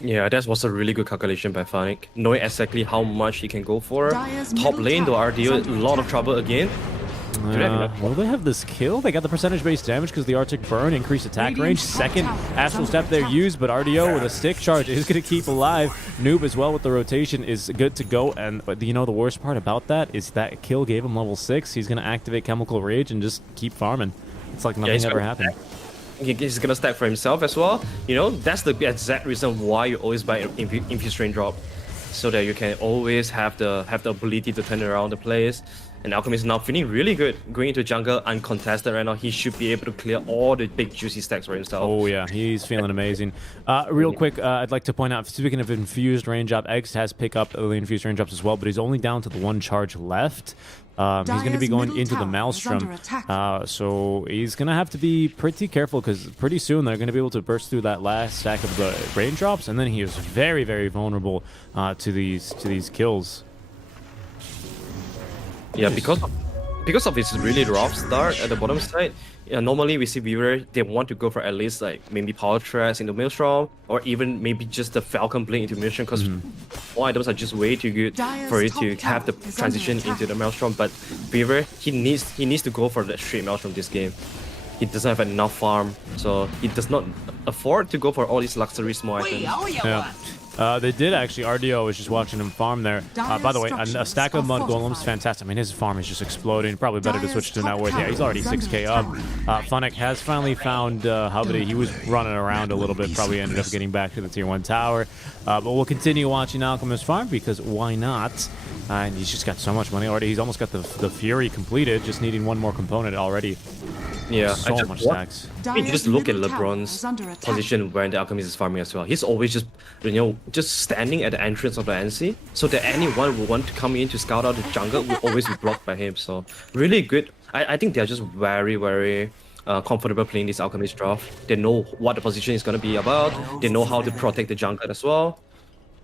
Yeah, that was a really good calculation by Funnick, knowing exactly how much he can go for. Top lane, though, RDO, a lot of trouble again. Will they have this kill? They got the percentage-based damage because the Arctic Burn, increased attack range. Second Astral Step there used, but RDO with a stick charge is going to keep alive. Noob as well with the rotation is good to go. And you know the worst part about that is that kill gave him level 6. He's going to activate Chemical Rage and just keep farming. It's like nothing ever happened. He's gonna stack for himself as well. You know, that's the exact reason why you always buy Infused Raindrop, so that you can always have the ability to turn around the plays. And Alchemist is now feeling really good going into jungle uncontested right now. He should be able to clear all the big juicy stacks for himself. Oh yeah, he's feeling amazing. Real quick, I'd like to point out, speaking of infused raindrop, Eggs has picked up the infused raindrops as well, but he's only down to the 1 charge left. He's going to be going into the Maelstrom, so he's going to have to be pretty careful, because pretty soon they're going to be able to burst through that last stack of the raindrops, and then he is very, very vulnerable to these kills. Yeah, because of his really rough start at the bottom side, normally we see Weaver, they want to go for at least like maybe Power Trash into Maelstrom, or even maybe just the Falcon Blade into Maelstrom, because all items are just way too good for it to have the transition into the Maelstrom. But Weaver, he needs to go for the straight Maelstrom this game. He doesn't have enough farm, so he does not afford to go for all these luxury small items. Yeah. They did actually. RDO was just watching him farm there. By the way, a stack of Mud Golems, fantastic. I mean, his farm is just exploding. Probably better to switch to Net Worth. Yeah, he's already 6k up. Funnick has finally found Hubby. He was running around a little bit. Probably ended up getting back to the tier 1 tower. But we'll continue watching Alchemist farm, because why not? And he's just got so much money already. He's almost got the Fury completed, just needing 1 more component already. Yeah, so much stacks. You just look at LeBron's position when the Alchemist is farming as well. He's always just, just standing at the entrance of the NC, so that anyone who want to come in to scout out the jungle will always be blocked by him. So really good. I think they're just very, very comfortable playing this Alchemist draft. They know what the position is going to be about. They know how to protect the jungle as well.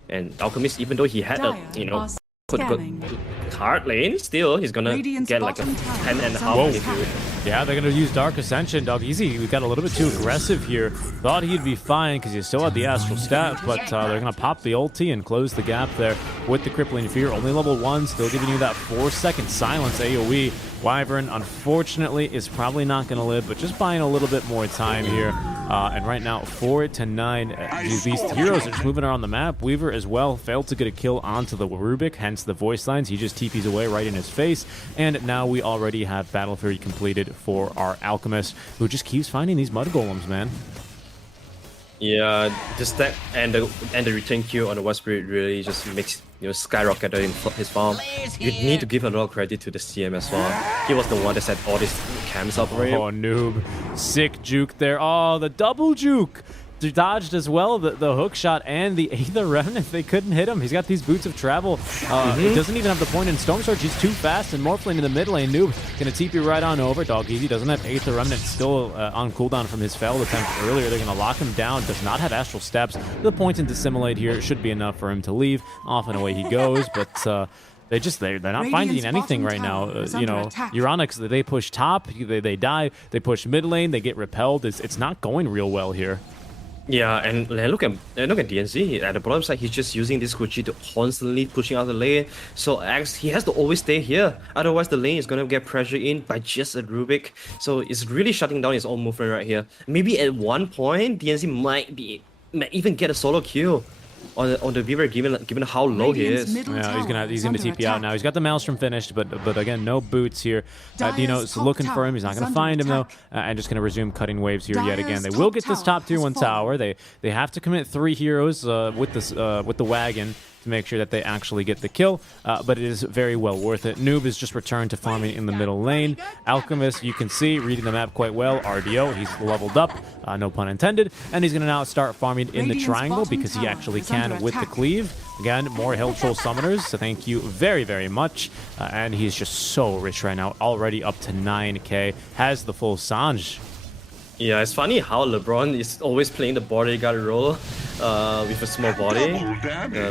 And Alchemist, even though he had a, could go scanning. hard lane, still he's gonna Radiant's get like a bottom tower 10 and a is half under if you attack. Yeah, they're going to use Dark Ascension. Dog Easy, we got a little bit too aggressive here. Thought he'd be fine because he still had the Astral Stat, but they're going to pop the ulti and close the gap there with the Crippling Fear. Only level 1, still giving you that 4-second silence AoE. Wyvern, unfortunately, is probably not going to live, but just buying a little bit more time here. And right now, 4 to 9. These heroes are just moving around the map. Weaver as well failed to get a kill onto the Rubik, hence the voice lines. He just TPs away right in his face. And now we already have Battle Fury completed for our Alchemist, who just keeps finding these mud golems, man. Yeah, the stack and the return queue on the West Spirit really just makes skyrocket in his farm. You need to give a lot of credit to the CM as well. He was the one that set all these camps up for him. Oh, noob. Sick juke there. Oh, the double juke. Dodged as well the hook shot and the Aether Remnant. They couldn't hit him. He's got these boots of travel. It doesn't even have the point in Storm Surge. He's too fast, and Morphling in the mid lane. Noob gonna TP right on over. Dog Easy doesn't have Aether Remnant, still on cooldown from his failed attempt earlier. They're gonna lock him down. Does not have Astral Steps. The point in Dissimulate here should be enough for him to leave. Off and away he goes, but they're not finding anything right now. Euronics, they push top, they die. They push mid lane, they get repelled. It's not going real well here. Yeah, and look at DNZ at the bottom side. He's just using this Gucci to constantly pushing out the lane. So he has to always stay here. Otherwise, the lane is gonna get pressure in by just a Rubik. So it's really shutting down his own movement right here. Maybe at one point, DNZ might even get a solo kill on the Weaver, given how low he is. Yeah, he's gonna TP out now. He's got the Maelstrom finished, but again, no boots here. Dino's looking for him. He's not gonna find him though, and just gonna resume cutting waves here yet again. They will get this top tier 1 tower. They have to commit 3 heroes with the wagon to make sure that they actually get the kill, but it is very well worth it. Noob is just returned to farming in the middle lane. Alchemist, you can see, reading the map quite well. RDO, he's leveled up, no pun intended, and he's going to now start farming in the triangle because he actually can with the cleave. Again, more Hill Troll summoners, so thank you very, very much. And he's just so rich right now, already up to 9k, has the full Sange. Yeah, it's funny how LeBron is always playing the bodyguard role with a small body.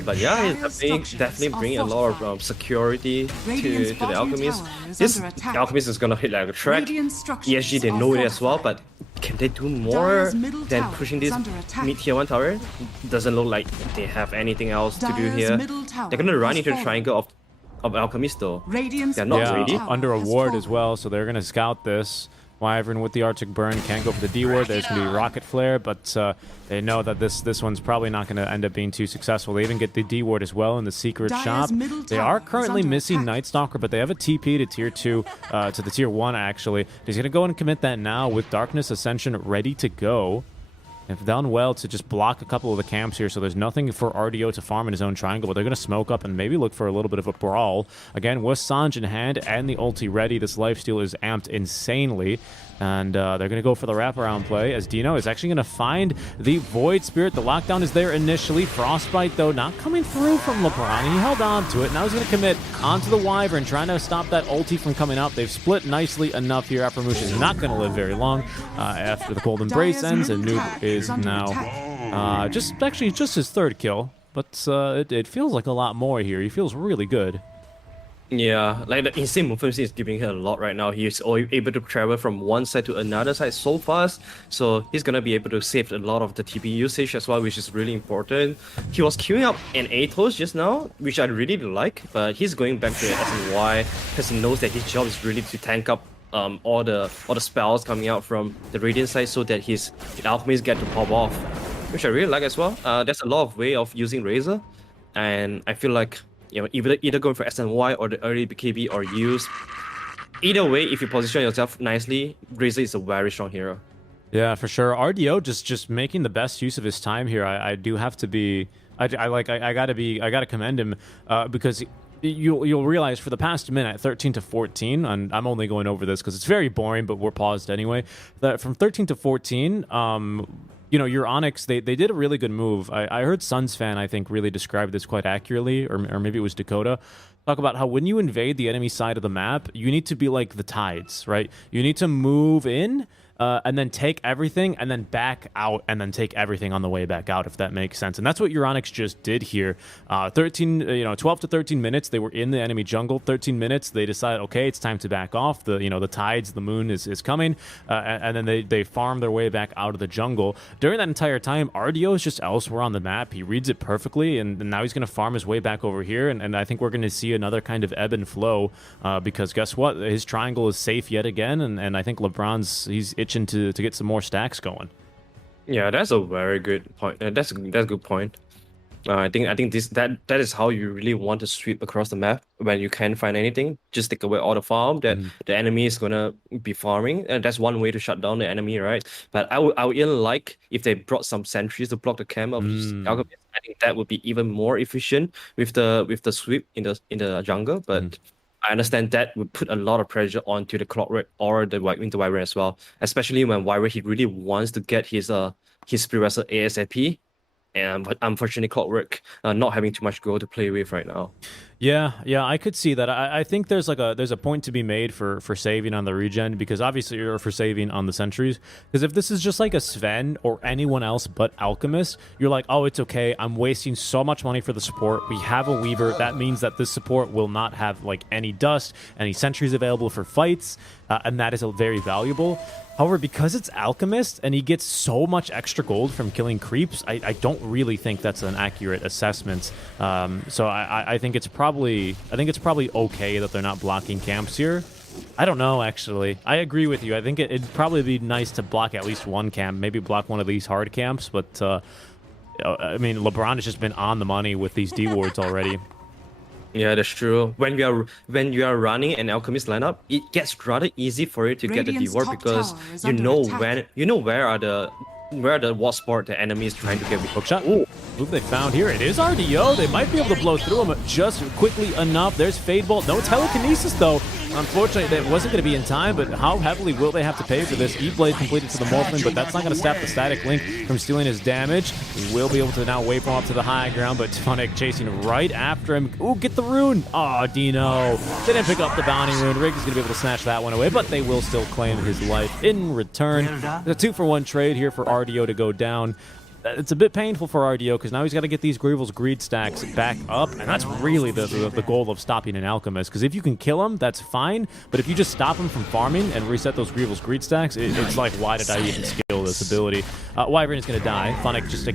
But yeah, he's definitely bringing a lot of security to the Alchemist. This Alchemist is gonna hit like a track. ESG, they know it as well, but can they do more than pushing this mid-tier 1 tower? Doesn't look like they have anything else to do here. They're gonna run into the triangle of Alchemist though. They're not ready. Under a ward as well, so they're gonna scout this. Wyvern with the Arctic Burn can't go for the D ward. There's going to be Rocket Flare, but they know that this one's probably not going to end up being too successful. They even get the D ward as well in the secret shop. They are currently missing Night Stalker, but they have a TP to tier 2, to the tier 1 actually. He's going to go and commit that now with Darkness Ascension ready to go. They've done well to just block a couple of the camps here, so there's nothing for RDO to farm in his own triangle, but they're going to smoke up and maybe look for a little bit of a brawl. Again, with Sange in hand and the ulti ready, this lifesteal is amped insanely. And they're going to go for the wraparound play as Dino is actually going to find the Void Spirit. The lockdown is there initially. Frostbite, though, not coming through from LeBron. He held on to it. Now he's going to commit onto the Wyvern, trying to stop that ulti from coming out. They've split nicely enough here. Aframush is not going to live very long after the Cold Embrace ends, and Noob is now just his 3rd kill. But it feels like a lot more here. He feels really good. Yeah, like the insane movement is giving him a lot right now. He's able to travel from one side to another side so fast, so he's gonna be able to save a lot of the TP usage as well, which is really important. He was queuing up an Atos just now, which I really like, but he's going back to SNY because he knows that his job is really to tank up all the spells coming out from the Radiant side so that his Alchemist get to pop off, which I really like as well. There's a lot of way of using Razor, and I feel like either going for SNY or the early BKB or use. Either way, if you position yourself nicely, Razor is a very strong hero. Yeah, for sure. RDO just making the best use of his time here. I do have to be. I gotta commend him because you'll realize for the past minute, 13 to 14, and I'm only going over this because it's very boring, but we're paused anyway. That from 13 to 14. Your Onyx, they did a really good move. I heard Suns fan, I think, really describe this quite accurately, or maybe it was Dakota. Talk about how when you invade the enemy side of the map, you need to be like the tides, right? You need to move in, and then take everything and then back out and then take everything on the way back out, if that makes sense. And that's what Euronics just did here. 12 to 13 minutes they were in the enemy jungle. 13 minutes they decided, okay, it's time to back off. The tides, the moon is coming, and then they farm their way back out of the jungle. During that entire time, RDO is just elsewhere on the map. He reads it perfectly, and now he's going to farm his way back over here, and I think we're going to see another kind of ebb and flow, because guess what? His triangle is safe yet again, and I think he's itching to get some more stacks going. Yeah, that's a very good point. That's a good point. I think that is how you really want to sweep across the map when you can't find anything. Just take away all the farm that the enemy is gonna be farming, and that's one way to shut down the enemy, right? But I would even like if they brought some sentries to block the camp of Alchemist. I think that would be even more efficient with the sweep in the jungle. But I understand that would put a lot of pressure onto the Clockwork or the Winter Wyvern as well, especially when Wyvern he really wants to get his Spirit Vessel ASAP. But unfortunately, Clockwork not having too much gold to play with right now. Yeah, I could see that. I think there's a point to be made for saving on the regen, because obviously you're for saving on the sentries. Because if this is just like a Sven or anyone else but Alchemist, you're like, oh, it's okay. I'm wasting so much money for the support. We have a Weaver. That means that this support will not have like any dust, any sentries available for fights, and that is very valuable. However, because it's Alchemist and he gets so much extra gold from killing creeps, I don't really think that's an accurate assessment. So I think it's probably okay that they're not blocking camps here. I don't know, actually. I agree with you. I think it'd probably be nice to block at least one camp, maybe block one of these hard camps. But I mean, LeBron has just been on the money with these D wards already. Yeah, that's true. When you are running an Alchemist lineup, it gets rather easy for you to get the D-ward, because you know where are the ward spot the enemy is trying to get with hookshot. Ooh, move they found here. It is RDO. They might be able to blow through him just quickly enough. There's Fade Bolt. No telekinesis though. Unfortunately, that wasn't going to be in time, but how heavily will they have to pay for this? E-Blade completed to the Morphling, but that's not going to stop the Static Link from stealing his damage. He will be able to now wave him up to the high ground, but Tonic chasing right after him. Ooh, get the rune. Oh, Dino. They didn't pick up the bounty rune. Rig is going to be able to snatch that one away, but they will still claim his life in return. The 2-for-1 trade here for RDO to go down. It's a bit painful for RDO, because now he's got to get these Grievel's Greed stacks back up, and that's really the goal of stopping an Alchemist, because if you can kill him, that's fine, but if you just stop him from farming and reset those Grievel's Greed stacks, it's like, why did I even skill this ability? Wyvern is going to die. Phonic just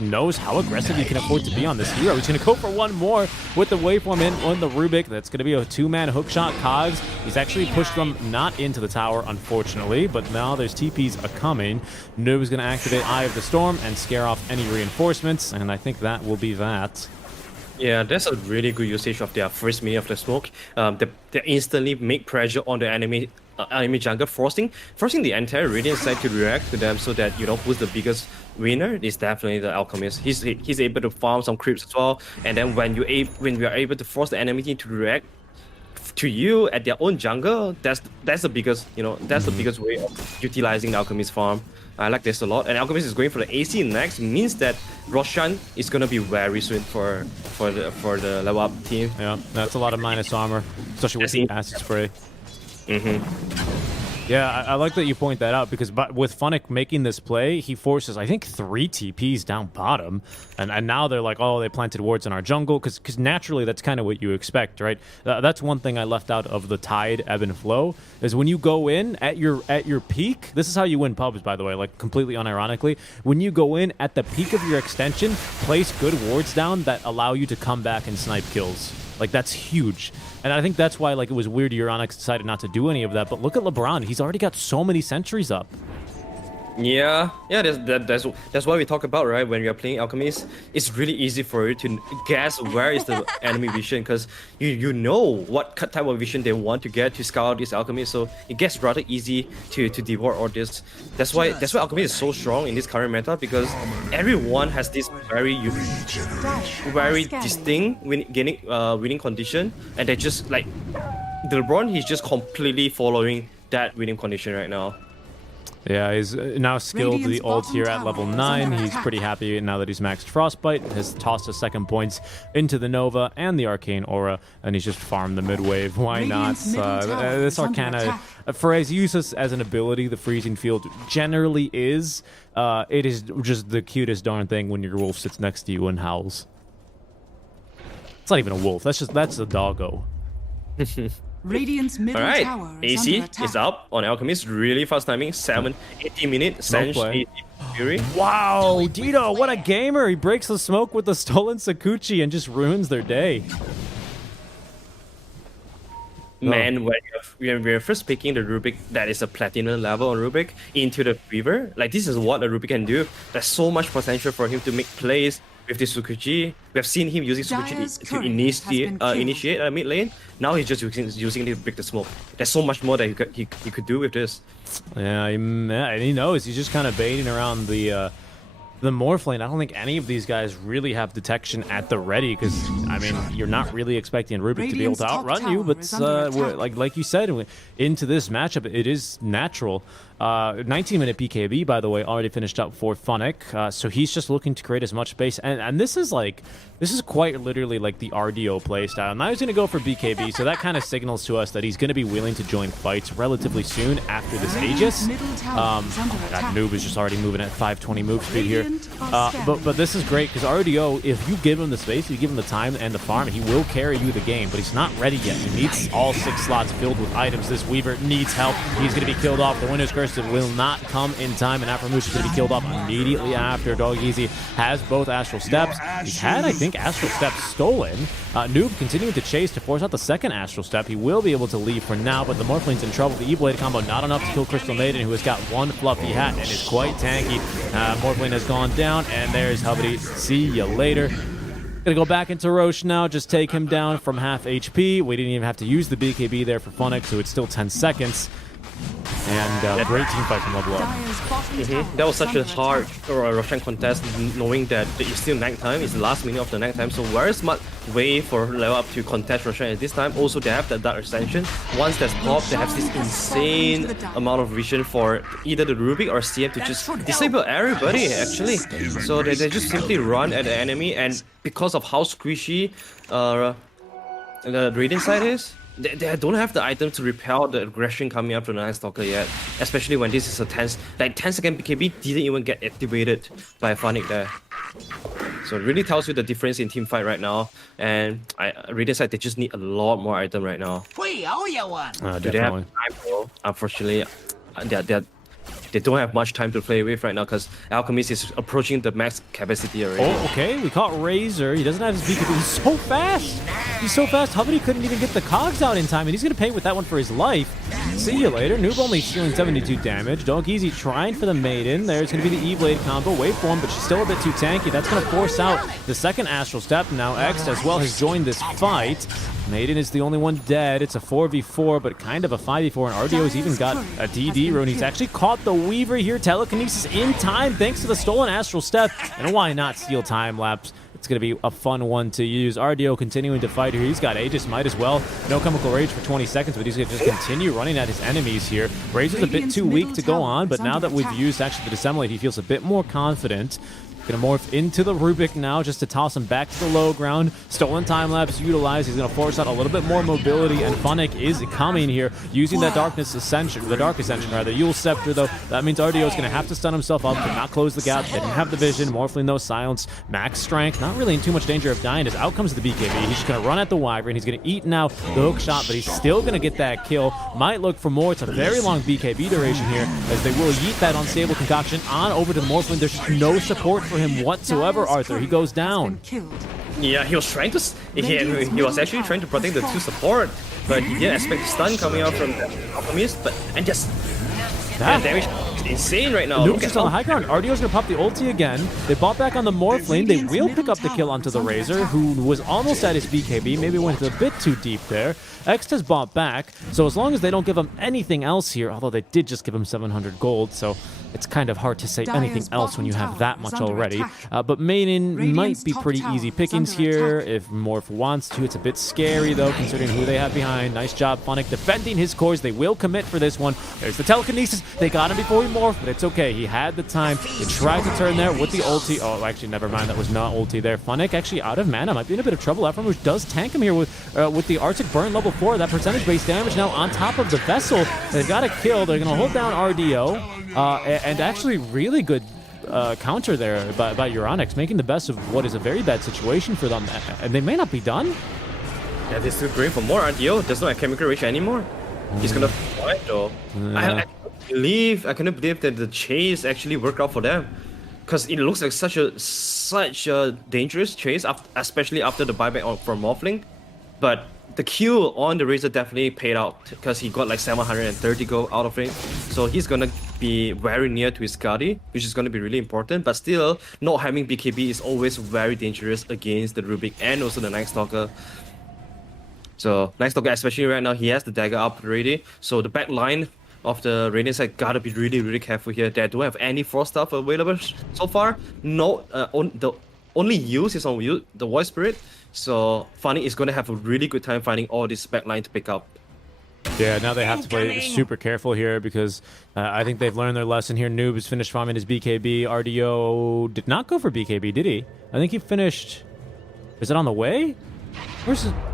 knows how aggressive he can afford to be on this hero. He's going to go for one more with the waveform in on the Rubik. That's going to be a 2-man hookshot. Cogs, he's actually pushed them not into the tower, unfortunately, but now there's TPs coming. Noob is going to activate Eye of the Storm and scare off any reinforcements, and I think that will be that. Yeah, that's a really good usage of their first minion of the smoke. They instantly make pressure on the enemy jungle, forcing the entire Radiant side to react to them, so that, you know, who's the biggest winner is definitely the Alchemist. He's able to farm some creeps as well, and then when we are able to force the enemy team to react to you at their own jungle, that's the biggest, you know, that's the biggest way of utilizing the Alchemist farm. I like this a lot, and Alchemist is going for the AC next. Means that Roshan is gonna be very soon for the level up team. Yeah, that's a lot of minus armor, especially with the acid spray. Yeah, I like that you point that out, because with Phonic making this play, he forces, I think, 3 TPs down bottom, and now they're like, oh, they planted wards in our jungle, because naturally that's kind of what you expect, right? That's one thing I left out of the Tide ebb and flow, is when you go in at your peak, this is how you win pubs, by the way, like completely unironically, when you go in at the peak of your extension, place good wards down that allow you to come back and snipe kills. Like, that's huge. And I think that's why, like, it was weird Euronics decided not to do any of that. But look at LeBron. He's already got so many sentries up. Yeah, that's what we talk about, right? When you're playing Alchemist, it's really easy for you to guess where is the enemy vision, because you know what type of vision they want to get to scout this Alchemist, so it gets rather easy to devour all this. That's why Alchemist is so strong in this current meta, because everyone has this very distinct winning condition, and they just like LeBron. He's just completely following that winning condition right now. Yeah, he's now skilled the ult here at level 9. He's pretty happy now that he's maxed Frostbite. Has tossed his second points into the Nova and the Arcane Aura, and he's just farmed the mid-wave. Why not? This Arcana, for as useless as an ability the Freezing Field generally is, it is just the cutest darn thing when your wolf sits next to you and howls. It's not even a wolf. That's a doggo. Radiant's middle Alright, tower AC is up on Alchemist. Really fast timing. 80 minutes. Sench, AC, Fury. Wow, Dito, what a gamer! He breaks the smoke with the stolen Sakuchi and just ruins their day. Man, when we're first picking the Rubik that is a platinum level on Rubik into the Fever, like this is what a Rubik can do. There's so much potential for him to make plays with this Sakuchi. We have seen him using Sakuchi to initiate a mid lane. Now he's just using it to break the smoke. There's so much more that he could do with this. Yeah, and he knows. He's just kind of baiting around the Morph lane. I don't think any of these guys really have detection at the ready, because I mean, you're not really expecting Rubik to be able to outrun you, but like you said, into this matchup, it is natural. 19-minute BKB, by the way, already finished up for Funnick, so he's just looking to create as much space, and this is quite literally like the RDO playstyle. Now he's going to go for BKB, so that kind of signals to us that he's going to be willing to join fights relatively soon after this Aegis. Oh my god, Noob is just already moving at 520 move speed here. But this is great, because RDO, if you give him the space, if you give him the time and the farm, he will carry you the game, but he's not ready yet. He needs all 6 slots filled with items. This Weaver needs help. He's going to be killed off. The Winner's Curse will not come in time, and Aframush is going to be killed off immediately after. Dog Easy has both Astral Steps. He's had, I think, Astral Steps stolen. Noob continuing to chase to force out the second Astral Step. He will be able to leave for now, but the Morphline's in trouble. The E-Blade combo not enough to kill Crystal Maiden, who has got one fluffy hat and is quite tanky. Morphline has gone down, and there's Hubby. See you later. Gonna go back into Roche now, just take him down from half HP. We didn't even have to use the BKB there for Funnick, so it's still 10 seconds. And great team fight from Level Up. That was such a hard Roshan contest, knowing that it's still night time. It's the last minute of the night time, so very smart way for Level Up to contest Roshan at this time. Also, they have the Dark Ascension. Once that's popped, they have this insane amount of vision for either the Rubik or CM to just disable everybody, actually. So they just simply run at the enemy, and because of how squishy the Radiant side is, they don't have the item to repel the aggression coming up from the Night Stalker yet. Especially when this is a 10-second BKB didn't even get activated by Funnick there. So it really tells you the difference in team fight right now. And Radiant side, they just need a lot more item right now. Do they have time, though? Unfortunately, they don't have much time to play with right now, because Alchemist is approaching the max capacity already. Oh, okay. We caught Razor. He doesn't have his BKB. He's so fast. He's so fast. Hubby couldn't even get the cogs out in time, and he's going to pay with that one for his life. See you later. Noob only dealing 72 damage. Dog Easy trying for the Maiden. There's going to be the E-Blade combo. Wait for him, but she's still a bit too tanky. That's going to force out the second Astral Step. Now X as well has joined this fight. Maiden is the only one dead. It's a 4v4, but kind of a 5v4, and RDO's even got a DD rune. He's actually caught the Weaver here. Telekinesis in time thanks to the stolen Astral Step. And why not steal time lapse? It's going to be a fun one to use. RDO continuing to fight here. He's got Aegis, might as well. No Chemical Rage for 20 seconds, but he's going to just continue running at his enemies here. Razor's a bit too weak to go on, but now that we've used actually the Dissemblade, he feels a bit more confident. Gonna morph into the Rubik now just to toss him back to the low ground. Stolen time lapse utilized. He's gonna force out a little bit more mobility, and Funnick is coming here using that Dark Ascension rather. Yule Scepter though. That means RDO is gonna have to stun himself up, could not close the gap. They didn't have the vision. Morphling though, silence, max strength, not really in too much danger of dying. As out comes the BKB. He's just gonna run at the Wyvern. He's gonna eat now the hook shot, but he's still gonna get that kill. Might look for more. It's a very long BKB duration here, as they will yeet that unstable concoction on over to the Morphling. There's just no support for him whatsoever. Arthur, he goes down. Yeah, he was trying to. He was actually trying to protect the 2 support, but he didn't expect stun coming out from the Alchemist. And just that damage is insane right now. Noob's just on the high ground. RDO's gonna pop the ulti again. They bought back on the Morphling. They will pick up the kill onto the Razor, who was almost at his BKB. Maybe went a bit too deep there. X has bought back, so as long as they don't give him anything else here, although they did just give him 700 gold, so it's kind of hard to say anything else when you have that much already. But Maiden might be pretty easy pickings here if Morph wants to. It's a bit scary, though, considering who they have behind. Nice job, Funnick, defending his cores. They will commit for this one. There's the telekinesis. They got him before he morphed, but it's okay. He had the time. He tried to turn there with the ulti. Oh, actually, never mind. That was not ulti there. Funnick actually out of mana. Might be in a bit of trouble. Afromush does tank him here with the Arctic Burn level 4. That percentage-based damage now on top of the vessel. They've got a kill. They're going to hold down RDO. And actually really good counter there by Euronics, making the best of what is a very bad situation for them. And they may not be done. Yeah, they're still going for more RDO. There's no chemical reach anymore. He's gonna fight though. I cannot believe that the chase actually worked out for them. Because it looks like such a dangerous chase, especially after the buyback from Morphling. But the kill on the Razor definitely paid out because he got like 730 gold out of it. So he's gonna be very near to his Skadi, which is gonna be really important. But still, not having BKB is always very dangerous against the Rubik and also the Night Stalker. So Night Stalker, especially right now, he has the dagger up already. So the back line of the Radiant side gotta be really careful here. They don't have any frost stuff available so far. No, the only use is on the Void Spirit. So Funny is going to have a really good time finding all this backline to pick up. Yeah, now they have to play super careful here because I think they've learned their lesson here. Noob has finished farming his BKB. RDO did not go for BKB, did he? I think he finished... Is it on the way?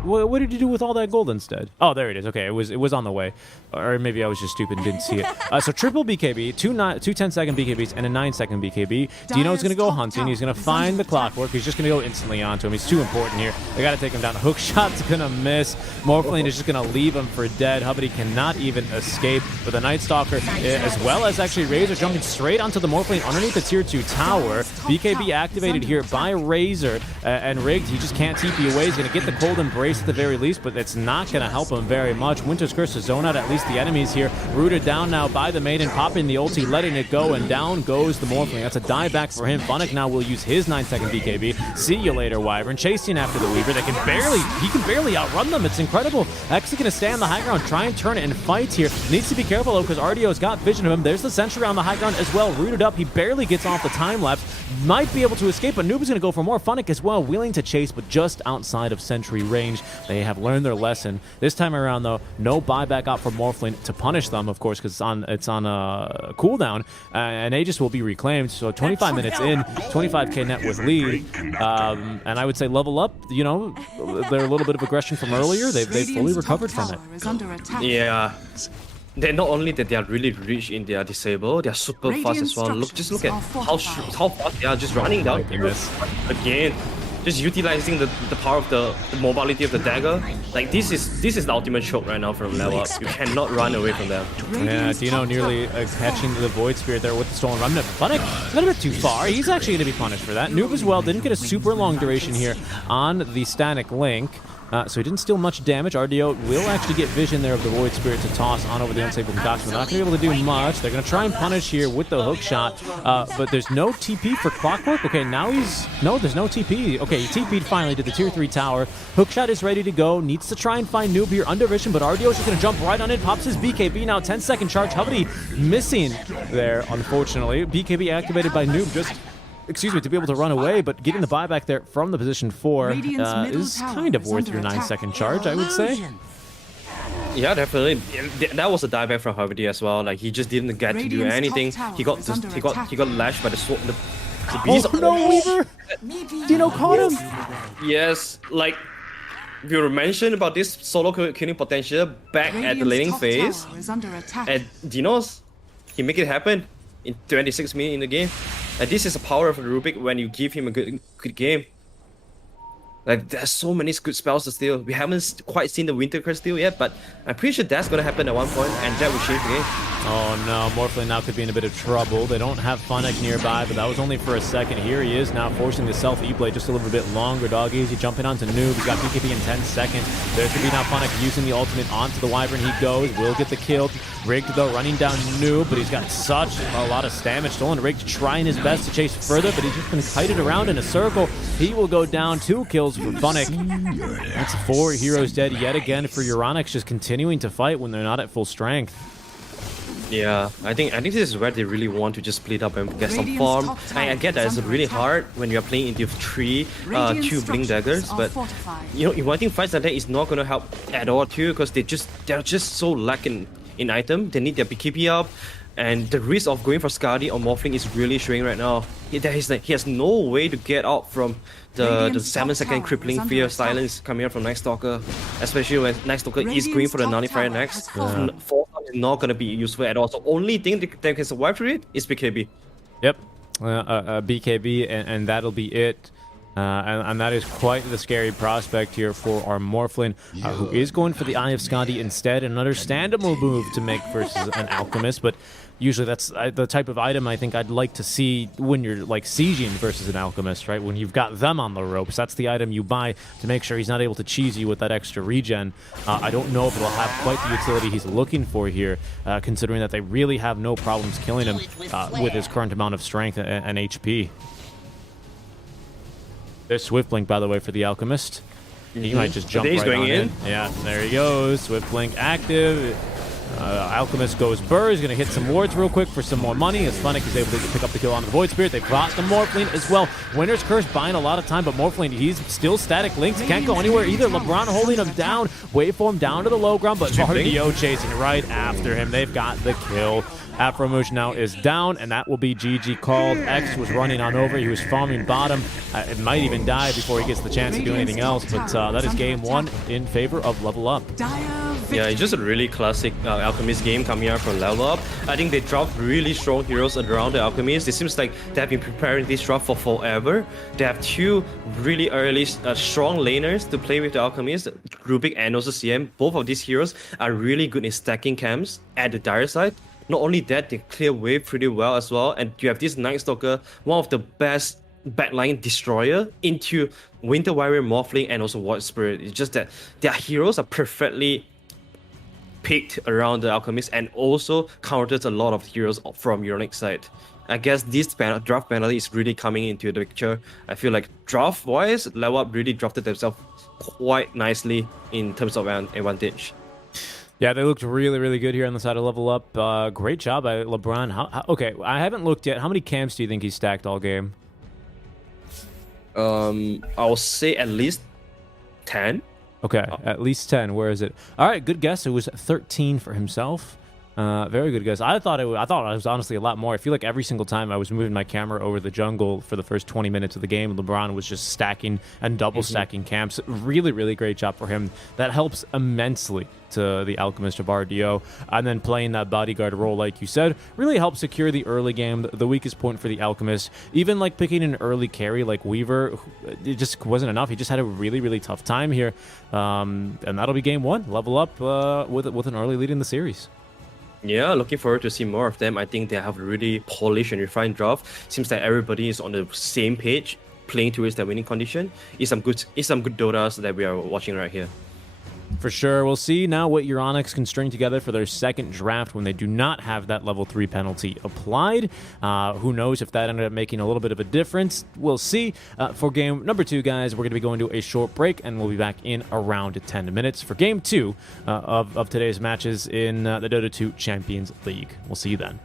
What did you do with all that gold instead? Oh, there it is. Okay, it was on the way. Or maybe I was just stupid and didn't see it. So triple BKB, two 10-second BKBs, and a 9-second BKB. Dino's going to go hunting. He's going to find the clockwork. He's just going to go instantly onto him. He's too important here. They got to take him down. The hook shot's going to miss. Morphling is just going to leave him for dead. Hubbity cannot even escape. But the Night Stalker, as well as actually Razor, jumping straight onto the Morphling underneath the tier 2 tower. BKB activated here by Razor. And Rigged, he just can't TP away. He's going to get the Cold Embrace at the very least, but it's not going to help him very much. Winter's Curse to zone out at least the enemies here. Rooted down now by the Maiden, popping the ulti, letting it go, and down goes the Morphling. That's a die back for him. Funnick now will use his 9-second BKB. See you later, Wyvern. Chasing after the Weaver. He can barely outrun them. It's incredible. Actually going to stay on the high ground, try and turn it and fight here. Needs to be careful though, because RDO's got vision of him. There's the sentry on the high ground as well. Rooted up. He barely gets off the time lapse. Might be able to escape, but Noob is going to go for more. Funnick as well, willing to chase, but just outside of sentry range. They have learned their lesson. This time around, though, no buyback out for Morphling to punish them, of course, because it's on a cooldown, and Aegis will be reclaimed. So 25 minutes in, 25k net with lead, and I would say level up. You know, they're a little bit of aggression from earlier. They've fully recovered from it. Yeah. They're not only that they are really rich in their disable, they are super fast as well. Just look at how fast they are just running down again. Just utilizing the power of the mobility of the dagger. Like this is the ultimate choke right now from level up. You cannot run away from them. Yeah, Dino nearly catching the Void Spirit there with the Stolen Remnant. Funnick a little bit too far. He's actually going to be punished for that. Noob as well didn't get a super long duration here on the Static Link. So he didn't steal much damage. RDO will actually get vision there of the Void Spirit to toss on over the Unstable Concoction. They're not going to be able to do much. They're going to try and punish here with the hook shot. But there's no TP for Clockwork. Okay, now he's... No, there's no TP. Okay, he TP'd finally to the tier 3 tower. Hook shot is ready to go. Needs to try and find Noob here under vision, but RDO is just going to jump right on it. Pops his BKB now. 10-second charge. Hubbity missing there, unfortunately. BKB activated by Noob just... Excuse me, to be able to run away, but getting the buyback there from the position 4 is kind of worth your 9-second charge, I would say. Yeah, definitely. That was a dieback from Harvey as well. Like he just didn't get to do anything. He got lashed by the sword. The beast. Oh no, Weaver! Dino caught him. Yes, like we were mentioned about this solo killing potential back at the laning phase, and Dino's he make it happen in 26 minutes in the game. And this is the power of Rubik when you give him a good game. Like there's so many good spells to steal. We haven't quite seen the Winter Curse steal yet, but I'm pretty sure that's gonna happen at one point, and that will change the game. Oh no, Morphling now could be in a bit of trouble. They don't have Funnick nearby, but that was only for a second. Here he is now forcing the self E-Blade just a little bit longer. Dog Easy jumping onto Noob. He's got BKB in 10 seconds. There should be now Funnick using the ultimate onto the Wyvern. He goes, will get the kill. Rigged though running down Noob, but he's got such a lot of damage. Stolen Rigged trying his best to chase further, but he's just been kited around in a circle. He will go down. 2 kills for Funnick. That's 4 heroes dead yet again for Euronics, just continuing to fight when they're not at full strength. Yeah, I think this is where they really want to just split up and get some Radiant's farm. top I tower get that is it's under really attack. hard when you're playing into two Radiant blink daggers, structures are but fortified. you know, inviting fights like that is not gonna help at all too, because they're just so lacking in item. They need their BKB up, and the risk of going for Skadi or Morphling is really showing right now. He has no way to get out from the Radiant's 7-second top tower crippling is under fear attack. silence coming out from Night Stalker, especially when Night Stalker is going Radiant's for the top Nullifier tower next. has fallen. Force is not gonna be useful at all. So only thing that can survive through it is BKB. Yep, BKB, and that'll be it. And that is quite the scary prospect here for our Morphling, who is going for the Eye of Skadi instead. An understandable move to make versus an Alchemist, but usually that's the type of item I think I'd like to see when you're like sieging versus an Alchemist, right? When you've got them on the ropes, that's the item you buy to make sure he's not able to cheese you with that extra regen. I don't know if it'll have quite the utility he's looking for here, considering that they really have no problems killing him with his current amount of strength and HP. There's Swift Blink, by the way, for the Alchemist. He might just jump He's right going on in. in. Yeah, there he goes. Swift Blink active. Alchemist goes Burr. He's going to hit some wards real quick for some more money. As Funnick is able to pick up the kill on the Void Spirit. They've got the Morphling as well. Winter's Curse buying a lot of time, but Morphling, he's still static linked. Can't go anywhere either. LeBron holding him down. Waveform down to the low ground, but RDO chasing right after him. They've got the kill. Afromush now is down, and that will be GG called. X was running on over. He was farming bottom. It might even die before he gets the chance to do anything else, but that is game one in favor of Level Up. Yeah, it's just a really classic Alchemist game coming out from Level Up. I think they dropped really strong heroes around the Alchemist. It seems like they have been preparing this drop for forever. They have two really early strong laners to play with the Alchemist, Rubik and also CM. Both of these heroes are really good in stacking camps at the dire side. Not only that, they clear wave pretty well as well. And you have this Night Stalker, one of the best backline destroyer into Winter Warrior, Morphling, and also Void Spirit. It's just that their heroes are perfectly picked around the Alchemist and also counters a lot of heroes from Euronic side. I guess this draft penalty is really coming into the picture. I feel like draft-wise, Level Up really drafted themselves quite nicely in terms of an advantage. Yeah, they looked really, really good here on the side of Level Up. Great job by LeBron. Okay, I haven't looked yet. How many camps do you think he stacked all game? I'll say at least 10. Okay, at least 10. Where is it? All right, good guess. It was 13 for himself. Very good guess. I thought it was honestly a lot more. I feel like every single time I was moving my camera over the jungle for the first 20 minutes of the game, LeBron was just stacking and double stacking camps. Really, really great job for him. That helps immensely to the Alchemist of RDO. And then playing that bodyguard role, like you said, really helps secure the early game. The weakest point for the Alchemist, even like picking an early carry like Weaver, it just wasn't enough. He just had a really, really tough time here. And that'll be game one. Level Up with an early lead in the series. Yeah, looking forward to see more of them. I think they have a really polished and refined draft. Seems like everybody is on the same page, playing towards their winning condition. It's some good Dotas that we are watching right here. For sure. We'll see now what Euronics can string together for their second draft when they do not have that level 3 penalty applied. Who knows if that ended up making a little bit of a difference. We'll see. For game number 2, guys, we're going to be going to a short break, and we'll be back in around 10 minutes for game 2 of today's matches in the Dota 2 Champions League. We'll see you then.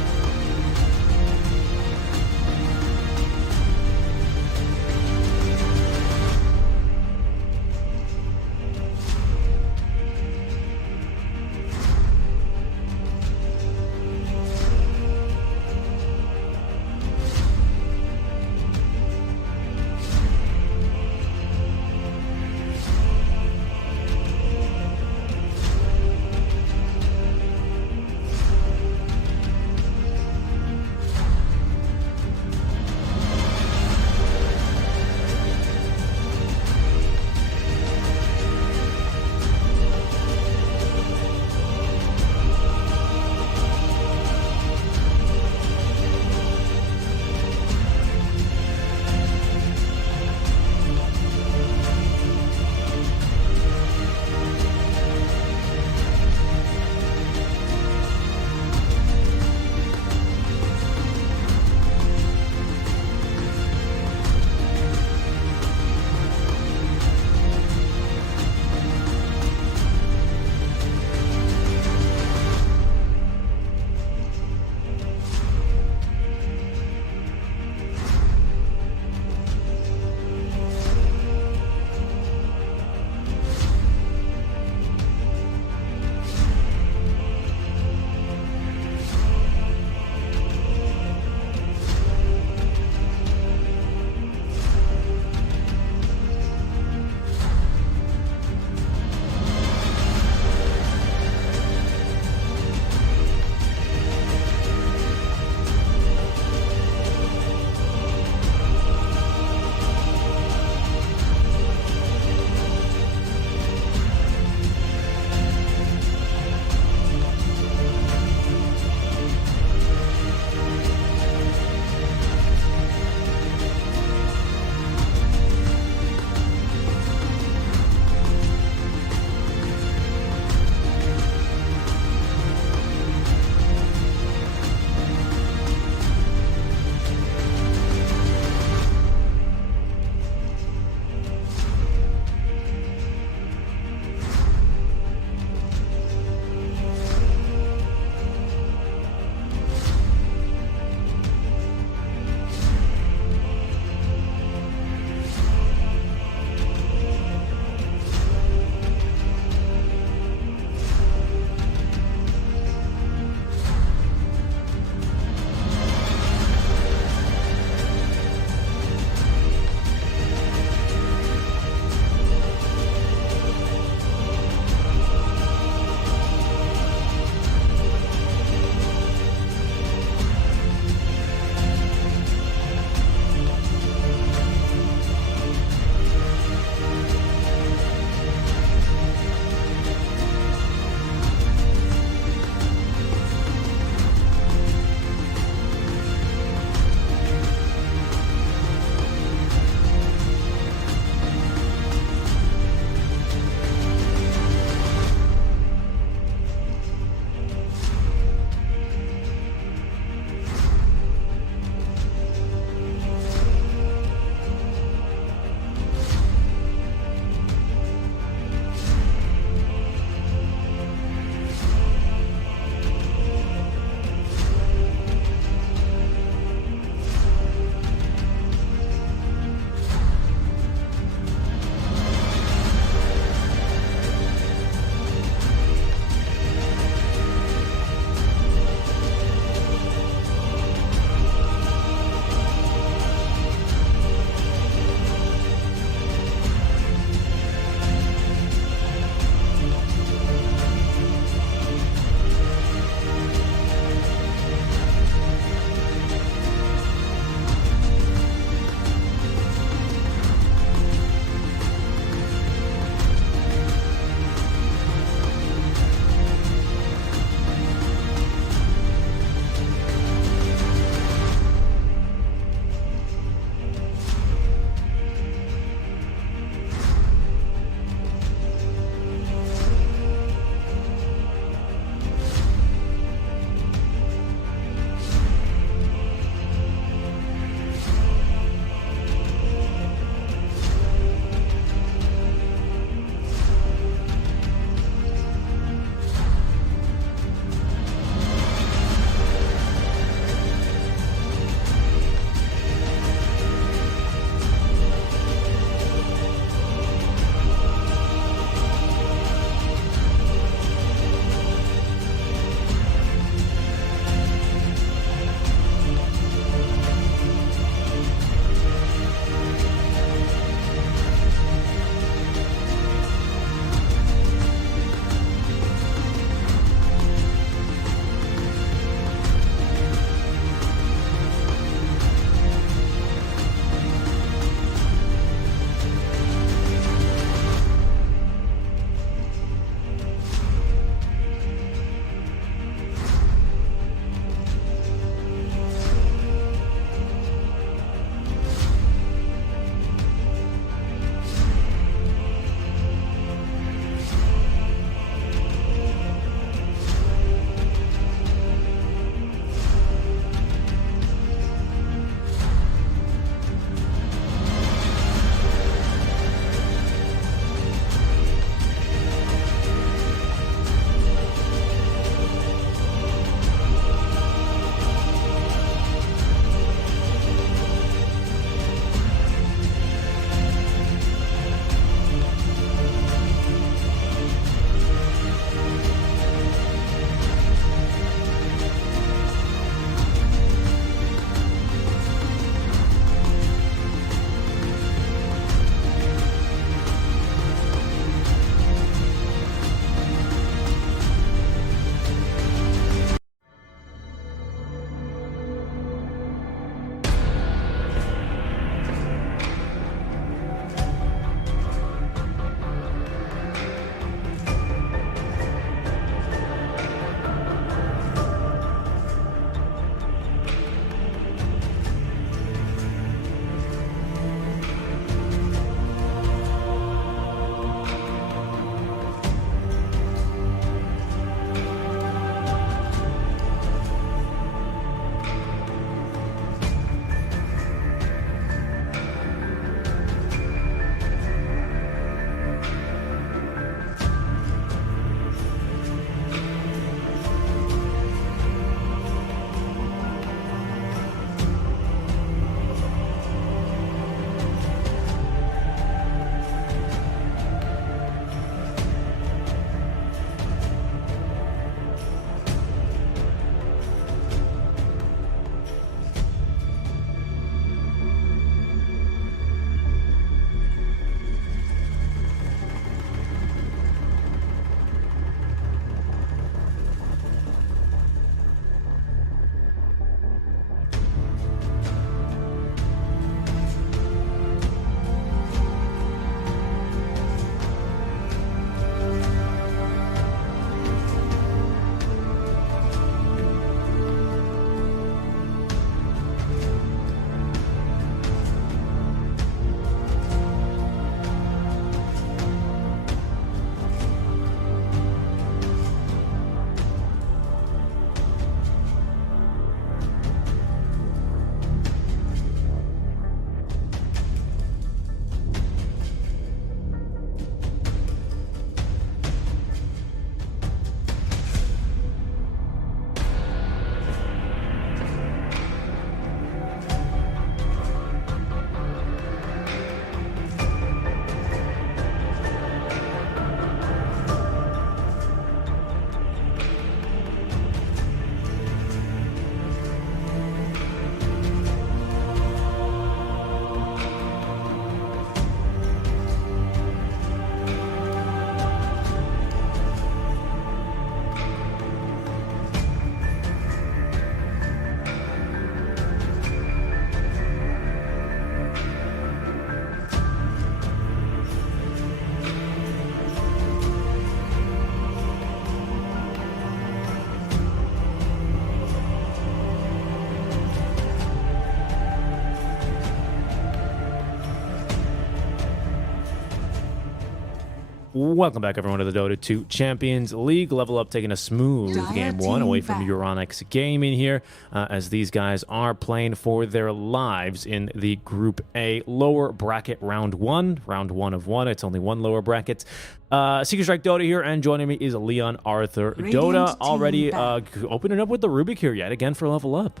Welcome back, everyone, to the Dota 2 Champions League. Level Up taking a smooth game one away from Euronics Gaming here, as these guys are playing for their lives in the Group A lower bracket round one of one. It's only one lower bracket. Seeker Strike Dota here, and joining me is Leon Arthur. Dota already opening up with the Rubik here yet again for Level Up.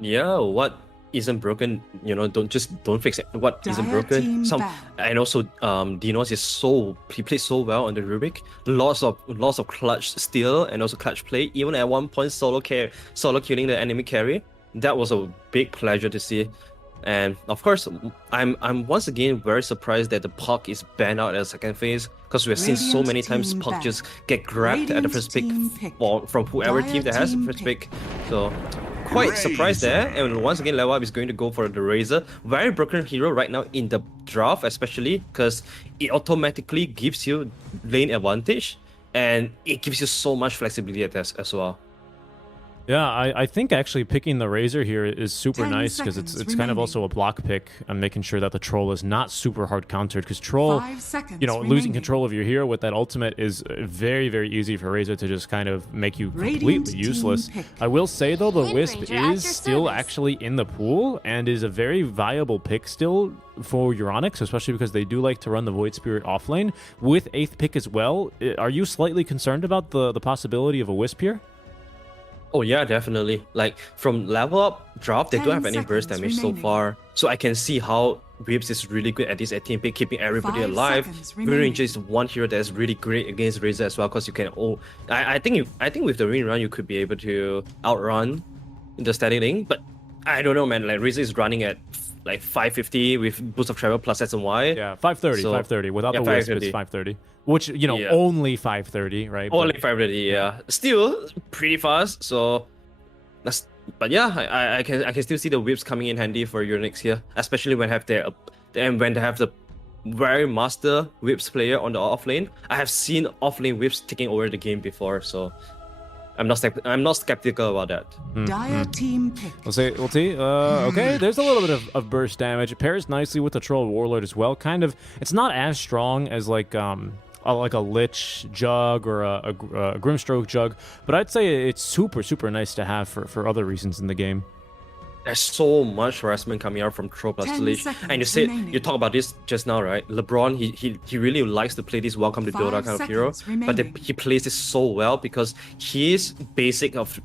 Yeah, what isn't broken, don't fix it. What isn't broken? And also Dinos he played so well on the Rubik. Lots of clutch steal and also clutch play. Even at one point solo killing the enemy carry. That was a big pleasure to see. And of course, I'm once again very surprised that the puck is banned out at the second phase, because we've seen so many times puck just get grabbed at the first pick from whoever team that has the first pick. So quite surprised there. And once again, Level Up is going to go for the Razor. Very broken hero right now in the draft, especially because it automatically gives you lane advantage, and it gives you so much flexibility as well. Yeah, I think actually picking the Razor here is super nice, because it's kind of also a block pick. I'm making sure that the Troll is not super hard countered, because Troll, losing control of your hero with that ultimate is very, very easy for Razor to just kind of make you completely useless. I will say, though, the Wisp is still actually in the pool and is a very viable pick still for Euronics, especially because they do like to run the Void Spirit offlane with 8th pick as well. Are you slightly concerned about the possibility of a Wisp here? Oh yeah, definitely. Like from Level Up draft, they don't have any burst damage so far. So I can see how Whips is really good at this 18 pick, keeping everybody alive. Ranger is one hero that is really great against Razor as well, because you can. I think with the ring run you could be able to outrun the static link, but I don't know, man. Like Razor is running at like 550 with boost of travel plus SNY. Yeah, 530, so, 530. Without the Wisp, it's 530. Which, only 530, right? Only 530, yeah. Still pretty fast, so that's. But yeah, I can still see the whips coming in handy for Euronics here, especially when they have the very master whips player on the offlane. I have seen offlane whips taking over the game before, so I'm not skeptical about that. Dire team pick. We'll see. Okay, there's a little bit of burst damage. It pairs nicely with the Troll Warlord as well. Kind of, it's not as strong as like a Lich Jug or a Grimstroke Jug, but I'd say it's super, super nice to have for other reasons in the game. There's so much harassment coming out from Troll plus Lich, and you talk about this just now, right? LeBron, he really likes to play this Welcome to Dota kind of hero, but he plays this so well because his basic of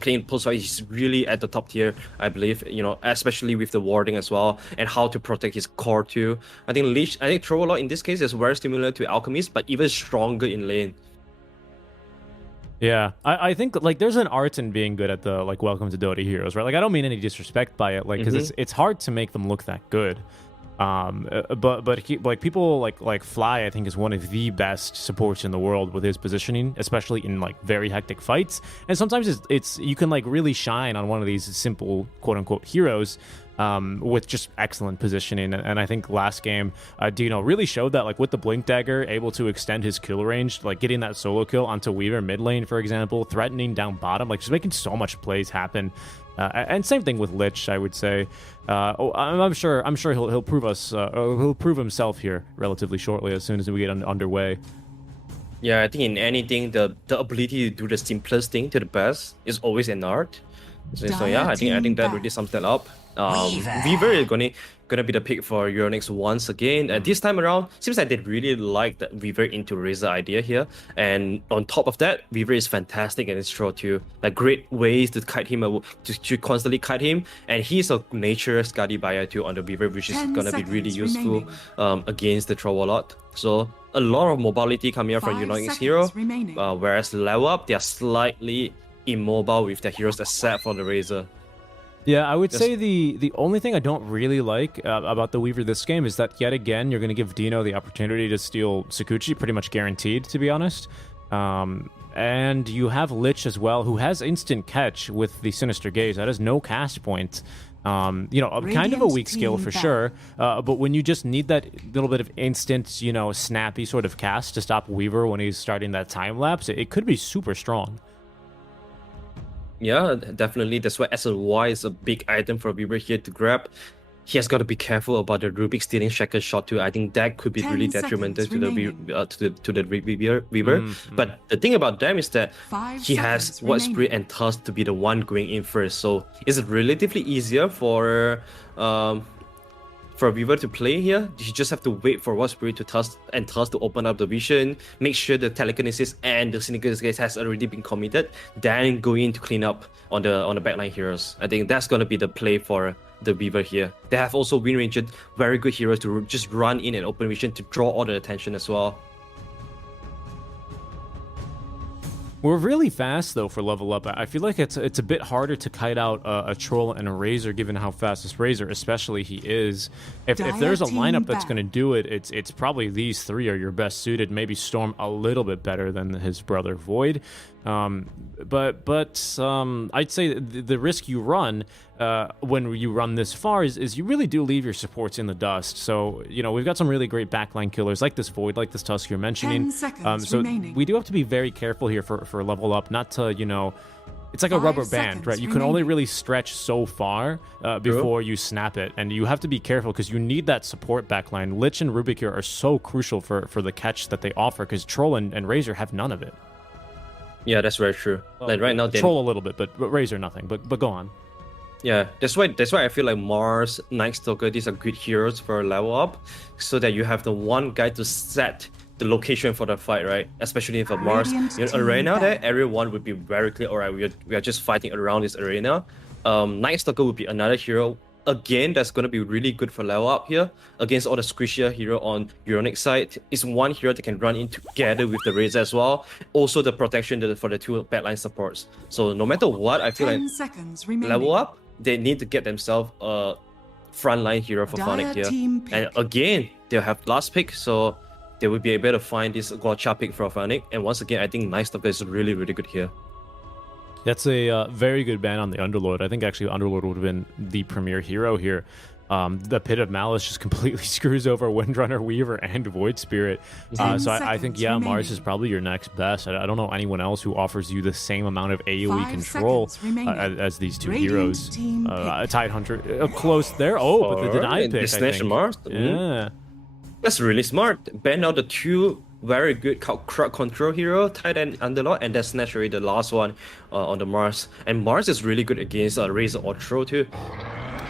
playing pulse fight is really at the top tier, I believe. Especially with the warding as well, and how to protect his core too. I think Troll in this case is very similar to Alchemist, but even stronger in lane. Yeah, I think like there's an art in being good at the Welcome to Dota heroes, right? Like I don't mean any disrespect by it, because it's hard to make them look that good. But people like Fly, I think, is one of the best supports in the world with his positioning, especially in very hectic fights. And sometimes it's you can really shine on one of these simple quote unquote heroes with just excellent positioning. And I think last game, Dino really showed that with the Blink Dagger, able to extend his kill range, getting that solo kill onto Weaver mid lane, for example, threatening down bottom, just making so much plays happen. And same thing with Lich, I would say. I'm sure he'll prove he'll prove himself here relatively shortly as soon as we get underway. Yeah, I think in anything, the ability to do the simplest thing to the best is always an art. So yeah, I think that really sums that up. Weaver is gonna be the pick for Euronics once again. And this time around, seems like they really like that Weaver into Razor idea here. And on top of that, Weaver is fantastic in his throw too. Great ways to kite him, to constantly kite him. And he's a nature Skadi buyer too on the Weaver, which is gonna be really useful against the Troll a lot. So a lot of mobility coming out from Euronics hero. Whereas Level Up, they are slightly immobile with their heroes except for the Razor. Yeah, I would say the only thing I don't really like about the Weaver this game is that, yet again, you're going to give Dino the opportunity to steal Sakuchi, pretty much guaranteed, to be honest. And you have Lich as well, who has instant catch with the Sinister Gaze. That has no cast point. Kind of a weak skill for sure. But when you just need that little bit of instant, snappy sort of cast to stop Weaver when he's starting that time lapse, it could be super strong. Yeah, definitely. That's why SNY is a big item for Weaver here to grab. he has got to be careful about the Rubik stealing Shaker shot too. I think that could be 10 really detrimental to seconds the Weaver. But the thing about them is that 5 he has seconds What remaining. Spirit and Tusk to be the one going in first. So it's relatively easier for Weaver to play here. You just have to wait for What Spirit to Tusk to open up the vision, make sure the telekinesis and the Syndicate Gaze has already been committed, then go in to clean up on the backline heroes. I think that's gonna be the play for the Weaver here. They have also Wind Ranger, very good heroes to just run in and open vision to draw all the attention as well. We're really fast though for level up. I feel like it's a bit harder to kite out a troll and a razor given how fast this razor especially he is. If there's a lineup that's going to do it, it's probably these three are your best suited. Maybe Storm a little bit better than his brother Void. But I'd say the risk you run when you run this far is you really do leave your supports in the dust. So, you know, we've got some really great backline killers like this Void, like this Tusk you're mentioning. 10 seconds So remaining. we do have to be very careful here for level up, not to, you know, it's like a 5 rubber band, right? seconds You can only remaining. really stretch so far before you snap it, and you have to be careful because you need that support backline. Lich and Rubik here are so crucial for the catch that they offer because Troll and Razor have none of it. Yeah, that's very true. Well, Like right now, they Troll a little bit, but Razor nothing. But go on. Yeah, that's why I feel like Mars, Night Stalker, these are good heroes for a level up, so that you have the one guy to set the location for the fight, right? Especially if a Mars Radiant team arena there, back. everyone would be very clear. All right, we are just fighting around this arena. Night Stalker would be another hero again that's going to be really good for level up here against all the squishier hero on Euronic side. It's one hero that can run in together with the Razor as well. Also the protection for the two backline supports. So no matter what, I feel 10 like seconds remaining. level up, they need to get themselves a frontline hero for Dire Phonic here. team pick. And again, they'll have last pick, so they will be able to find this Gotcha pick for Phonic. And once again, I think Night Stalker is really, really good here. That's a very good ban on the Underlord. I think actually Underlord would have been the premier hero here. The Pit of Malice just completely screws over Windrunner, Weaver, and Void Spirit. 10 So I think, seconds yeah, Mars remaining. is probably your next best. I don't know anyone else who offers you the same amount of AoE 5 control seconds remaining. as these two Radiant heroes. team pick. Tidehunter, close there. Oh, but the deny Alright, pick, I Destination think. Mars. Yeah. That's really smart. Ban out the two very good crowd control hero, Tide and Underlord, and that's naturally the last one on the Mars. And Mars is really good against Razor or Troll too.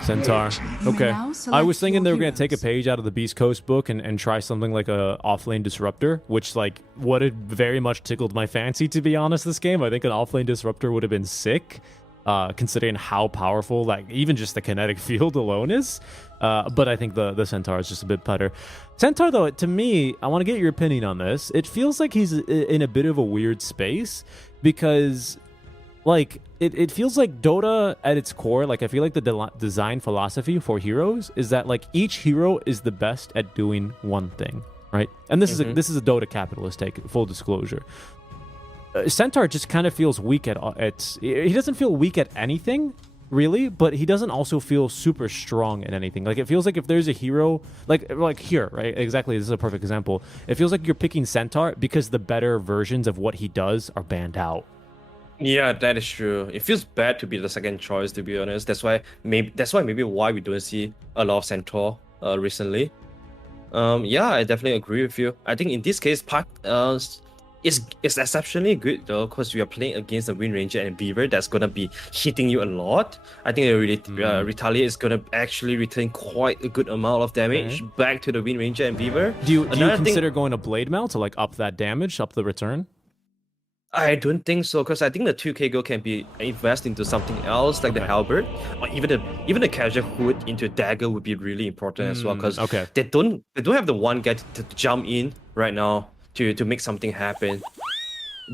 Centaur. You may Okay. now I select was thinking they your were going to take a heroes. page out of the Beast Coast book and try something like a offlane disruptor, which like would have very much tickled my fancy, to be honest, this game. I think an offlane disruptor would have been sick, considering how powerful, like even just the kinetic field alone is. But I think the Centaur is just a bit better. Centaur, though, to me, I want to get your opinion on this. It feels like he's in a bit of a weird space because like it feels like Dota at its core, like I feel like the design philosophy for heroes is that like each hero is the best at doing one thing, right? And this is a Dota capitalist take, full disclosure. Centaur just kind of feels weak at he doesn't feel weak at anything really, but he doesn't also feel super strong at anything. Like it feels like if there's a hero like here, right? Exactly, this is a perfect example. It feels like you're picking Centaur because the better versions of what he does are banned out. Yeah, that is true. It feels bad to be the second choice, to be honest. That's why maybe why we don't see a lot of Centaur recently. Yeah, I definitely agree with you. I think in this case, it's exceptionally good though, because we are playing against the Wind Ranger and Beaver that's gonna be hitting you a lot. I think Retaliate is gonna actually return quite a good amount of damage back to the Wind Ranger and Beaver. Do you Another thing- consider going to Blade Mail to like up that damage, up the return? I don't think so, because I think the 2k gold can be invested into something else, like the halberd, or even the casual hood into a dagger would be really important as well, because they don't have the one guy to jump in right now to make something happen.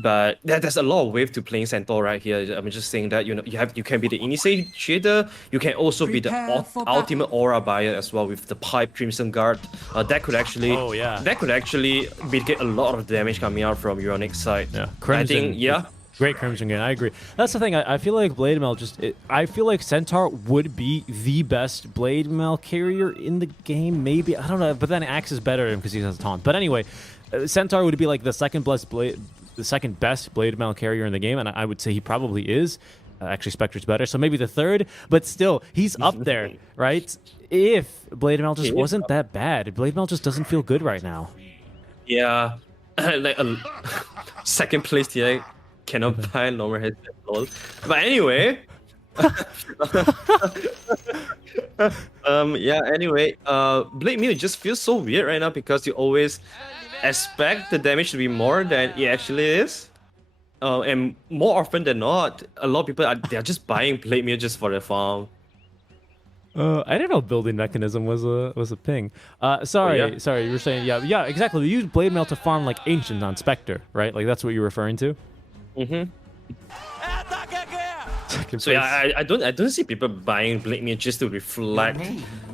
But there's a lot of wave to playing Centaur right here. I'm just saying that you can be the initiator, you can also be the Prepare for ultimate aura buyer as well with the pipe Crimson Guard. That could actually mitigate a lot of damage coming out from Euronic side. Yeah, Crimson, great Crimson Gain. I agree. That's the thing. I feel like Blade Mail I feel like Centaur would be the best Blade Mail carrier in the game. Maybe, I don't know, but then Axe is better because he has a taunt. But anyway, Centaur would be like the second best Blade Mail carrier in the game, and I would say he probably is. Actually, Spectre's better, so maybe the third, but still, he's up there, right? If Blade Mail just wasn't that bad, Blade Mail just doesn't feel good right now. Yeah, like a second place TI cannot buy normal headset. Lol. But anyway, yeah. Anyway, Blade Mail just feels so weird right now because you always expect the damage to be more than it actually is. And more often than not, a lot of people they're just buying Blade Mail just for the farm. I didn't know building mechanism was a ping. Sorry, Oh, yeah? sorry, you were saying yeah, exactly. We use Blade Mail to farm like Ancient on Spectre, right? Like that's what you're referring to. Mm-hmm. Second So place. yeah, I don't see people buying Blade Mail just to reflect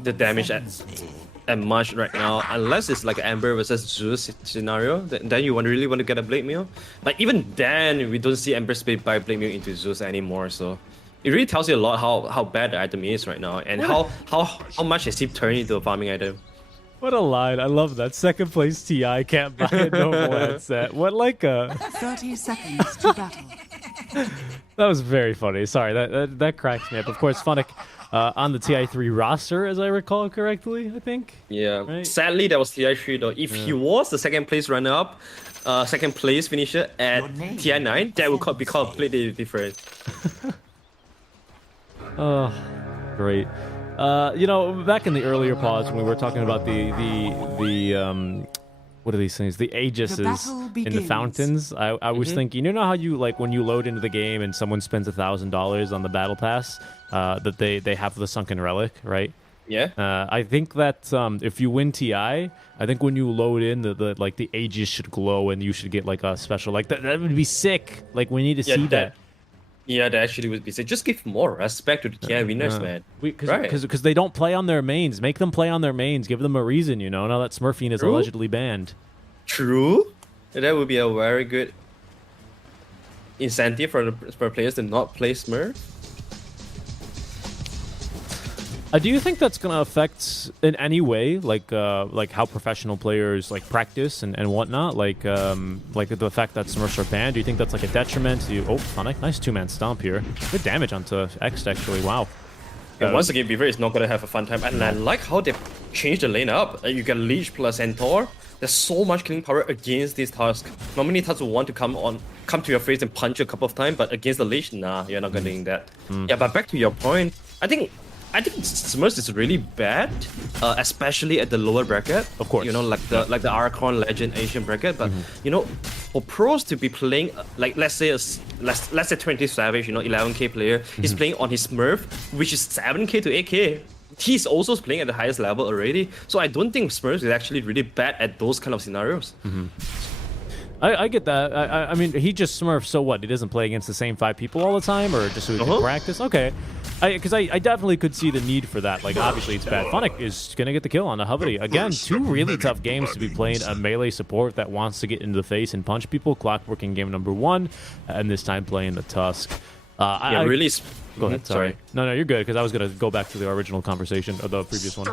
the damage at much right now, unless it's like Amber versus Zeus scenario. Then you really want to get a Blade Mail. But even then, we don't see Amber Spade buy Blade Mail into Zeus anymore. So it really tells you a lot how bad the item is right now, and how much is he turning into a farming item. What a line! I love that. Second place TI can't buy a normal headset. What like a 30 seconds to battle. that was very funny. Sorry, that cracks me up. Of course, Funnick on the TI3 roster, as I recall correctly. I think. Yeah. Right. Sadly, that was TI3 though. If he was the second place runner-up, second place finisher at TI9, that would be completely different. Oh, great. You know, back in the earlier pods when we were talking about the what are these things? The Aegises battle in the begins. fountains. I was thinking, you know how you like when you load into the game and someone spends $1,000 on the battle pass, that they have the sunken relic, right? Yeah. I think that if you win TI, I think when you load in the like the Aegis should glow and you should get like a special like that would be sick. Like we need to see that. Yeah, that actually would be sick. Just give more respect to the TI winners, man. Because they don't play on their mains. Make them play on their mains. Give them a reason, you know. Now that Smurfing is True. allegedly banned. True. That would be a very good incentive for players to not play Smurf. Do you think that's gonna affect in any way, like how professional players like practice and whatnot, like the fact that Smurfs are banned? Do you think that's like a detriment to you? Oh, Funnick, nice two-man stomp here. Good damage onto X actually. Wow. And once again, Beaver is not gonna have a fun time. And I like how they changed the lane up. You get Leech plus Centaur. There's so much killing power against this task. Normally, Tusk will want to come to your face and punch you a couple of times, but against the Leech, nah, you're not getting that. Yeah, but back to your point, I think Smurfs is really bad, especially at the lower bracket. Of course. You know, like the Archon Legend Asian bracket. But you know, for pros to be playing like let's say 20 Savage, you know, 11k player, he's playing on his Smurf, which is 7k to 8k. He's also playing at the highest level already. So I don't think Smurfs is actually really bad at those kind of scenarios. I get that. I mean, he just Smurfs, so what? He doesn't play against the same 5 people all the time, or just so he can practice? Okay. Because I definitely could see the need for that. Like, obviously, it's bad. Funnick is going to get the kill on the Hovey. Again, 2 really tough games to be playing a melee support that wants to get into the face and punch people. Clockwork in game number 1, and this time playing the Tusk. Yeah, really. Go ahead. Sorry. No, you're good, because I was going to go back to the original conversation, or the previous one.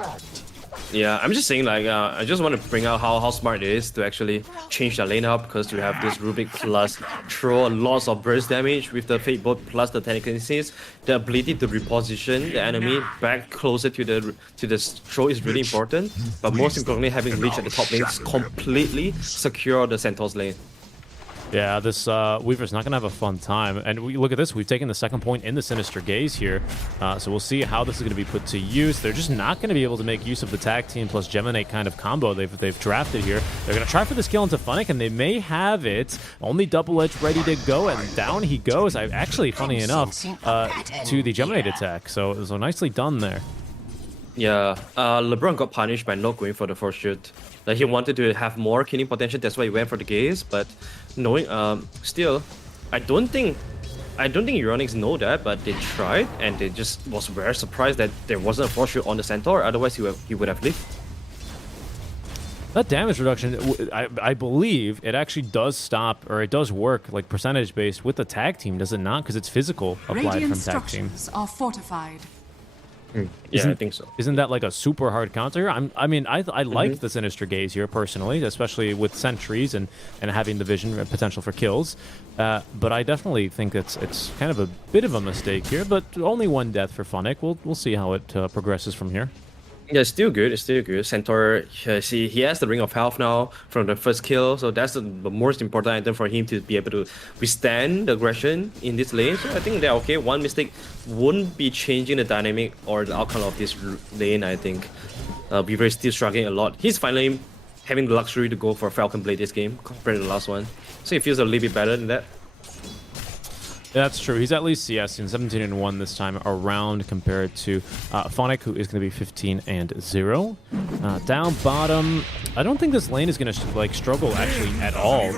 Yeah, I'm just saying, like, I just want to bring out how smart it is to actually change the lane up, because you have this Rubik plus throw lots of burst damage with the Fate Bolt plus the telekinesis. The ability to reposition the enemy back closer to the throw is really important. But most importantly, having Leech at the top lane completely secure the Centaur's lane. Yeah, this Weaver's not going to have a fun time. And we look at this. We've taken the second point in the Sinister Gaze here. So we'll see how this is going to be put to use. They're just not going to be able to make use of the tag team plus Geminate kind of combo they've drafted here. They're going to try for the skill into Funnick, and they may have it. Only Double Edge ready to go, and down he goes. Actually, funny enough, to the Geminate attack. So nicely done there. Yeah, LeBron got punished by not going for the first shoot. Like, he wanted to have more killing potential, that's why he went for the gaze. But knowing, still, I don't think Euronics know that, but they tried, and they just was very surprised that there wasn't a force shoot on the Centaur. Otherwise, he would have lived. That damage reduction, I believe it actually does stop, or it does work like percentage based with the tag team, does it not? Because it's physical applied Radiant from tag team. structures are fortified. Yeah, I think so. Isn't that like a super hard counter? I mean, I like the Sinister Gaze here personally, especially with sentries and having the vision potential for kills. But I definitely think it's kind of a bit of a mistake here. But only one death for Funnick. We'll see how it progresses from here. Yeah, it's still good. It's still good. Centaur, see, he has the Ring of Health now from the first kill, so that's the most important item for him to be able to withstand the aggression in this lane. So I think they're okay. One mistake wouldn't be changing the dynamic or the outcome of this lane, I think. Beaver is still struggling a lot. He's finally having the luxury to go for Falcon Blade this game compared to the last one. So he feels a little bit better than that. That's true. He's at least CS in 17-1 this time around compared to Phonic, who is going to be 15-0. Down bottom, I don't think this lane is going to like struggle actually at all.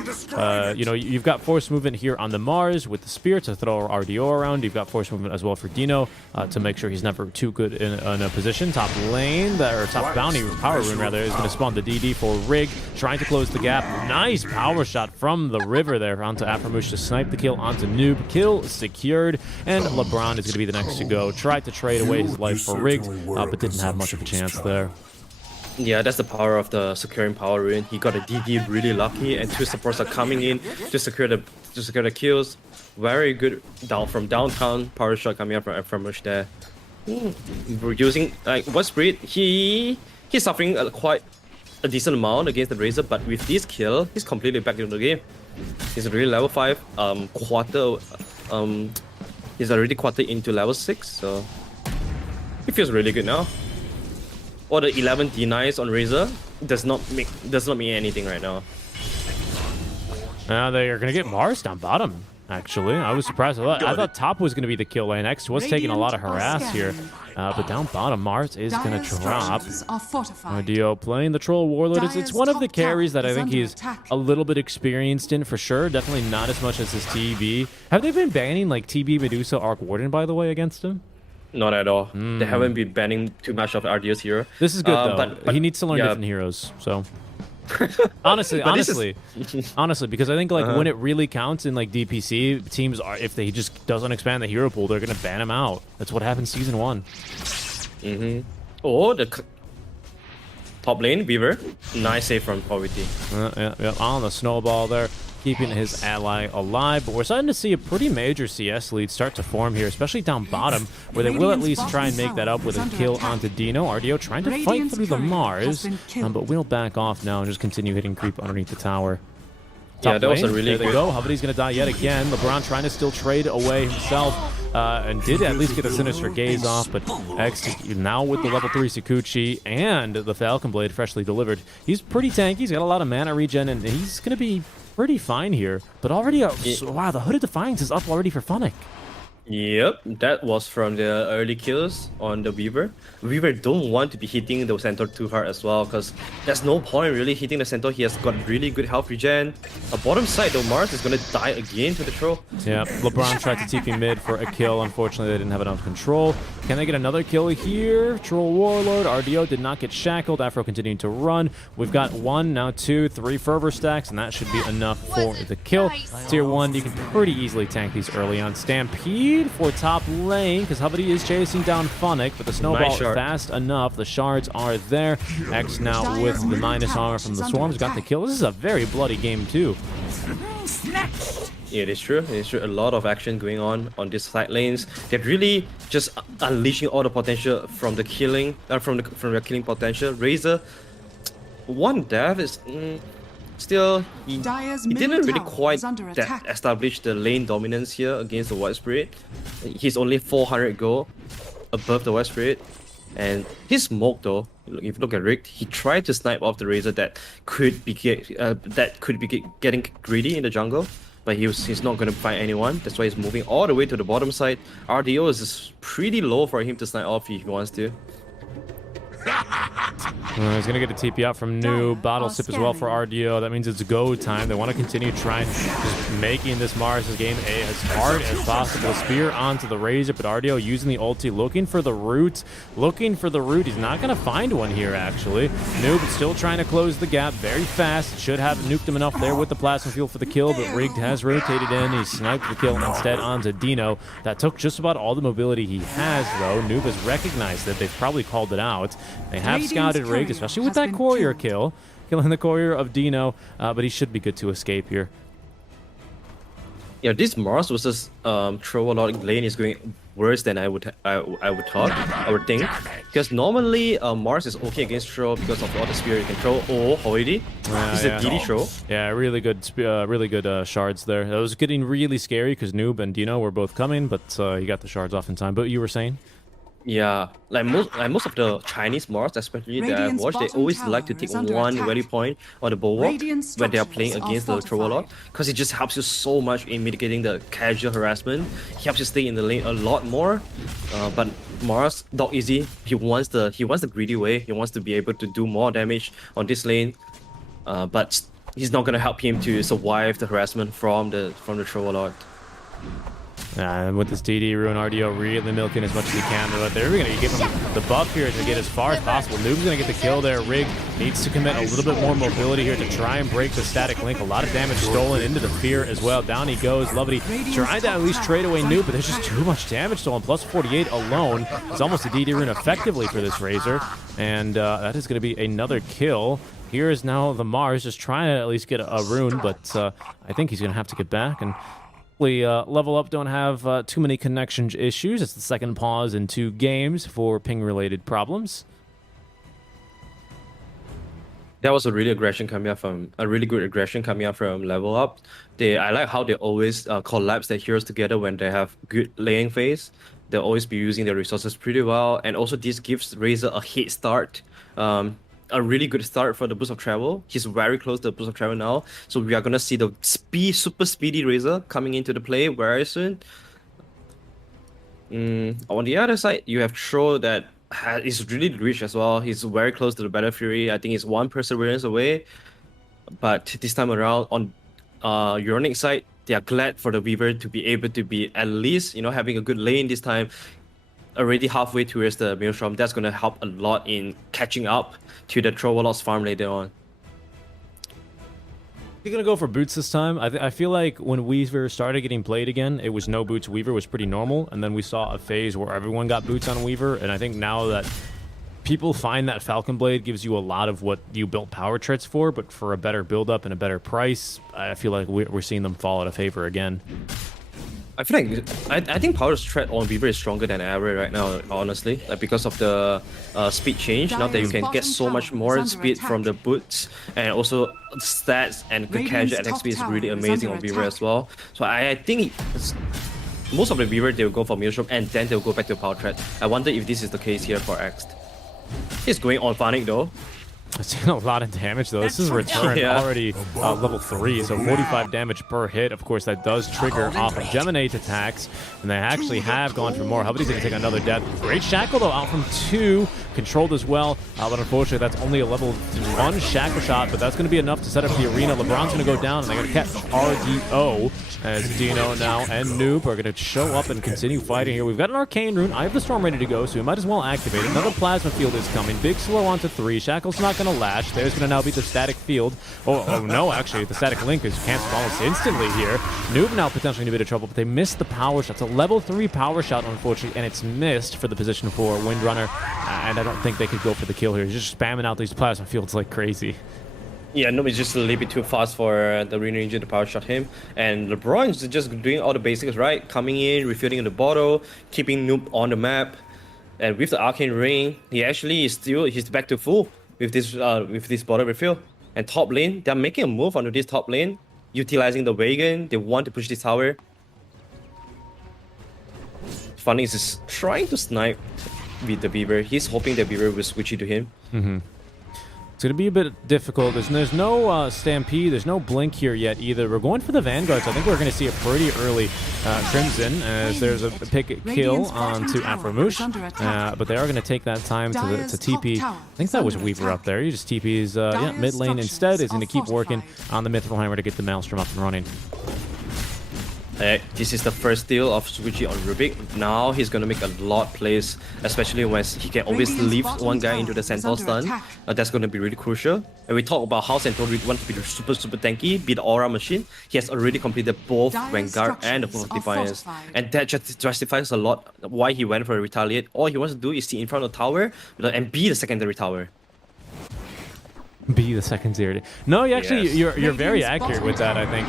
You know, you've got force movement here on the Mars with the spear to throw RDO around. You've got force movement as well for Dino to make sure he's never too good in a position. Top lane, or top bounty power rune rather, is going to spawn the DD for Rig, trying to close the gap. Nice power shot from the river there onto Aframush to snipe the kill onto Noob. Kill secured, and LeBron is going to be the next to go. Tried to trade away his life for Rig, but didn't have much of a chance there. Yeah, that's the power of the securing power rune. He got a DD really lucky, and two supports are coming in to secure the kills. Very good from downtown power shot coming up from Aframush there. We're using like What Spirit. He's suffering quite a decent amount against the Razor, but with this kill, he's completely back into the game. He's already level 5, he's already quarter into level 6, so he feels really good now. All the 11 denies on Razor does not mean anything right now. Now they are gonna get Mars down bottom. Actually, I was surprised. I thought top was gonna be the kill lane. X was taking a lot of harass here, but down bottom, Mars is gonna drop. Dio playing the Troll Warlord. It's one of the carries that I think he's a little bit experienced in for sure. Definitely not as much as his TB. Have they been banning like TB Medusa Arc Warden by the way against him? Not at all. They haven't been banning too much of RDO's hero. This is good though. But he needs to learn different heroes. So. honestly, because I think like when it really counts in like DPC, teams are, if they just doesn't expand the hero pool, they're gonna ban him out. That's what happened season 1. Oh, the top lane Beaver, nice save from Poverty. Yeah, on the snowball there, keeping his ally alive. But we're starting to see a pretty major CS lead start to form here, especially down bottom, where they will at least try and make that up with a kill onto Dino. RDO trying to fight through the Mars, but we'll back off now and just continue hitting creep underneath the tower. Yeah, that was a really good. There they go. Havadi's going to die yet again. LeBron trying to still trade away himself, and did at least get a Sinister Gaze off, but X now with the level 3 Sakuchi and the Falcon Blade freshly delivered. He's pretty tanky. He's got a lot of mana regen, and he's going to be pretty fine here. But already, wow, the Hooded Defiance is up already for Funnick. Yep, that was from the early kills on the Weaver. Weaver don't want to be hitting the Centaur too hard as well, because there's no point really hitting the Centaur. He has got really good health regen. Bottom side though, Mars is gonna die again to the Troll. Yeah, LeBron tried to TP mid for a kill. Unfortunately, they didn't have enough control. Can they get another kill here? Troll Warlord, RDO did not get shackled. Afro continuing to run. We've got 1, now 2, 3 fervor stacks, and that should be enough for the kill. Tier 1, you can pretty easily tank these early on. Stampede for top lane, because Havadi is chasing down Funnick, but the snowball fast enough. The shards are there. X now with the minus armor from the swarms got the kill. This is a very bloody game too. Yeah, it is true. It is true. A lot of action going on these side lanes. They're really just unleashing all the potential from the killing, from the killing potential. Razor, one death is still he didn't really quite establish the lane dominance here against the White Spirit. He's only 400 gold above the White Spirit, and his smoke though. If you look at Rick, he tried to snipe off the Razor that could be getting greedy in the jungle, but he's not going to find anyone. That's why he's moving all the way to the bottom side. RDO is pretty low for him to snipe off if he wants to. He's going to get a TP out from Noob. Bottle sip as well for RDO. That means it's go time. They want to continue trying, just making this Mars' game as hard as possible. Spear onto the Razor, but RDO using the ulti, looking for the root. He's not going to find one here, actually. Noob still trying to close the gap very fast. Should have nuked him enough there with the plasma fuel for the kill, but Rigged has rotated in. He sniped the kill instead onto Dino. That took just about all the mobility he has, though. Noob has recognized that. They've probably called it out. They have scouted Rigged, especially with that courier kill. Killing the courier of Dino, but he should be good to escape here. Yeah, this Mars versus throw a lot lane is going worse than I would think, because normally Mars is okay against throw because of all the spear you can throw. Oh, already this is a DD throw. Yeah, really good shards there. That was getting really scary because Noob and Dino were both coming, but he got the shards off in time. But you were saying? Yeah, like most of the Chinese Mars, especially that I've watched, they always like to take one ready point on the bulwark when they are playing against the throw a lot, because it just helps you so much in mitigating the casual harassment. It helps you stay in the lane a lot more. But Mars, dog easy. He wants the greedy way. He wants to be able to do more damage on this lane, but he's not gonna help him to survive the harassment from the throw a lot. And with this DD, Ruin RDO really milking as much as he can. But they're going to give him the buff here to get as far as possible. Noob's going to get the kill there. Rig needs to commit a little bit more mobility here to try and break the static link. A lot of damage stolen into the fear as well. Down he goes. Lovely trying to at least trade away Noob, but there's just too much damage stolen. Plus 48 alone is almost a DD Rune effectively for this Razor. And that is going to be another kill. Here is now the Mars just trying to at least get a rune, but I think he's going to have to get back. And Level Up don't have too many connection issues. It's the second pause in 2 games for ping-related problems. That was a really good aggression coming up from Level Up. I like how they always collapse their heroes together when they have good laying phase. They'll always be using their resources pretty well, and also this gives Razor a head start. A really good start for the boost of travel. He's very close to the boost of travel now, so we are gonna see the super speedy Razor coming into the play very soon. On the other side, you have Throw that is really rich as well. He's very close to the Battle Fury. I think he's 1 perseverance away, but this time around on Euronic side, they are glad for the Weaver to be able to be at least having a good lane this time. Already halfway towards the Maelstrom. That's going to help a lot in catching up to the Trovolot's farm later on. You're going to go for boots this time. I feel like when Weaver started getting played again, it was no boots. Weaver was pretty normal, and then we saw a phase where everyone got boots on Weaver, and I think now that people find that Falcon Blade gives you a lot of what you built power treads for, but for a better build-up and a better price, I feel like we're seeing them fall out of favor again. I feel like I think power threat on Weaver is stronger than ever right now, honestly, because of the speed change. Now that you can get so much more speed from the boots, and also stats and the casual attack speed is really amazing on Weaver as well. So I think most of the Weaver, they will go for Maelstrom and then they'll go back to power threat. I wonder if this is the case here for X. He's going on Phonic though. It's a lot of damage though. This is return already level 3, so 45 damage per hit. Of course, that does trigger off of Geminate attacks, and they actually have gone for more. How about he's going to take another death? Great Shackle though, out from 2, controlled as well, but unfortunately that's only a level 1 Shackle shot, but that's going to be enough to set up the arena. LeBron's going to go down, and they're going to catch RDO as Dino now and Noob are going to show up and continue fighting here. We've got an Arcane Rune. I have the Storm ready to go, so we might as well activate it. Another Plasma Field is coming. Big slow onto 3. Shackle's not going to lash. There's going to now be the Static Field. Oh no, actually, the Static Link is canceled almost instantly here. Noob now potentially in a bit of trouble, but they missed the power shot. It's a level 3 power shot, unfortunately, and it's missed for the position 4 Windrunner, and I don't think they could go for the kill here. He's just spamming out these Plasma Fields like crazy. Yeah, Noob is just a little bit too fast for the Arena Ranger to power shot him. And LeBron is just doing all the basics right. Coming in, refilling the bottle, keeping Noob on the map. And with the Arcane Ring, he actually is he's back to full with this bottle refill. And top lane, they're making a move onto this top lane, utilizing the wagon. They want to push this tower. Funny is just trying to snipe with the Beaver. He's hoping the Beaver will switch it to him. It's going to be a bit difficult. There's no Stampede. There's no Blink here yet either. We're going for the Vanguards. I think we're going to see a pretty early Crimson as there's a pick kill onto Afromush. But they are going to take that time to TP. I think that was Weaver up there. He just TP's mid lane instead. Is going to keep working on the Mithril Hammer to get the Maelstrom up and running. This is the first steal of Suguchi on Rubik. Now he's going to make a lot of plays, especially when he can always leave one guy into the Centaur stun. That's going to be really crucial. And we talk about how Centaur really wants to be super tanky, be the aura machine. He has already completed both Vanguard and the Full Defiance. And that just justifies a lot why he went for a Retaliate. All he wants to do is sit in front of the tower and be the secondary tower. Be the secondary. No, you're very accurate with that, I think.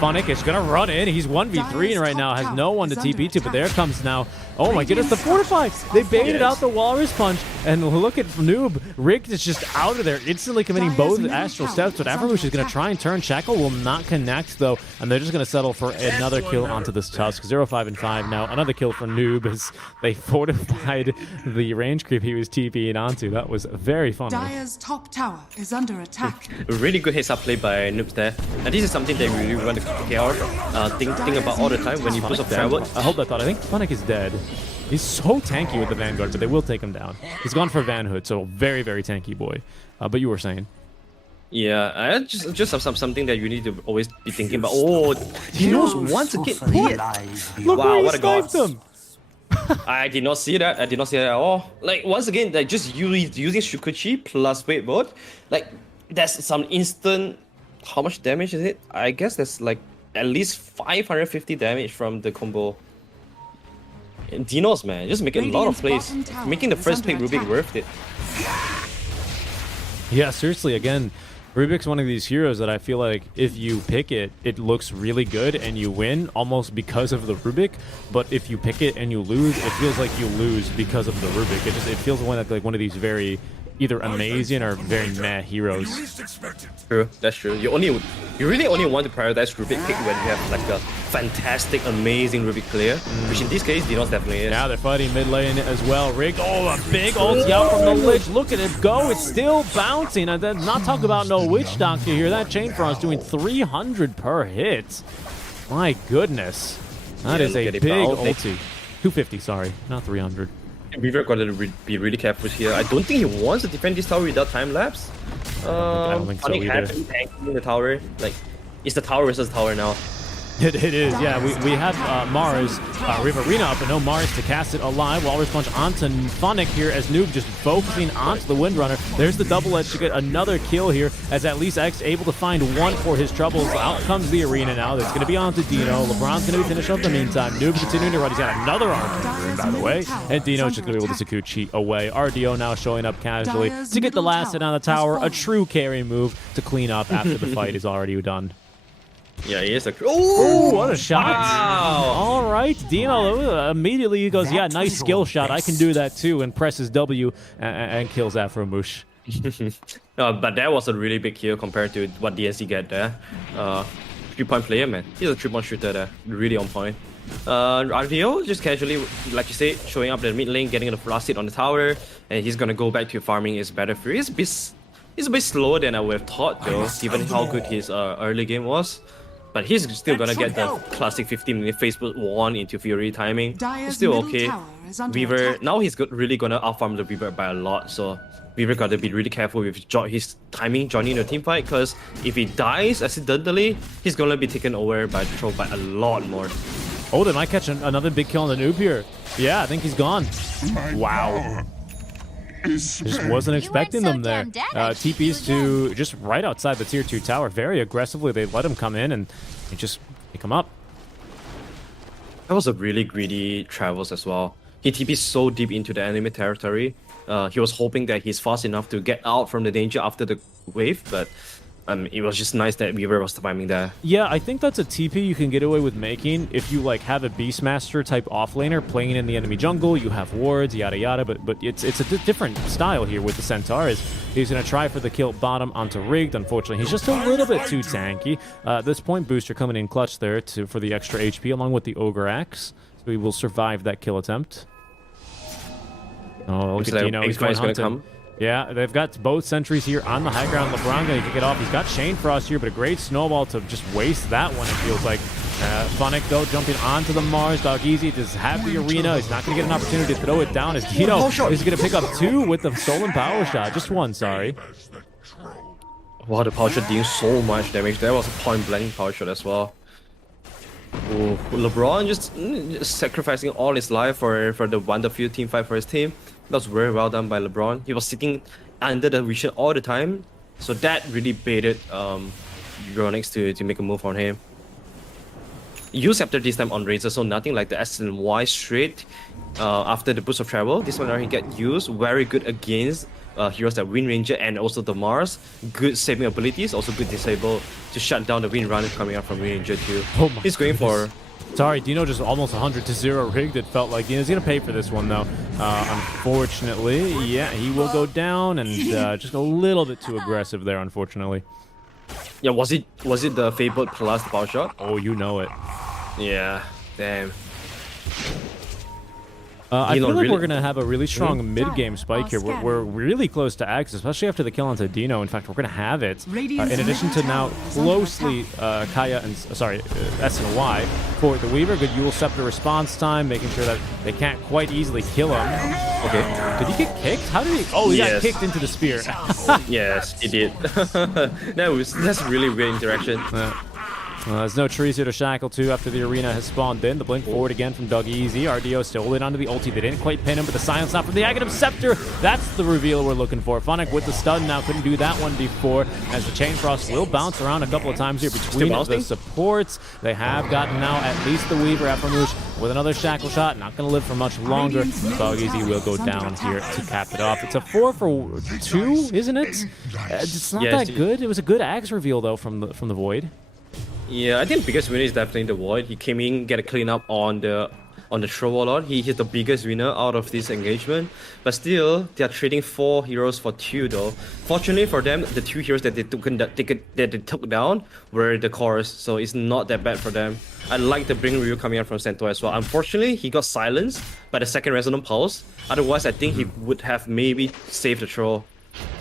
Funnick is going to run in. He's 1v3 right now, has no one to TP to, but there comes now. Oh my goodness, the Fortify! They baited out the Walrus Punch, and look at Noob. Rick is just out of there, instantly committing both Astral Steps, but Afromush is going to try and turn. Shackle will not connect, though, and they're just going to settle for another kill onto this Tusk. 0-5 and 5 now. Another kill for Noob as they fortified the range creep he was TPing onto. That was very funny. Dire's top tower is under attack. A really good heads up play by Noobs there. And this is something they really want to care think about all the time when you push off forward. I hold that thought. I think Funnick is dead. He's so tanky with the Vanguard, but they will take him down. He's gone for Van Hood, so very, very tanky boy. But you were saying? Yeah, just something that you need to always be thinking about. Oh, he knows once again. Look wow, where he what a god. him. I did not see that. I did not see that at all. Like, once again, like just using Shukuchi plus Wakeboard. Like, that's some instant... How much damage is it? I guess that's like at least 550 damage from the combo. And Dinos, man, just making a lot of plays. Making the first pick Rubik worth it. Yeah, seriously, again, Rubik's one of these heroes that I feel like if you pick it, it looks really good and you win almost because of the Rubik. But if you pick it and you lose, it feels like you lose because of the Rubik. It feels like one of these very either amazing or very meh heroes. True, that's true. You really only want to prioritize Rubik pick when you have like a fantastic, amazing Rubik player, which in this case, Dinos definitely is. Now they're fighting mid lane as well. Rigged, oh, a big ulti out from the Lich. Look at it go, it's still bouncing. And then not talk about no Witch Doctor here. That Chain Frost doing 300 per hit. My goodness. That is a big ulti. 250, sorry, not 300. Weaver got to be really careful here. I don't think he wants to defend this tower without time lapse. I don't think so either. Tanking the tower. Like, it's the tower versus tower now. It is, yeah. We have Mars, Riverina up, but no Mars to cast it alive. Walrus Punch onto Funnick here as Noob just focusing onto the Windrunner. There's the double edge to get another kill here as at least X able to find one for his troubles. Out comes the arena now. That's going to be onto Dino. LeBron's going to be finished up in the meantime. Noob continuing to run. He's got another arm, by the way. And Dino's just going to be able to Sakuchi away. RDO now showing up casually to get the last hit on the tower. A true carry move to clean up after the fight is already done. Yeah, he is a... Oh, what a shot. Wow. All right, Dino immediately he goes, yeah, nice skill shot. I can do that too, and presses W and kills Afromush. No, but that was a really big kill compared to what DNC get there. 3-point player, man. He's a 3-point shooter there. Really on point. RDO just casually, like you said, showing up the mid lane, getting the last hit on the tower, and he's gonna go back to farming his Battlefield. He's a bit slower than I would have thought, though, given how good his early game was. But he's still gonna get the classic 15-minute Facebook 1 into Fury timing. It's still okay. Weaver, now he's really gonna outfarm the Weaver by a lot, so Weaver gotta be really careful with his timing joining the team fight, because if he dies accidentally, he's gonna be taken over by the troll by a lot more. Oh, they might catch another big kill on the Noob here. Yeah, I think he's gone. Wow. Just wasn't expecting them there. TPs to just right outside the tier 2 tower. Very aggressively, they let him come in and they just pick him up. That was a really greedy travels as well. He TP'd so deep into the enemy territory. He was hoping that he's fast enough to get out from the danger after the wave, but it was just nice that Weaver was surviving there. Yeah, I think that's a TP you can get away with making if you like have a Beastmaster type offlaner playing in the enemy jungle. You have wards, yada yada, but it's a different style here with the Centaur. He's going to try for the kill bottom onto Rigged. Unfortunately, he's just a little bit too tanky. At this point, Booster coming in clutch there for the extra HP along with the Ogre Axe. So he will survive that kill attempt. Oh, look at Dino. He's going hunting. Yeah, they've got both sentries here on the high ground. LeBron going to kick it off. He's got Chain Frost here, but a great snowball to just waste that one, it feels like. Funnick, though, jumping onto the Mars. Dog Easy does have the arena. He's not going to get an opportunity to throw it down as Dino is going to pick up 2 with the stolen power shot. Just 1, sorry. Wow, the power shot doing so much damage. That was a point blank power shot as well. Ooh, LeBron just sacrificing all his life for the wonderful team fight for his team. That was very well done by LeBron. He was sitting under the vision all the time, so that really baited Euronics to make a move on him. Use Scepter this time on Razor, so nothing like the S and Y straight after the boost of travel. This one already get used. Very good against heroes like Wind Ranger and also the Mars. Good saving abilities, also good disable to shut down the Wind Runner coming out from Wind Ranger too. Oh my He's going for... Sorry, Dino just almost 100-0 rigged. It felt like Dino's going to pay for this one, though. Unfortunately, yeah, he will go down, and just a little bit too aggressive there, unfortunately. Yeah, was it the Fabled plus the power shot? Oh, you know it. Yeah, damn. I feel like really- we're going to have a really strong mid-game spike here. We're really close to X, especially after the kill onto Dino. In fact, we're going to have it. In addition to now closely Kaya and, S and Y for the Weaver. Good Yule Scepter response time, making sure that they can't quite easily kill him. Okay. Did he get kicked? How did he? Oh, he got Yes. kicked into the spear. Yes, he did. That's really weird interaction. There's no trees here to shackle to after the arena has spawned in. The blink forward again from Doug Easy. RDO still holding onto the ulti. They didn't quite pin him, but the silence out from the Aghanim Scepter. That's the reveal we're looking for. Funnick with the stun now. Couldn't do that one before, as the Chain Frost will bounce around a couple of times here between the supports. They have gotten now at least the Weaver at Farmouche with another shackle shot. Not going to live for much longer. Dog Easy will go down here to cap it off. It's a 4 for 2, isn't it? It's not that good. It was a good Axe reveal, though, from the Void. Yeah, I think biggest winner is definitely the Void. He came in, get a clean up on the throw warlord. He hit the biggest winner out of this engagement. But still, they are trading 4 heroes for 2 though. Fortunately for them, the 2 heroes that they took down were the cores, so it's not that bad for them. I like the Bring Ryu coming out from Centaur as well. Unfortunately, he got silenced by the second Resonant Pulse. Otherwise, I think he would have maybe saved the troll.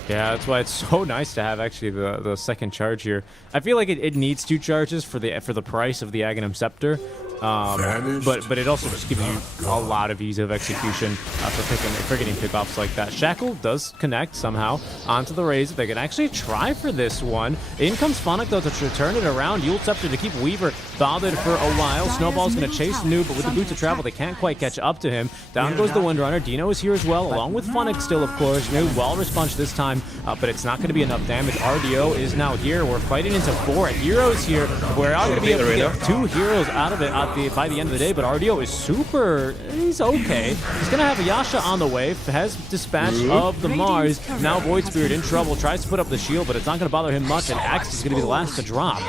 Yeah, that's why it's so nice to have actually the second charge here. I feel like it needs 2 charges for the price of the Aghanim Scepter. But it also just gives you a lot of ease of execution for getting pickoffs like that. Shackle does connect somehow onto the Razor. They can actually try for this one. In comes Funnick, though, to turn it around. Yule Scepter to keep Weaver bothered for a while. Snowball's going to chase Noob, but with the boots of travel, they can't quite catch up to him. Down goes the Windrunner. Dino is here as well, along with Funnick still, of course. Noob, well-risk punch this time, but it's not going to be enough damage. RDO is now here. We're fighting into 4 heroes here. We're not going to be able to get 2 heroes out of it by the end of the day, but RDO is he's okay. He's going to have a Yasha on the way, has dispatch of the Mars. Now Void Spirit in trouble, tries to put up the shield, but it's not going to bother him much, and Axe is going to be the last to drop.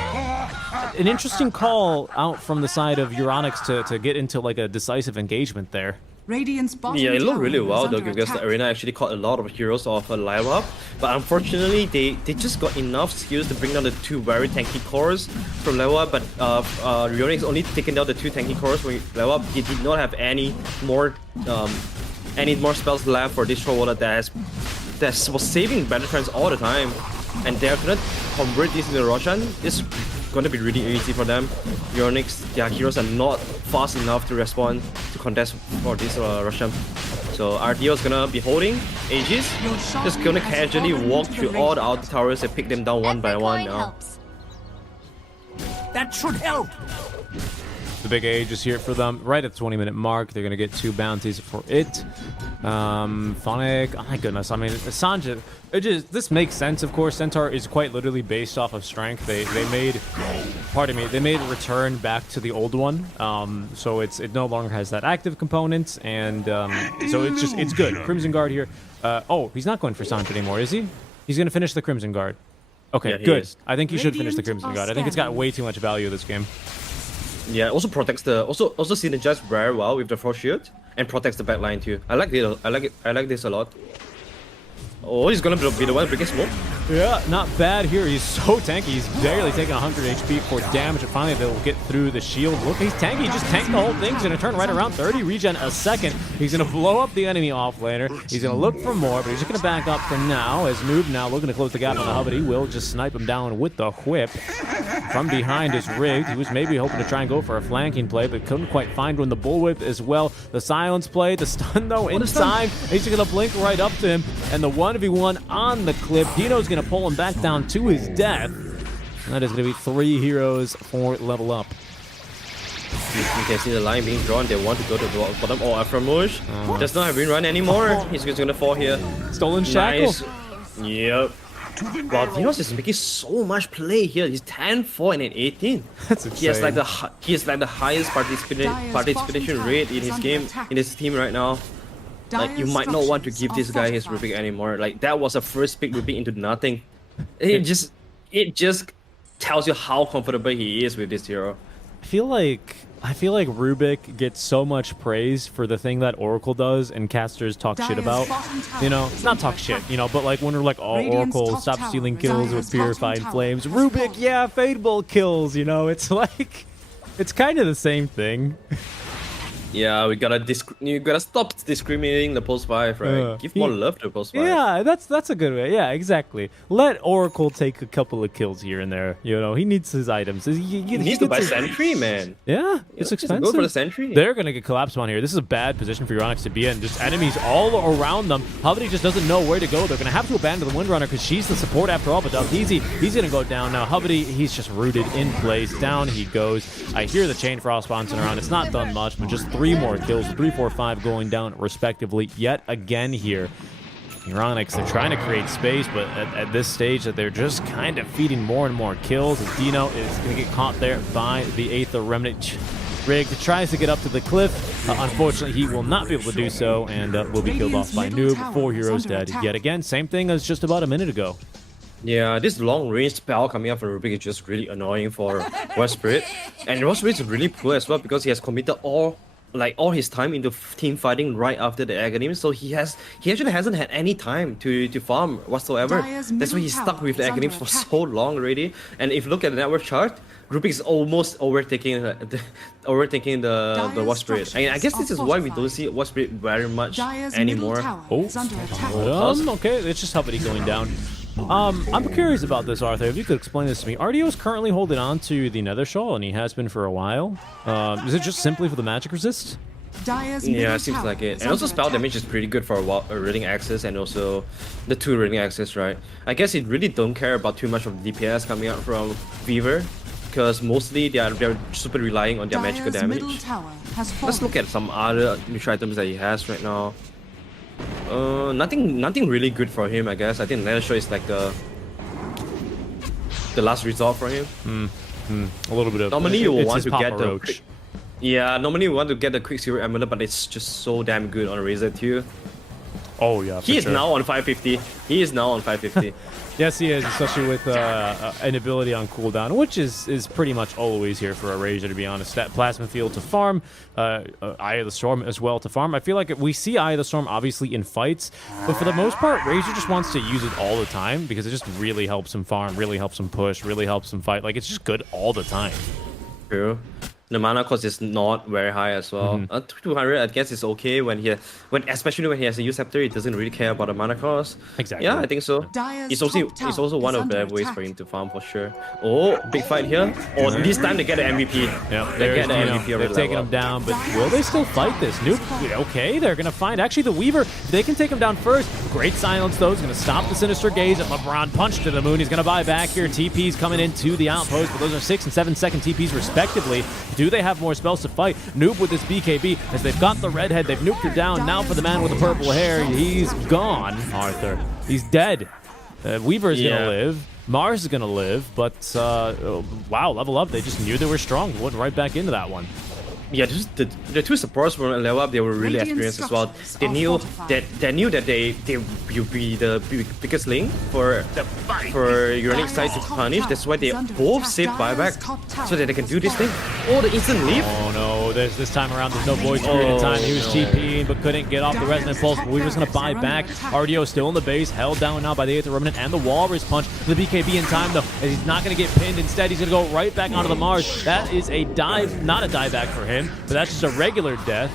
An interesting call out from the side of Euronics to get into like a decisive engagement there. Radiant's bottom Yeah, it looked really tower well is though, under because the attack. arena actually caught a lot of heroes off a live up. But unfortunately, they just got enough skills to bring down the 2 very tanky cores from level up. But Rionix only taken down the 2 tanky cores from level up. He did not have any more spells left for this troll warlord that was saving battle trends all the time. And they're gonna convert this into Roshan. It's gonna be really easy for them. Euronics, their heroes are not fast enough to respond to contest for this Roshan. So RDO is gonna be holding Aegis, just gonna casually walk through all the outer towers and pick them down one by one now. That should help. The big Aegis here for them, right at the 20-minute mark. They're going to get 2 bounties for it. Funnick, oh my goodness. I mean, Sanjay, this makes sense, of course. Centaur is quite literally based off of strength. They made return back to the old one. So it no longer has that active component, and so it's good. Crimson Guard here. Oh, he's not going for Sanjay anymore, is he? He's going to finish the Crimson Guard. Okay, Yeah, he good. is. I think he should finish the Crimson Guard. I think it's got way too much value this game. Yeah, also protects also synergizes very well with the Frost Shield and protects the backline too. I like this a lot. Oh, he's gonna be the one breaking smoke. Yeah, not bad here. He's so tanky. He's barely taking 100 HP for damage. And finally, they'll get through the shield. Look, he's tanky. He just tanked the whole thing. He's going to turn right around 30, regen a second. He's going to blow up the enemy offlaner. He's going to look for more, but he's just going to back up for now. As Noob now looking to close the gap on the hub, but he will just snipe him down with the whip. From behind is rigged. He was maybe hoping to try and go for a flanking play, but couldn't quite find one. The bullwhip as well. The silence play, the stun though in time. He's just going to blink right up to him, and the 1v1 on the clip. Dino's going to pull him back down to his death. And that is going to be 3 heroes for level up. You can see the line being drawn. They want to go to the bottom. Oh, Aframush does not have green run anymore. He's just going to fall here. Stolen shackle. Nice. Yep. Wow, Dinos is making so much play here. He's 10, 4, and an 18. That's insane. He has like the highest participation rate in his game, in his team right now. Like, you might not want to give this guy his Rubik anymore. Like, that was a first pick Rubik into nothing. It just tells you how comfortable he is with this hero. I feel like Rubik gets so much praise for the thing that Oracle does, and casters talk shit about. You know, it's not talk shit, you know, but like when we're like, oh, Oracle, stop stealing kills with Purified Flames. Rubik, yeah, Fadeable kills, you know, it's like, it's kind of the same thing. Yeah, you gotta stop discriminating the post 5, right? Give more love to post 5. Yeah, that's a good way. Yeah, exactly. Let Oracle take a couple of kills here and there. You know, he needs his items. He needs to buy Sentry, man. Yeah, it's expensive. Go for the Sentry. They're gonna get collapsed on here. This is a bad position for Euronyx to be in. Just enemies all around them. Hovity just doesn't know where to go. They're gonna have to abandon the Windrunner because she's the support after all. But Dogheezy, he's gonna go down now. Hovity, he's just rooted in place. Down he goes. I hear the Chain Frost bouncing around. It's not done much, but just 3 more kills. 3, 4, 5 going down respectively yet again here. Euronyx, they're trying to create space, but at this stage that they're just kind of feeding more and more kills as Dino is going to get caught there by the Aether Remnant. Rigged tries to get up to the cliff. Unfortunately, he will not be able to do so and will be killed off by Noob. 4 heroes dead yet again. Same thing as just about a minute ago. Yeah, this long-range spell coming up from Rubik is just really annoying for Westbridge. And Westbridge is really poor as well because he has committed all his time into team fighting right after the Aghanim, so he actually hasn't had any time to farm whatsoever. That's why he's stuck with the Aghanim for so long already. And if you look at the network chart, Rubik is almost overtaking the Westbridge. And I guess this is why we don't see Westbridge very much anymore. Okay, it's just Hovity going down. I'm curious about this, Arthur. If you could explain this to me. RDO is currently holding on to the Nether Shawl, and he has been for a while. Is it just simply for the magic resist? Yeah, it seems like it. And also spell damage is pretty good for a raiding access and also the 2 raiding access, right? I guess it really don't care about too much of the DPS coming out from Fever, because mostly they're super relying on their magical damage. Let's look at some other neutral items that he has right now. Nothing really good for him, I guess. I think Nether Shawl is like the last resort for him. A little bit of. Normally you want to get the normally you want to get the Quicksilver Amulet, but it's just so damn good on Razor too. Oh yeah, he is now on 550. He is now on 550. Yes, he is, especially with an ability on cooldown, which is pretty much always here for a Razor, to be honest. That Plasma Field to farm, Eye of the Storm as well to farm. I feel like we see Eye of the Storm obviously in fights, but for the most part, Razor just wants to use it all the time because it just really helps him farm, really helps him push, really helps him fight. Like, it's just good all the time. True. The mana cost is not very high as well. 200, I guess, is okay especially when he has a use scepter. He doesn't really care about the mana cost. Exactly. Yeah, I think so. It's also one of the ways for him to farm for sure. Oh, big fight here. Oh, this time they get an MVP. Yeah, they get an MVP. They've taken him down, but will they still fight this? Noob, okay, they're gonna find actually the Weaver. They can take him down first. Great silence though. Is gonna stop the Sinister Gaze. And LeBron punch to the moon. He's gonna buy back here. TP's coming into the outpost, but those are 6 and 7 second TPs respectively. Do they have more spells to fight? Noob with this BKB, as they've got the redhead, they've nuked her down. Now for the man with the purple hair, he's gone, Arthur. He's dead. Weaver is gonna live. Mars is gonna live, but wow, level up. They just knew they were strong. Went right back into that one. Yeah, just the two supporters from level up, they were really Radiant experienced as well. structures They are knew fortified. that they will be the biggest link for Uranic side to punish. That's why they both save buyback so that they can do this thing. Oh, the instant leap. Oh no, this time around there's no void spirit in time. He was TPing but couldn't get off the resonant pulse. We were just gonna buy back. RDO still in the base, held down now by the 8th Remnant and the Walrus Punch. The BKB in time though, and he's not gonna get pinned. Instead, he's gonna go right back onto the Mars. That is a dive, not a dieback for him, but that's just a regular death.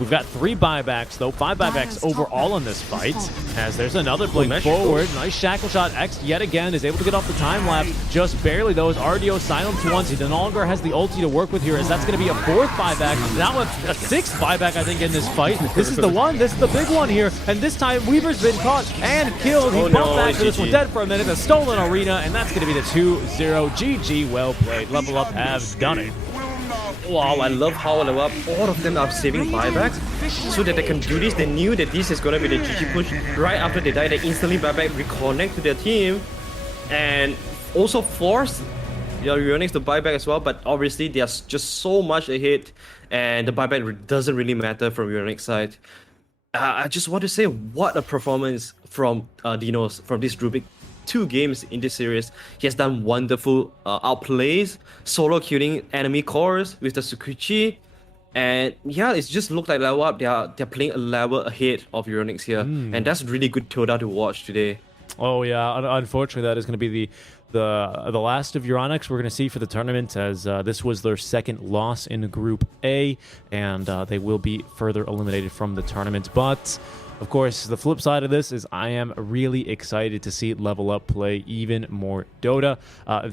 We've got 3 buybacks though, 5 buybacks overall in this fight. As there's another blink forward, nice shackle shot. X yet again is able to get off the time lapse, just barely though. As RDO silenced once, he no longer has the ulti to work with here. As that's going to be a 4th buyback, now a 6th buyback I think in this fight. This is the one, this is the big one here, and this time Weaver's been caught and killed. He bumped back to this one, dead for a minute. A stolen arena, and that's going to be the 2-0. GG, well played. Level Up have done it. Wow, I love how level up all of them are saving buybacks so that they can do this. They knew that this is gonna be the GG push. Right after they die, they instantly buyback, reconnect to their team, and also force Urionix to buyback as well. But obviously, they are just so much ahead, and the buyback doesn't really matter from Urionix side. I just want to say, what a performance from Dinos from this Rubik. 2 games in this series. He has done wonderful outplays, solo killing enemy cores with the Tsukuchi, and yeah, it's just looked like level up. They're playing a level ahead of Urionix here, and that's really good DOTA to watch today. Oh yeah, unfortunately that is going to be the last of Urionix we're going to see for the tournament, as this was their 2nd loss in Group A, and they will be further eliminated from the tournament. But of course, the flip side of this is I am really excited to see Level Up play even more Dota.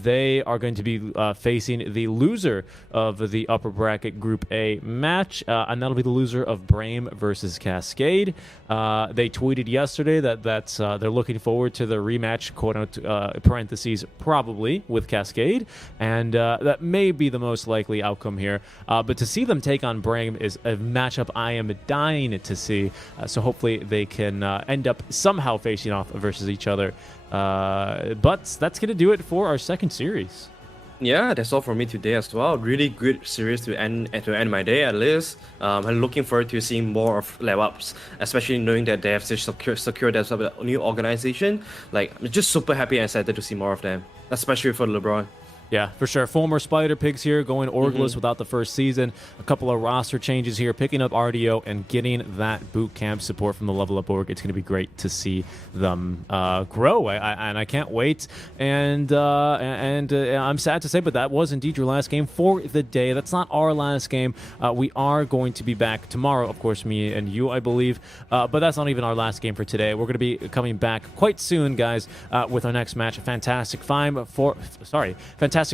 They are going to be facing the loser of the upper bracket Group A match, and that'll be the loser of Brame versus Cascade. They tweeted yesterday that they're looking forward to the rematch, quote-unquote, parentheses, probably, with Cascade, and that may be the most likely outcome here. But to see them take on Brame is a matchup I am dying to see, so hopefully they can end up somehow facing off versus each other. But that's going to do it for our 2nd series. Yeah, that's all for me today as well. Really good series to end my day at least. I'm looking forward to seeing more of level ups, especially knowing that they have secured themselves a new organization. Like, I'm just super happy and excited to see more of them, especially for LeBron. Yeah, for sure. Former Spider Pigs here going orgless without the first season. A couple of roster changes here, picking up RDO and getting that boot camp support from the Level Up org. It's going to be great to see them grow, and I can't wait. And I'm sad to say, but that was indeed your last game for the day. That's not our last game. We are going to be back tomorrow, of course, me and you, I believe. But that's not even our last game for today. We're going to be coming back quite soon, guys, with our next match, Fantastic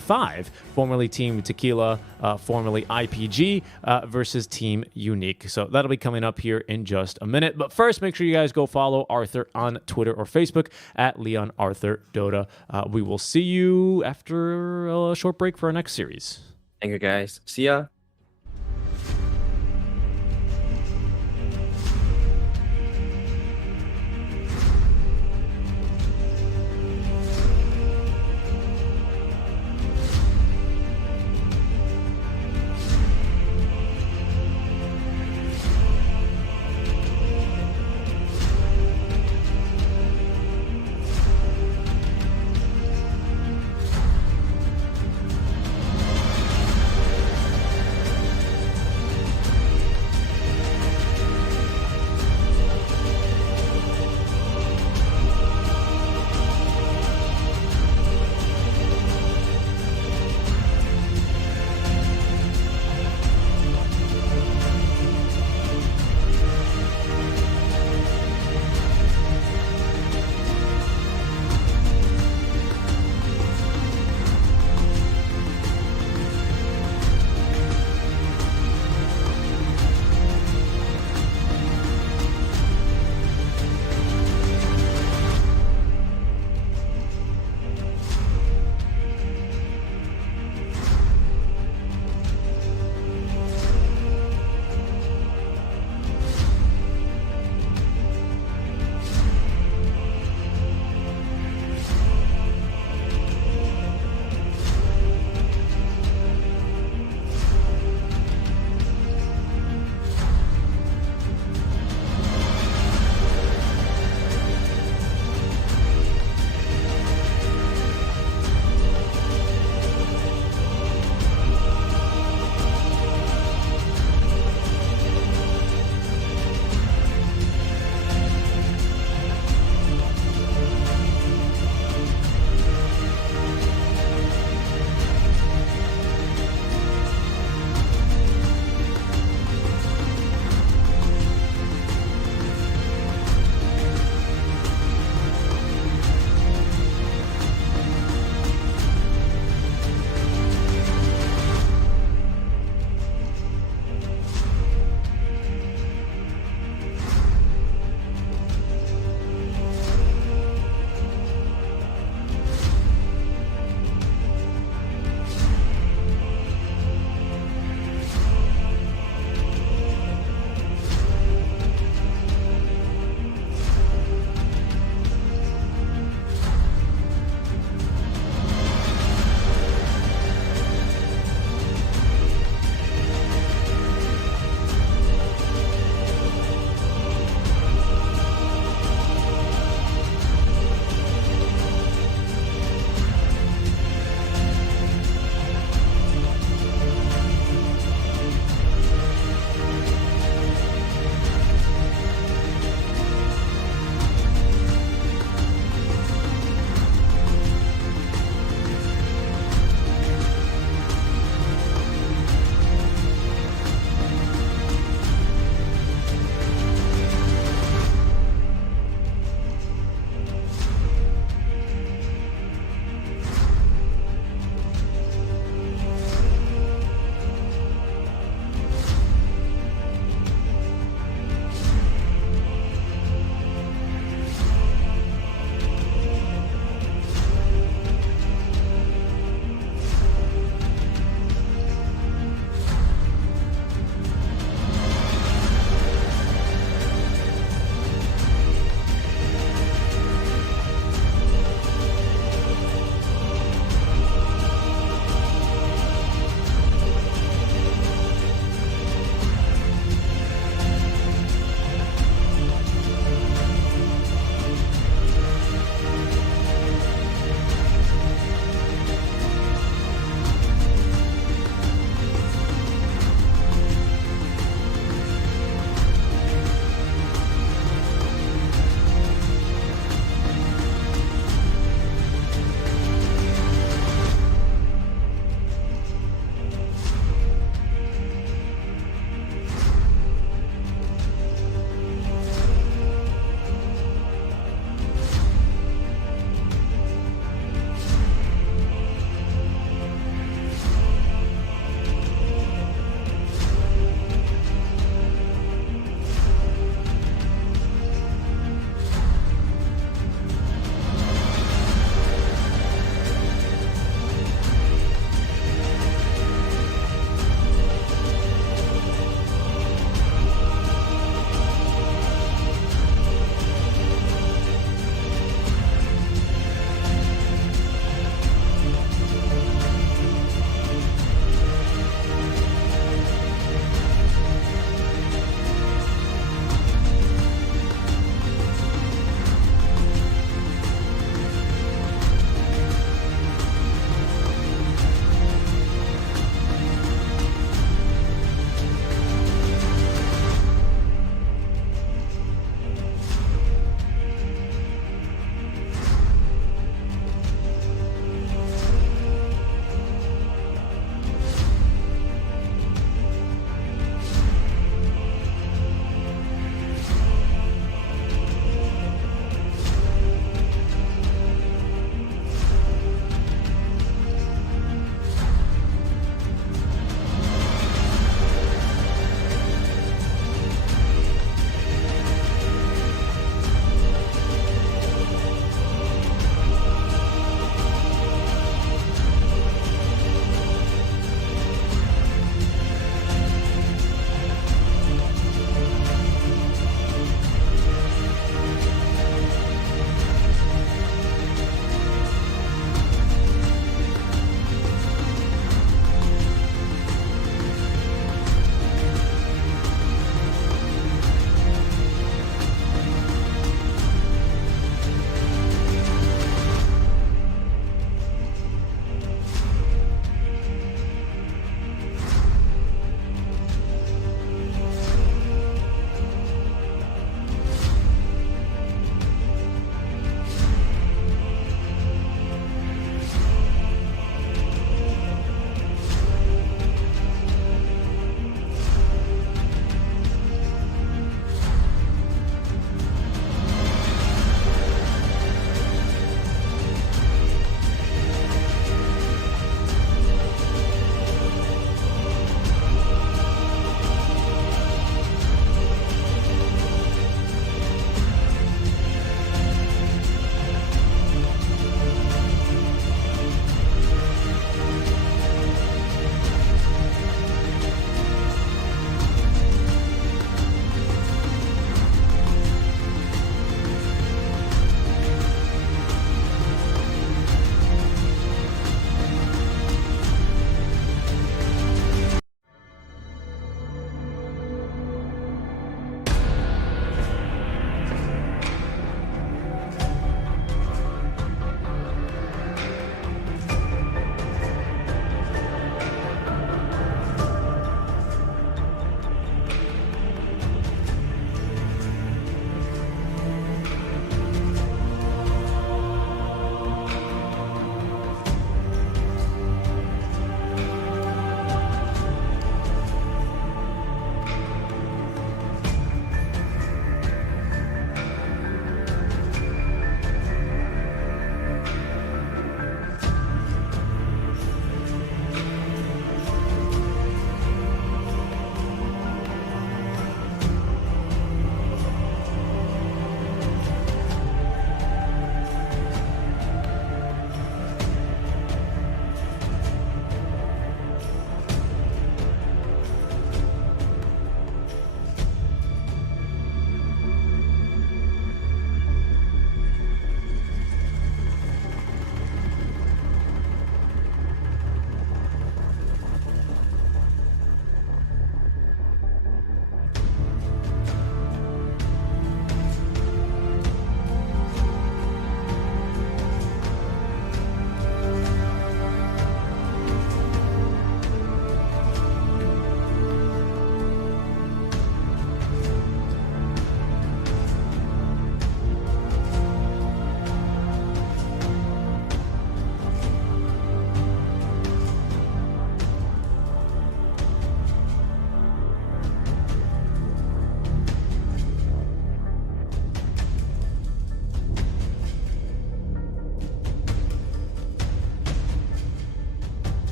Five, formerly Team Tequila, formerly IPG, versus Team Unique. So that'll be coming up here in just a minute. But first, make sure you guys go follow Arthur on Twitter or Facebook at Leon Arthur Dota. We will see you after a short break for our next series. Thank you guys. See ya.